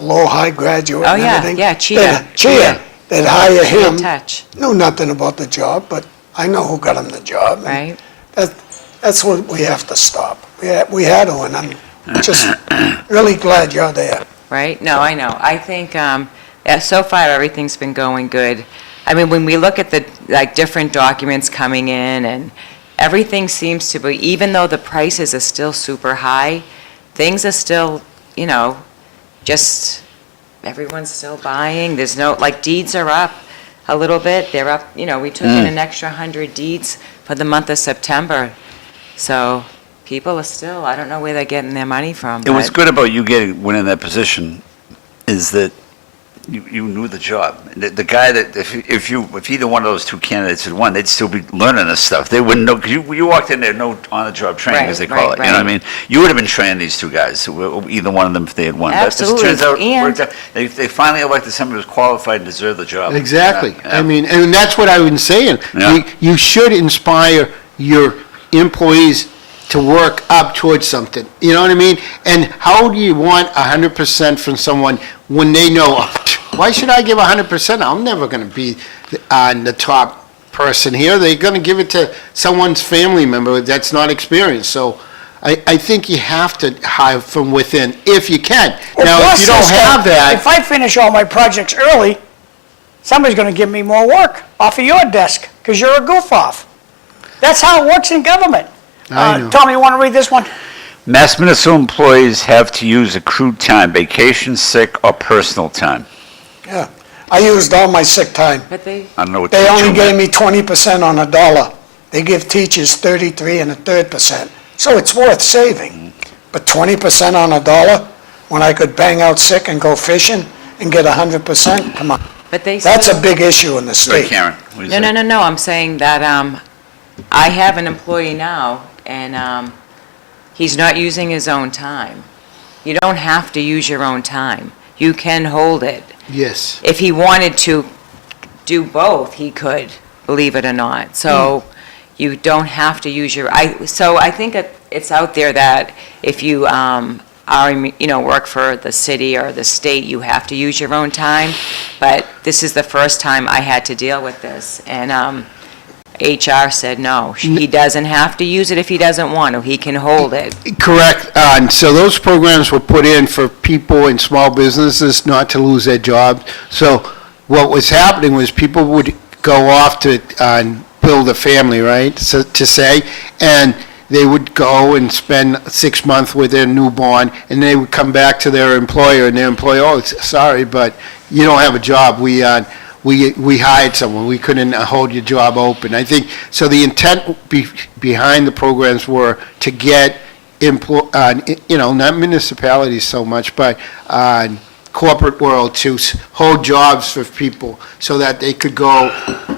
low, high graduate Oh, and yeah, everything. yeah, Chia. Chia. They'd hire him. Good touch, Knew nothing about the job, but I know who got him the job. and right? That's what we have to stop. We had to, and I'm just really glad you're there. Right? No, I know. I think, so far, everything's been going good. I mean, when we look at the, different documents coming in, and everything seems to be, even though the prices are still super high, things are still, just, everyone's still buying. There's no, like, deeds are up a little bit. They're up, we took in an extra 100 deeds for the month of September. So people are still, I don't know where they're getting their money from. It was but- good about you winning that position is that you knew the job. The guy that, if either one of those two candidates had won, they'd still be learning this stuff. They wouldn't know, because you walked in there, no on-the-job training, as they Right, call it. right, You know what I right. mean? You would have been training these two guys, either one of them if they had won. But this Absolutely, turns out, and- worked out. They finally elected somebody who's qualified and deserved the job. Exactly. Yeah, yeah. I mean, and that's what I've been saying. Yeah. You should inspire your employees to work up towards something. You know what I mean? And how do you want 100% from someone when they know, why should I give 100%? I'm never going to be on the top person here. They're going to give it to someone's family member that's not experienced. So I think you have to hire from within if you can. Well, Now, plus, if you don't Cisco, have that, If I finish all my projects early, somebody's gonna give me more work off of your desk, because you're a goof-off. That's how it works in government. I know. Tom, you wanna read this one? Mass municipal employees have to use accrued time, vacation, sick, or personal time. Yeah. I used all my sick time. But they, I don't know what They teacher only meant. gave me 20% on a dollar. They give teachers 33 and a third percent. So it's worth saving. But 20% on a dollar, when I could bang out sick and go fishing and get 100%, come on. but they. That's a still- big issue in the Right, state. Karen? what do you No, say? no, no, no, I'm saying that, I have an employee now, and, he's not using his own time. You don't have to use your own time. You can hold it. yes. If he wanted to do both, he could, believe it or not. So you don't have to use so I think it's out there that if you, work for the city or the state, you have to use your own time. But this is the first time I had to deal with this. And, HR said, no, he doesn't have to use it if he doesn't want to. He can hold it. Correct. And so those programs were put in for people in small businesses not to lose their job. So what was happening was people would go off to build a family, right, so, to say, and they would go and spend 6 months with their newborn, and they would come back to their employer, and their employer, oh, sorry, but you don't have a job. We hired someone. We couldn't hold your job open. I think, so the intent behind the programs were to get, not municipalities so much, but corporate world to hold jobs for people so that they could go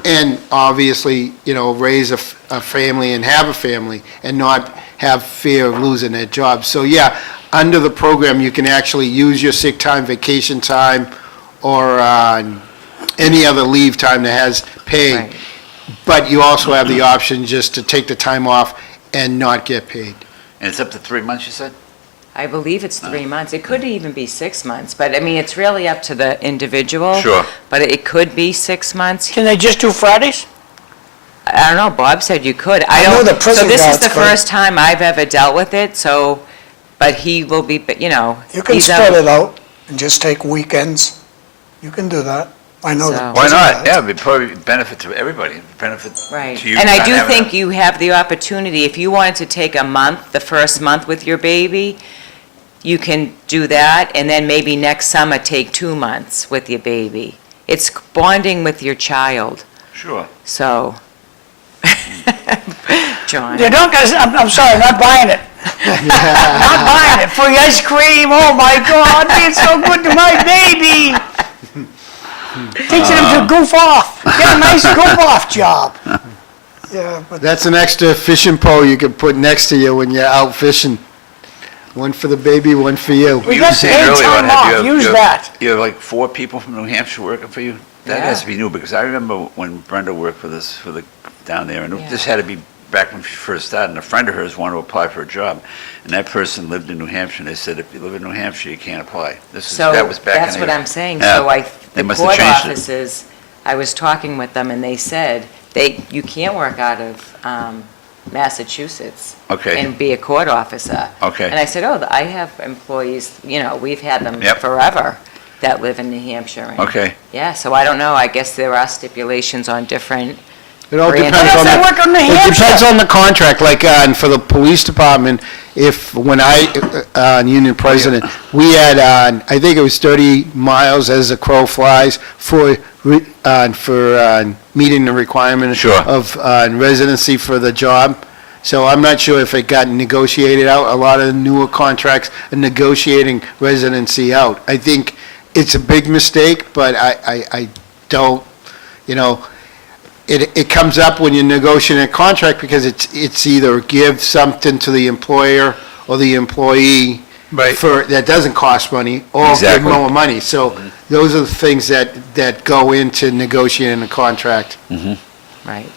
and obviously, raise a family and have a family and not have fear of losing their job. So, yeah, under the program, you can actually use your sick time, vacation time, or any other leave time that has paid. Right. But you also have the option just to take the time off and not get paid. And it's up to 3 months, you said? I believe it's 3 months. It could even be 6 months, but I mean, it's really up to the individual. Sure. But it could be 6 months. Can they just do Fridays? I don't know, Bob said you could. I know the prison So this is guards the could. first time I've ever dealt with it, so, but he will be, You can he's spread it out and just take weekends. You can do that. I know So- the Why Why prison not? guards. Yeah, it'd be probably benefit to everybody, benefit Right. to you. And I not do having think a- you have the opportunity, if you wanted to take a month, the first month with your baby, you can do that, and then maybe next summer take 2 months with your baby. It's bonding with your child, Sure. so. John. You don't, I'm sorry, not buying it. Not buying it. Free ice cream, oh my God, being so good to my baby. Teaching him to goof off. Get a nice goof off job. Yeah, but That's an extra fishing pole you can put next to you when you're out fishing. One for the baby, one for you. We You got were saying paid earlier time on, have off. you have- Use you have- that. You have like 4 people from New Hampshire working for you? That Yeah. has to be new, because I remember when Brenda worked for this, down there, and Yeah. this had to be back when she first started, and a friend of hers wanted to apply for a job, and that person lived in New Hampshire, and they said, if you live in New Hampshire, you can't apply. So That was back in that's the- what I'm saying. Yeah. So They the must have court changed it. offices, I was talking with them and they said, you can't work out of Massachusetts Okay. and be a court officer. Okay. And I said, I have employees, we've had them Yep. forever that live in New Hampshire. And, Okay. Yeah, so I don't know. I guess there are stipulations on different It all Brandon. depends on What if they work on New it depends Hampshire? on the contract, like, and for the police department, when I, union president, we had, I think it was 30 miles as the crow flies for meeting the requirement Sure. of residency for the job. So I'm not sure if it got negotiated out. A lot of the newer contracts are negotiating residency out. I think it's a big mistake, but I don't, it comes up when you're negotiating a contract because it's either give something to the employer or the employee Right. that doesn't cost money, or give Exactly. more money. So those are the things that go into negotiating a contract. Right.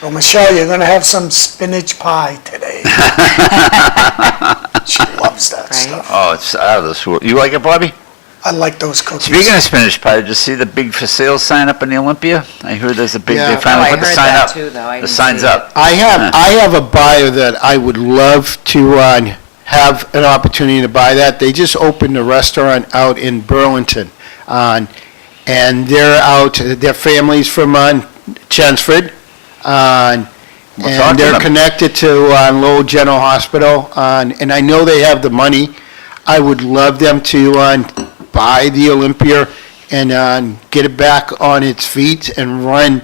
So Michelle, you're gonna have some spinach pie today. She loves that Right. stuff. Oh, it's out of this world. You like it, Bobby? I like those cookies. Speaking of spinach pie, did you see the big for sale sign up in the Olympia? I heard there's a big, Yeah. they finally Oh, I put the heard sign that up. too, though. I The didn't sign's see it. up. I have a buyer that I would love to have an opportunity to buy that. They just opened a restaurant out in Burlington, and their family's from Chelmsford, and talk to they're them. connected to Lowell General Hospital, and I know they have the money. I would love them to buy the Olympia and get it back on its feet and run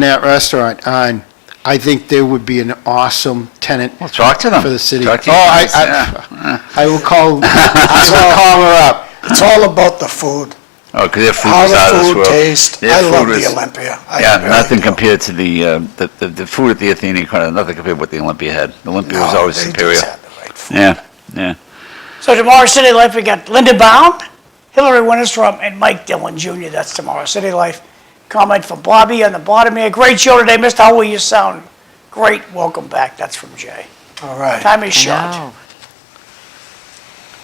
that restaurant. I think they would be an awesome tenant Well, talk to them. for the city. Talk to Oh, them. I Yeah. I will call her up. It's all about the food, Oh, because their food how was out of the this food world. tastes. Their I food love was- the Olympia. I Yeah, really nothing do. compared to the food at the Athenian Corner, nothing compared to what the Olympia had. The Olympia was No, always they superior. just had the right food. Yeah, yeah. So tomorrow, City Life, we got Linda Baum, Hillary Winterstrom, and Mike Dillon Jr. That's tomorrow, City Life. Comment from Bobby on the bottom here. Great show today, Mr. Hoey. You sound great. Welcome back. That's from Jay. All right. Time is I short. know.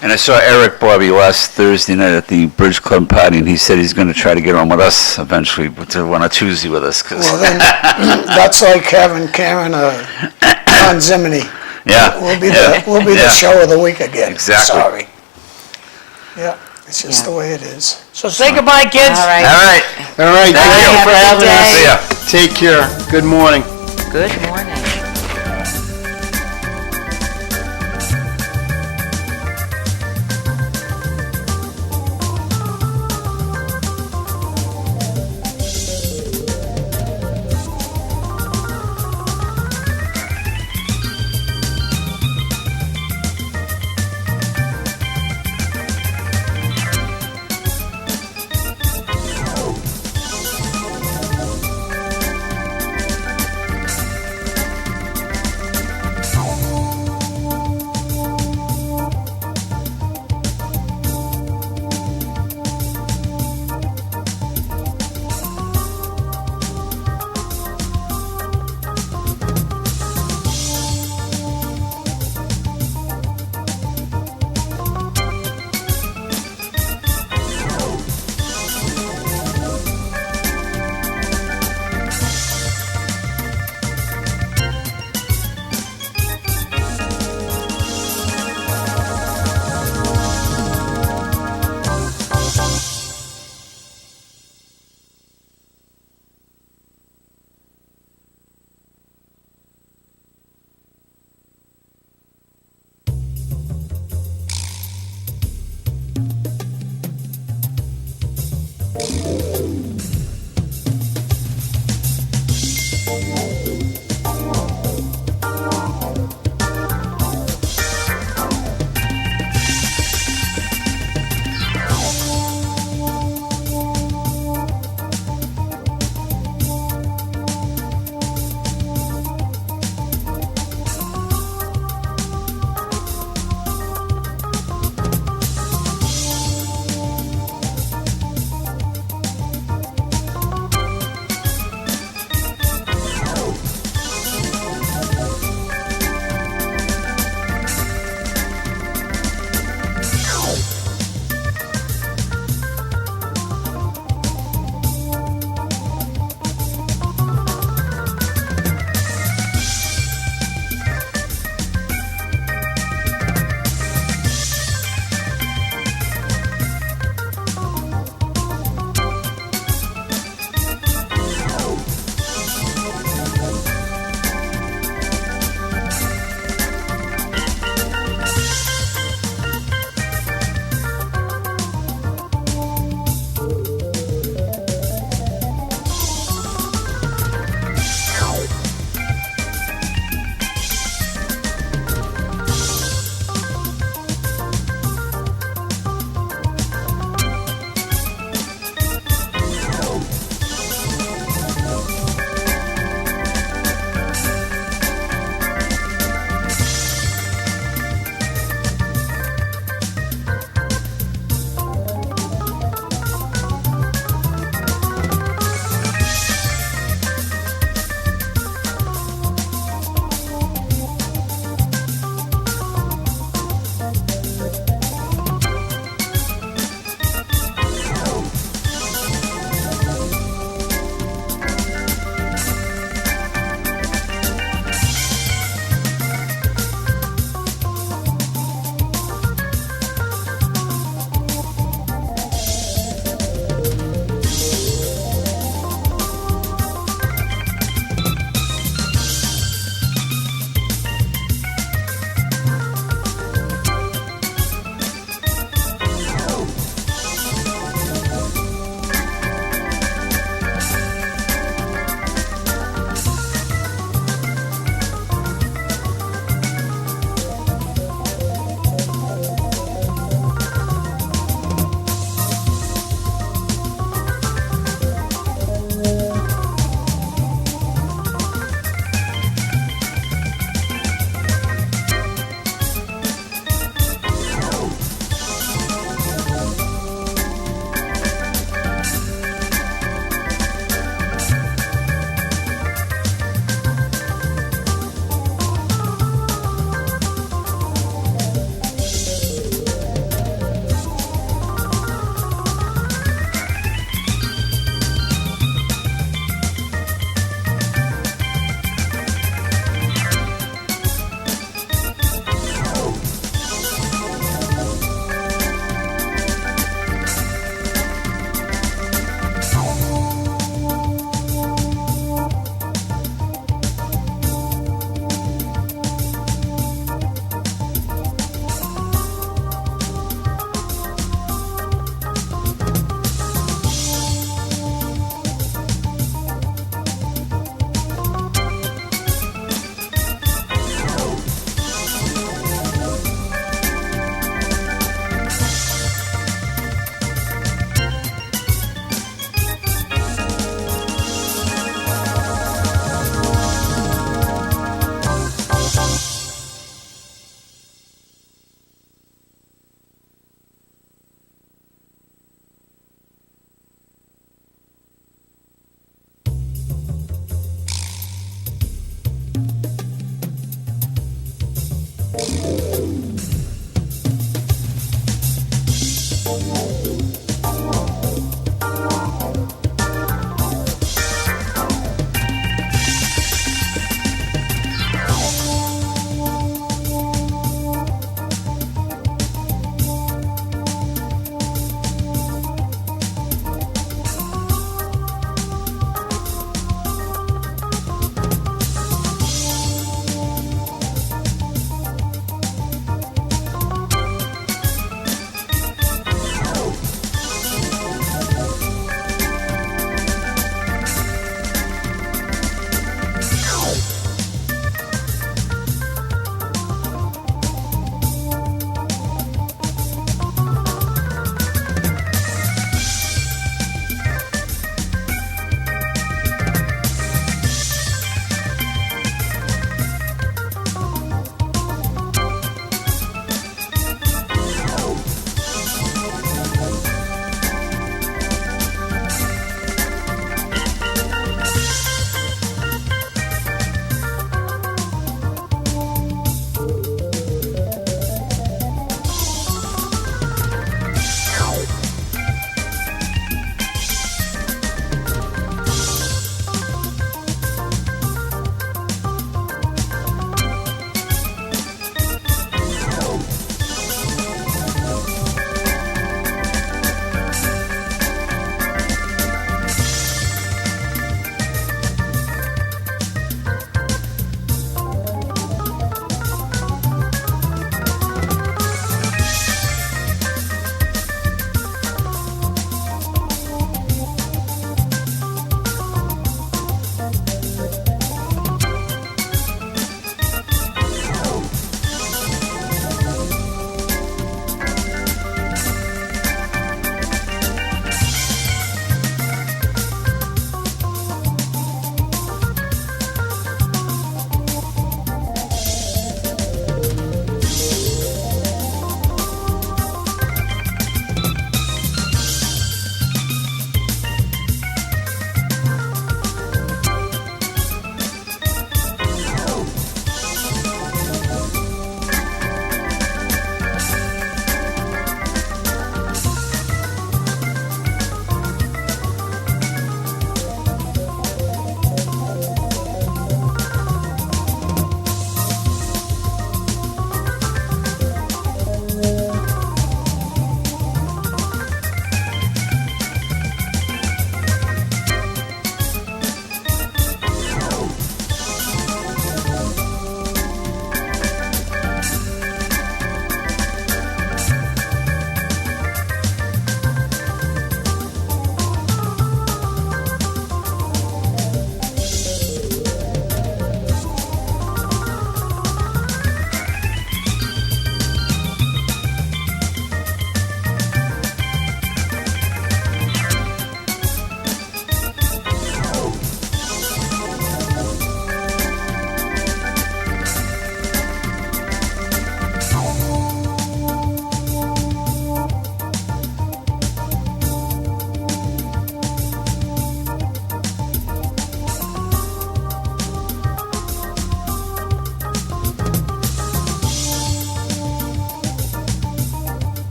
And I saw Eric Bobby last Thursday night at the Bridge Club party, and he said he's going to try to get on with us eventually, on a Tuesday with us. 'Cause- Well, then, that's like having Karen on Zimini. yeah, We'll be yeah, the yeah. show of the week again. Exactly. Sorry. Yeah, it's just Yeah. the way it is. So say goodbye, kids. All right. All right. All right, thank you. you Have for a good having us. day. See ya. Take care. Good morning. Good morning.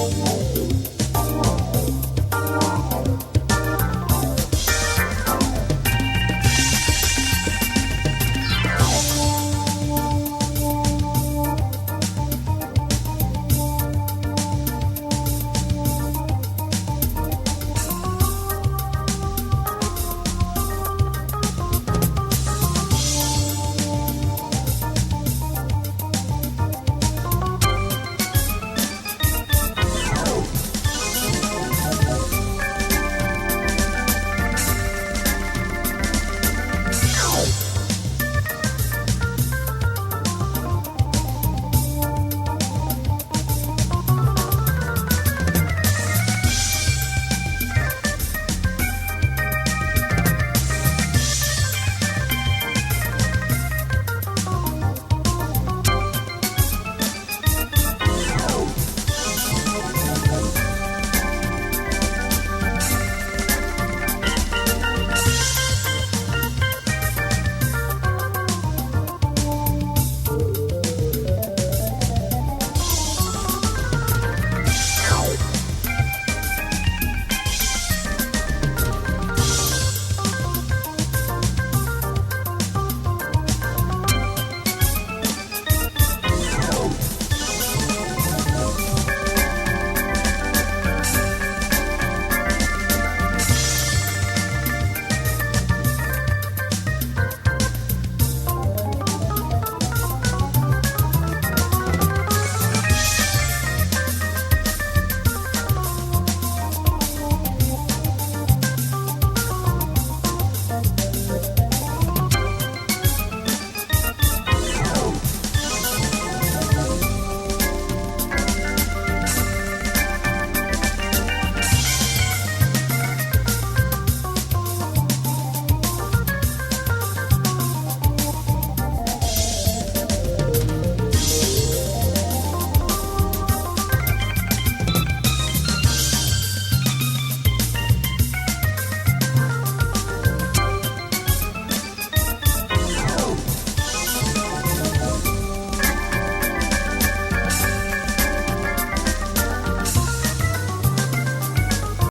Thank you.